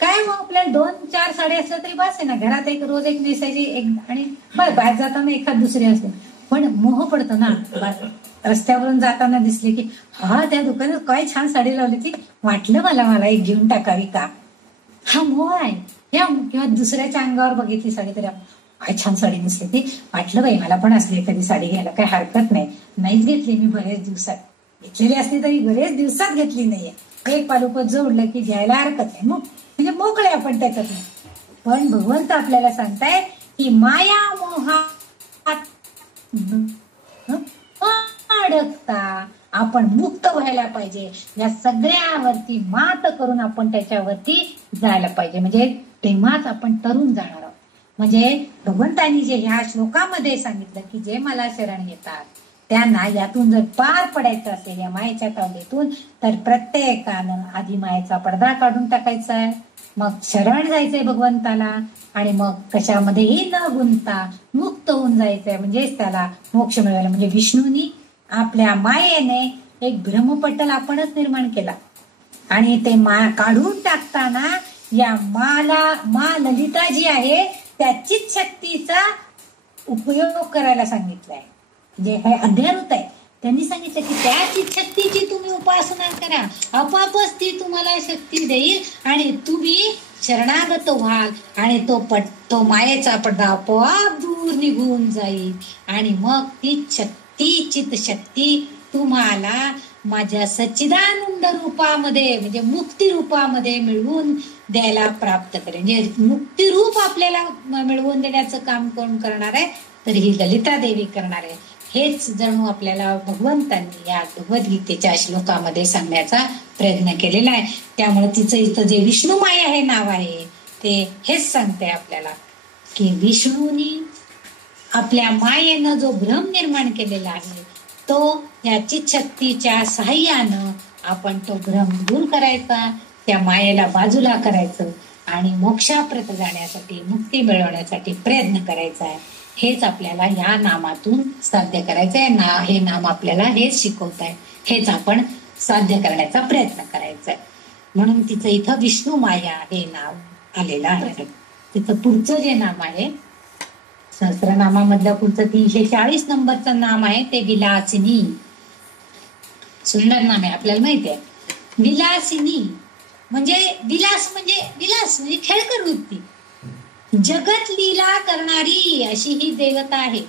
काय मग आपल्याला 2-4 साडी असल्या तरी बस आहे ना, घरात एक रोज एक नेसायची, एक आणि बाहेर जाताना एखाद दुसरी असते. पण मोह पडतो ना, रस्त्यावरून जाताना दिसले की हा त्या दुकानात काय छान साडी लावली ती, वाटलं मला एक घेऊन टाकावी का, हा मोह आहे. किंवा दुसऱ्याच्या अंगावर बघितली साडी तरी काय छान साडी दिसली ती, वाटलं बाई मला पण असली एखादी साडी घ्यायला, काही हरकत नाही. नाहीच घेतली मी बरेच दिवसात, घेतलेली असली तरी बरेच दिवसात घेतली नाहीये. एक पालोपत जोडलं की घ्यायला हरकत नाही, मग म्हणजे मोकळे आपण त्याच्यात. पण भगवंत आपल्याला सांगताय की माया मोहात अडकता आपण मुक्त व्हायला पाहिजे. या सगळ्यावरती मात करून आपण त्याच्यावरती जायला पाहिजे, म्हणजे तेव्हाच आपण तरुण जाणार आहोत. म्हणजे भगवंतांनी जे ह्या श्लोकामध्ये सांगितलं की जे मला शरण येतात त्यांना यातून जर पार पडायचं असेल या मायेच्या तावडीतून, तर प्रत्येकानं आधी मायेचा पडदा काढून टाकायचा आहे, मग शरण जायचंय भगवंताला, आणि मग कशामध्येही न गुंतता मुक्त होऊन जायचंय. म्हणजेच त्याला मोक्ष मिळाला. म्हणजे विष्णूंनी आपल्या मायेने एक ब्रह्मपटल आपणच निर्माण केला, आणि ते काढून टाकताना या मा ललिता जी आहे त्याचीच शक्तीचा उपयोग करायला सांगितलाय. म्हणजे हे अध्यारूत आहे. त्यांनी सांगितलं की त्याचीच शक्तीची तुम्ही उपासना करा, आपापच ती तुम्हाला शक्ती देईल आणि तुम्ही शरणागत व्हाल, आणि तो मायेचा पडदा आपोआप दूर निघून जाईल, आणि मग ती चित शक्ती तुम्हाला माझ्या सच्चिदानंद रूपामध्ये म्हणजे मुक्ती रूपामध्ये मिळवून द्यायला प्राप्त करेल. म्हणजे मुक्ती रूप आपल्याला मिळवून देण्याचं काम कोण करणार आहे, तर ही ललिता देवी करणार आहे. हेच जणू आपल्याला भगवंतांनी या भगवद्गीतेच्या श्लोकामध्ये सांगण्याचा प्रयत्न केलेला आहे. त्यामुळे तिचं इथं जे विष्णू माया हे नाव आहे ते हेच सांगते आपल्याला की विष्णूनी आपल्या मायेनं जो भ्रम निर्माण केलेला आहे तो याची शक्तीच्या सहाय्यानं आपण तो भ्रम दूर करायचा, त्या मायेला बाजूला करायचं आणि मोक्षाप्रत जाण्यासाठी मुक्ती मिळवण्यासाठी प्रयत्न करायचा आहे. हेच आपल्याला या नामातून साध्य करायचं आहे. हे नाम आपल्याला हेच शिकवत आहे, हेच आपण साध्य करण्याचा प्रयत्न करायचा आहे. म्हणून तिचं इथं विष्णू माया हे नाव आलेलं आहे. तिचं पुढचं जे नाम आहे सहस्रनामामधलं पुढचं 340 नंबरचं नाम आहे ते विलासिनी. सुंदर नाम आहे, आपल्याला माहिती आहे. विलासिनी म्हणजे विलास म्हणजे खेळकर वृत्ती, जगत लीला करणारी अशी ही देवता आहे.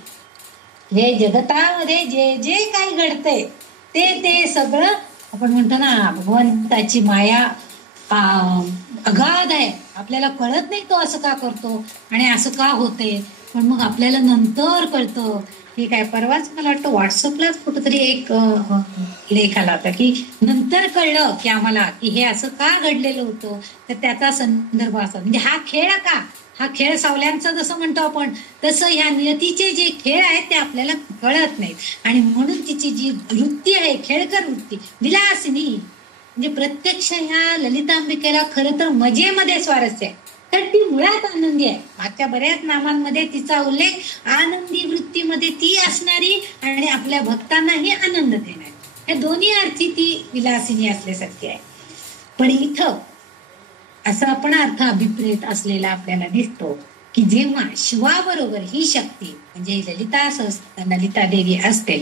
हे जगतामध्ये जे जे काही घडतंय ते सगळं आपण म्हणतो ना, भगवंताची माया अगाध आहे. आपल्याला कळत नाही तो असं का करतो आणि असं का होते, पण मग आपल्याला नंतर कळतं. की काय परवाच मला वाटतं व्हॉट्सअपलाच कुठंतरी एक लेख आला होता की नंतर कळलं की आम्हाला की हे असं का घडलेलं होतं, तर त्याचा संदर्भ असा. म्हणजे हा खेळ सावल्यांचा जसं म्हणतो आपण तसं ह्या नियतीचे जे खेळ आहेत ते आपल्याला कळत नाहीत, आणि म्हणून तिची जी वृत्ती आहे खेळकर वृत्ती विलासिनी. म्हणजे प्रत्यक्ष ह्या ललितांबिकेला खरं तर मजेमध्ये स्वारस्य आहे, तर ती मुळात आनंदी आहे. मागच्या बऱ्याच नामांमध्ये तिचा उल्लेख आनंदी वृत्तीमध्ये ती असणारी आणि आपल्या भक्तांनाही आनंद देणारी, हे दोन्ही अर्थी ती विलासिनी असल्यासारखी आहे. पण इथं असा आपण अर्थ अभिप्रेत असलेला आपल्याला दिसतो की जेव्हा शिवाबरोबर ही शक्ती म्हणजे ललिता देवी असते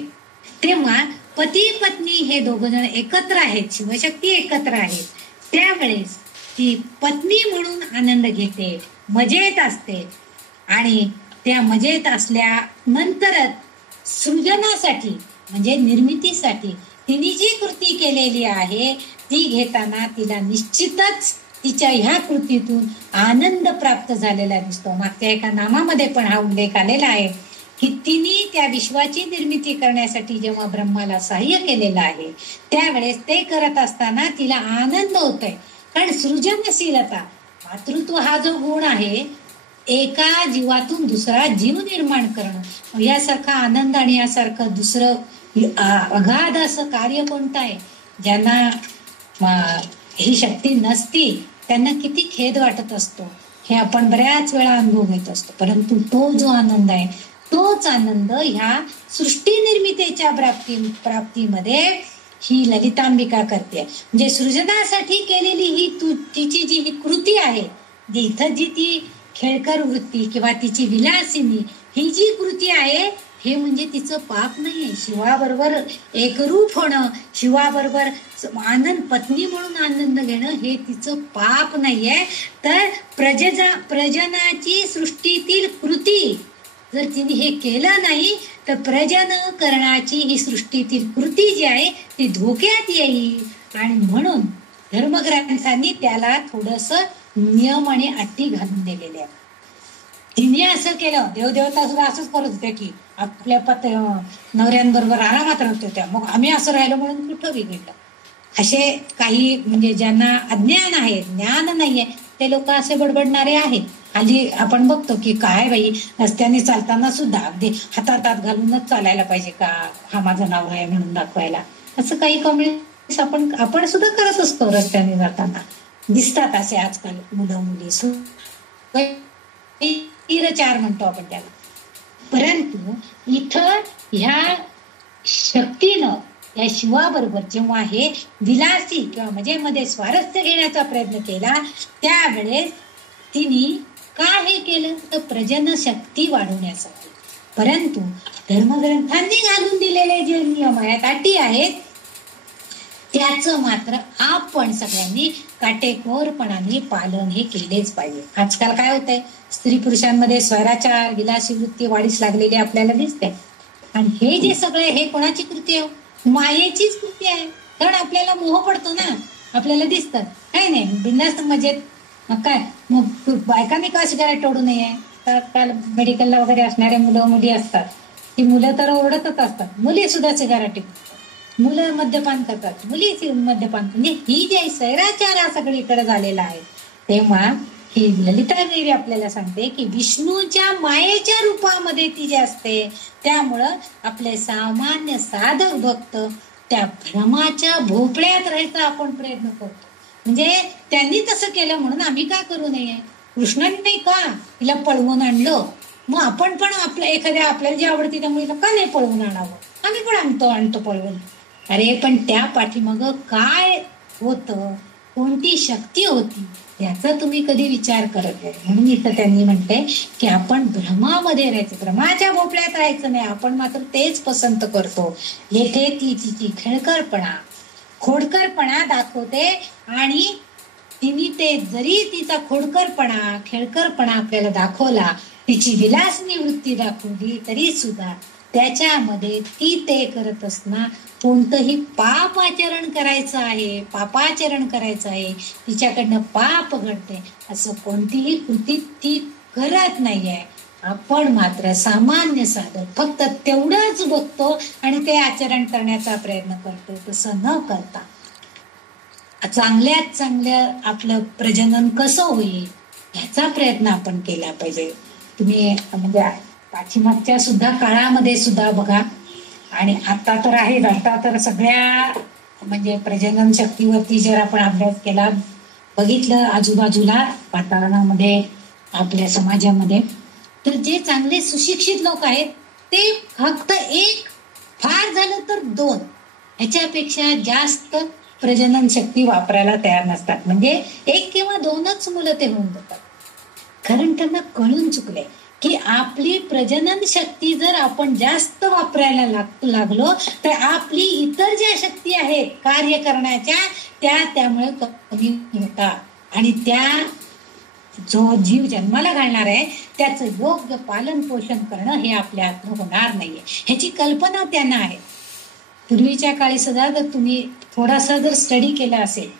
तेव्हा पती पत्नी हे दोघं जण एकत्र आहेत, शिवशक्ती एकत्र आहेत. त्यावेळेस ती पत्नी म्हणून आनंद घेते, मजेत असते, आणि त्या मजेत असल्यानंतरच सृजनासाठी म्हणजे निर्मितीसाठी तिने जी कृती केलेली आहे ती घेताना तिला निश्चितच तिच्या ह्या कृतीतून आनंद प्राप्त झालेला दिसतो. मागच्या एका नामामध्ये पण हा उल्लेख आलेला आहे की तिने त्या विश्वाची निर्मिती करण्यासाठी जेव्हा ब्रह्माला सहाय्य केलेलं आहे त्यावेळेस ते करत असताना तिला आनंद होतोय. कारण सृजनशीलता, मातृत्व हा जो गुण आहे, एका जीवातून दुसरा जीव निर्माण करणं, यासारखा आनंद आणि यासारखं दुसरं अगाध असं कार्य कोणतं आहे. ज्यांना ही शक्ती नसती त्यांना किती खेद वाटत असतो हे आपण बऱ्याच वेळा अनुभव घेत असतो. परंतु तो जो आनंद आहे तोच आनंद ह्या सृष्टी निर्मितीच्या प्राप्तीमध्ये ही ललितांबिका करते. म्हणजे सृजनासाठी केलेली ही तिची जी ही कृती आहे, इथं जी ती खेळकर वृत्ती किंवा तिची विलासिनी ही जी कृती आहे हे म्हणजे तिचं पाप नाहीये. शिवाबरोबर एकरूप होणं, शिवाबरोबर आनंद, पत्नी म्हणून आनंद घेणं हे तिचं पाप नाहीये. तर प्रजनाची सृष्टीतील कृती जर तिने हे केलं नाही तर प्रजनकरणाची ही सृष्टीतील कृती जी आहे ती धोक्यात येईल. आणि म्हणून धर्मग्रंथांनी त्याला थोडस नियम आणि अटी घालून दिलेले आहेत. तिने असं केलं, देवदेवता सुद्धा असंच करत होत्या की आपल्या नवऱ्यांबरोबर आरामात राहत होत्या, मग आम्ही असं राहिलो म्हणून कुठं बिघडलं. असे काही म्हणजे ज्यांना अज्ञान आहे, ज्ञान नाहीये, ते लोक असे बडबडणारे आहेत. हल्ली आपण बघतो की काय बाई, रस्त्याने चालताना सुद्धा अगदी हातात हात घालूनच चालायला पाहिजे का, हा माझा नवरा आहे म्हणून दाखवायला. असं काही कमेंट्स आपण सुद्धा करत असतो रस्त्याने जाताना. दिसतात असे आजकाल मुलं मुली, चार म्हणतो आपण त्याला. परंतु इथं ह्या शक्तीनं या शिवाबरोबर जेव्हा हे विलासी किंवा म्हणजे मध्ये स्वारस्य घेण्याचा प्रयत्न केला, त्यावेळेस तिने का हे केलं तर प्रजन शक्ती वाढवण्यासाठी. परंतु धर्मग्रंथांनी घालून दिलेले जे नियम आहेत, अटी आहेत, त्याचं मात्र आपण सगळ्यांनी काटेकोरपणाने पालन हे केलेच पाहिजे. आजकाल काय होतंय, स्त्री पुरुषांमध्ये स्वैराचार, विलासी वृत्ती वाढीस लागलेली आपल्याला दिसते. आणि हे जे सगळे हे कोणाची कृती आहे? मायेचीच कृती आहे. कारण आपल्याला मोह पडतो ना, आपल्याला दिसतात काय नाही बिंदास्त मजेत. मग काय, मग बायकांनी का सिगारेट तोडू नये? तर काल मेडिकलला वगैरे असणारे मुलं मुली असतात, ती मुलं तर ओरडतच असतात, मुली सुद्धा सिगारेट, मुलं मद्यपान करतात, मुली मद्यपान, म्हणजे ही जी स्वैराचार सगळीकडे झालेला आहे. तेव्हा ही ललिता देवी आपल्याला सांगते की विष्णूच्या मायेच्या रूपामध्ये ती जी असते, त्यामुळं आपले सामान्य साधक भक्त त्या भ्रमाच्या भोपळ्यात राहायचा आपण प्रयत्न करतो. म्हणजे त्यांनी तसं केलं म्हणून आम्ही का करू नये? कृष्णाने का तिला पळवून आणलं, मग आपण पण एखाद्या आपल्याला जी आवडती त्या मुलीला का नाही पळवून आणावं? आम्ही पण आणतो पळवून. अरे पण त्या पाठीमागं काय होतं, कोणती शक्ती होती, याचा तुम्ही कधी विचार करत नाही. म्हणून इथं त्यांनी म्हणते की आपण भ्रमामध्ये राहायचं, भ्रमाच्या भोपळ्यात राहायचं नाही. आपण मात्र तेच पसंत करतो. येथे ती तिची खेळकरपणा, खोडकरपणा दाखवते. आणि तिने ते जरी तिचा खोडकरपणा, खेळकरपणा आपल्याला दाखवला, तिची विलासनी वृत्ती दाखवली, तरी सुद्धा त्याच्यामध्ये ती ते करत असताना कोणतंही पापाचरण करायचं आहे, पापाचरण करायचं आहे, तिच्याकडनं पाप घडते असं कोणतीही कृती ती करत नाहीये. आपण मात्र सामान्य साधक फक्त तेवढंच बघतो आणि ते आचरण करण्याचा प्रयत्न करतो. तसं न करता चांगल्यात चांगलं आपलं प्रजनन कसं होईल ह्याचा प्रयत्न आपण केला पाहिजे. तुम्ही म्हणजे पाठीमागच्या सुद्धा काळामध्ये सुद्धा बघा, आणि आता तर आहे, आता तर सगळ्या म्हणजे प्रजनन शक्तीवरती जर आपण अभ्यास केला, बघितलं आजूबाजूला वातावरणामध्ये, आपल्या समाजामध्ये, तर जे चांगले सुशिक्षित लोक आहेत ते फक्त एक, फार झालं तर 2, ह्याच्यापेक्षा जास्त प्रजनन शक्ती वापरायला तयार नसतात. म्हणजे 1 किंवा 2च मुलं ते होऊन जातात. कारण त्यांना कळून चुकले की आपली प्रजनन शक्ती जर आपण जास्त वापरायला लागलो तर आपली इतर ज्या शक्ती आहेत कार्य करण्याच्या त्या त्यामुळे कमी होतात. आणि त्या जो जीव जन्माला घालणार आहे त्याचं योग्य पालन पोषण करणं हे आपल्या हातून होणार नाहीये, ह्याची कल्पना त्यांना आहे. पूर्वीच्या काळी सुद्धा जर तुम्ही थोडासा जर स्टडी केला असेल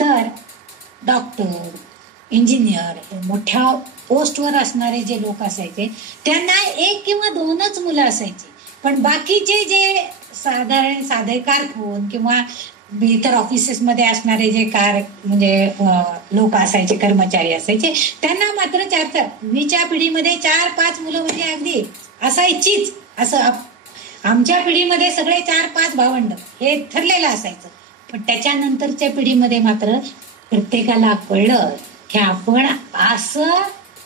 तर डॉक्टर, इंजिनियर, मोठ्या पोस्टवर असणारे जे लोक असायचे त्यांना 1 किंवा 2च मुलं असायची. पण बाकीचे जे साधारण साधे कारकून किंवा इतर ऑफिसेसमध्ये असणारे जे म्हणजे लोक असायचे, कर्मचारी असायचे, त्यांना मात्र 4-4, मीच्या पिढीमध्ये 4-5 मुलं म्हणजे अगदी असायचीच. असं आमच्या पिढीमध्ये सगळे 4-5 भावंड हे ठरलेलं असायचं. पण त्याच्यानंतरच्या पिढीमध्ये मात्र प्रत्येकाला कळलं की आपण असं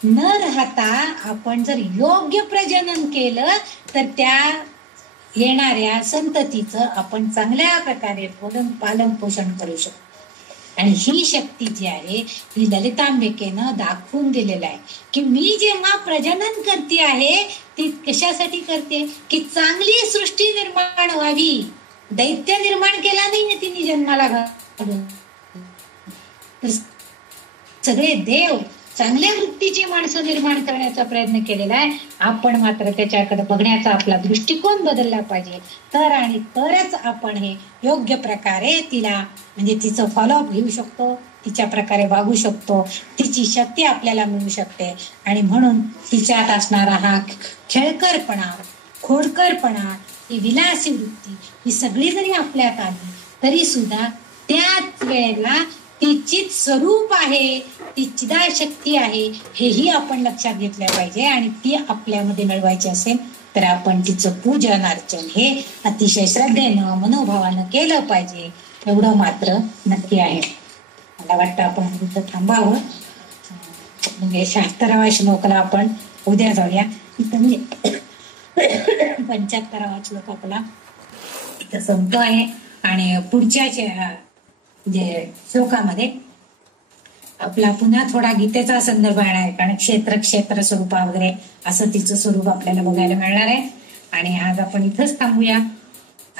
न राहता आपण जर योग्य प्रजनन केलं तर त्या येणाऱ्या संततीचं आपण चांगल्या प्रकारे पालन पोषण करू शकतो. आणि ही शक्ती जी आहे ही ललितांबिकेनं दाखवून दिलेलं आहे की मी जेव्हा प्रजनन करते आहे ती कशासाठी करते की चांगली सृष्टी निर्माण व्हावी. दैत्य निर्माण केला नाहीये तिने जन्माला घालून. सगळे देव चांगल्या वृत्तीची माणसं निर्माण करण्याचा प्रयत्न केलेला आहे. आपण मात्र त्याच्याकडे बघण्याचा आपला दृष्टिकोन बदलला पाहिजे. तर आणि तरच आपण हे योग्य प्रकारे तिला म्हणजे तिचं फॉलोअप घेऊ शकतो, तिच्या प्रकारे वागू शकतो, तिची शक्ती आपल्याला मिळू शकते. आणि म्हणून तिच्यात असणारा हा खेळकरपणा, खोडकरपणा, ही विलासी वृत्ती ही सगळी जरी आपल्यात आली तरी सुद्धा त्याच वेळेला तिचीच स्वरूप आहे, ती चिदाशक्ती आहे हेही आपण लक्षात घेतलं पाहिजे. आणि ती आपल्यामध्ये मिळवायची असेल तर आपण तिचं पूजन अर्चन हे अतिशय श्रद्धेनं मनोभावानं केलं पाहिजे. एवढं मात्र नक्की आहे. मला वाटतं आपण इथं थांबावं. म्हणजे 76व्या श्लोकाला आपण उद्या जाऊया. इथं म्हणजे 75वा श्लोक आपला इथं संपतो आहे. आणि पुढच्या जे श्लोकामध्ये आपला पुन्हा थोडा गीतेचा संदर्भ आहे. कारण क्षेत्र स्वरूपा वगैरे असं तिचं स्वरूप आपल्याला बघायला मिळणार आहे. आणि आज आपण इथंच थांबूया.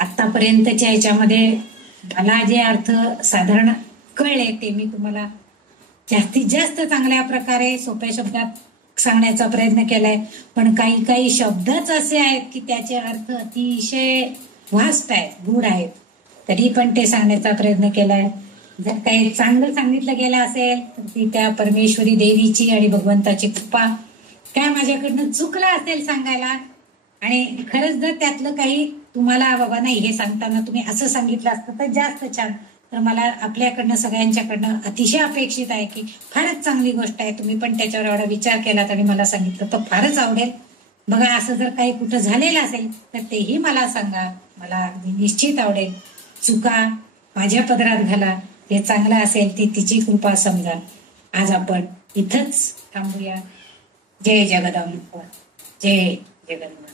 आतापर्यंतच्या याच्यामध्ये मला जे अर्थ साधारण कळले ते मी तुम्हाला जास्तीत जास्त चांगल्या प्रकारे सोप्या शब्दात सांगण्याचा प्रयत्न केलाय. पण काही काही शब्दच असे आहेत की त्याचे अर्थ अतिशय वास्ट आहेत, गूढ आहेत. तरी पण ते सांगण्याचा प्रयत्न केलाय. जर काही चांगलं सांगितलं गेलं असेल तर ती त्या परमेश्वरी देवीची आणि भगवंताची कृपा. काय माझ्याकडनं चुकलं असेल सांगायला आणि खरंच जर त्यातलं काही तुम्हाला बाबा नाही हे सांगताना तुम्ही असं सांगितलं असतं तर जास्त छान. तर मला आपल्याकडनं सगळ्यांच्याकडनं अतिशय अपेक्षित आहे की फारच चांगली गोष्ट आहे, तुम्ही पण त्याच्यावर एवढा विचार केलात आणि मला सांगितलं तर फारच आवडेल. बघा असं जर काही कुठं झालेलं असेल तर तेही मला सांगा, मला निश्चित आवडेल. चुका माझ्या पदरात घाला, हे चांगलं असेल ती तिची कृपा समजा. आज आपण इथंच थांबूया. जय जगदंब, जय जगदंब.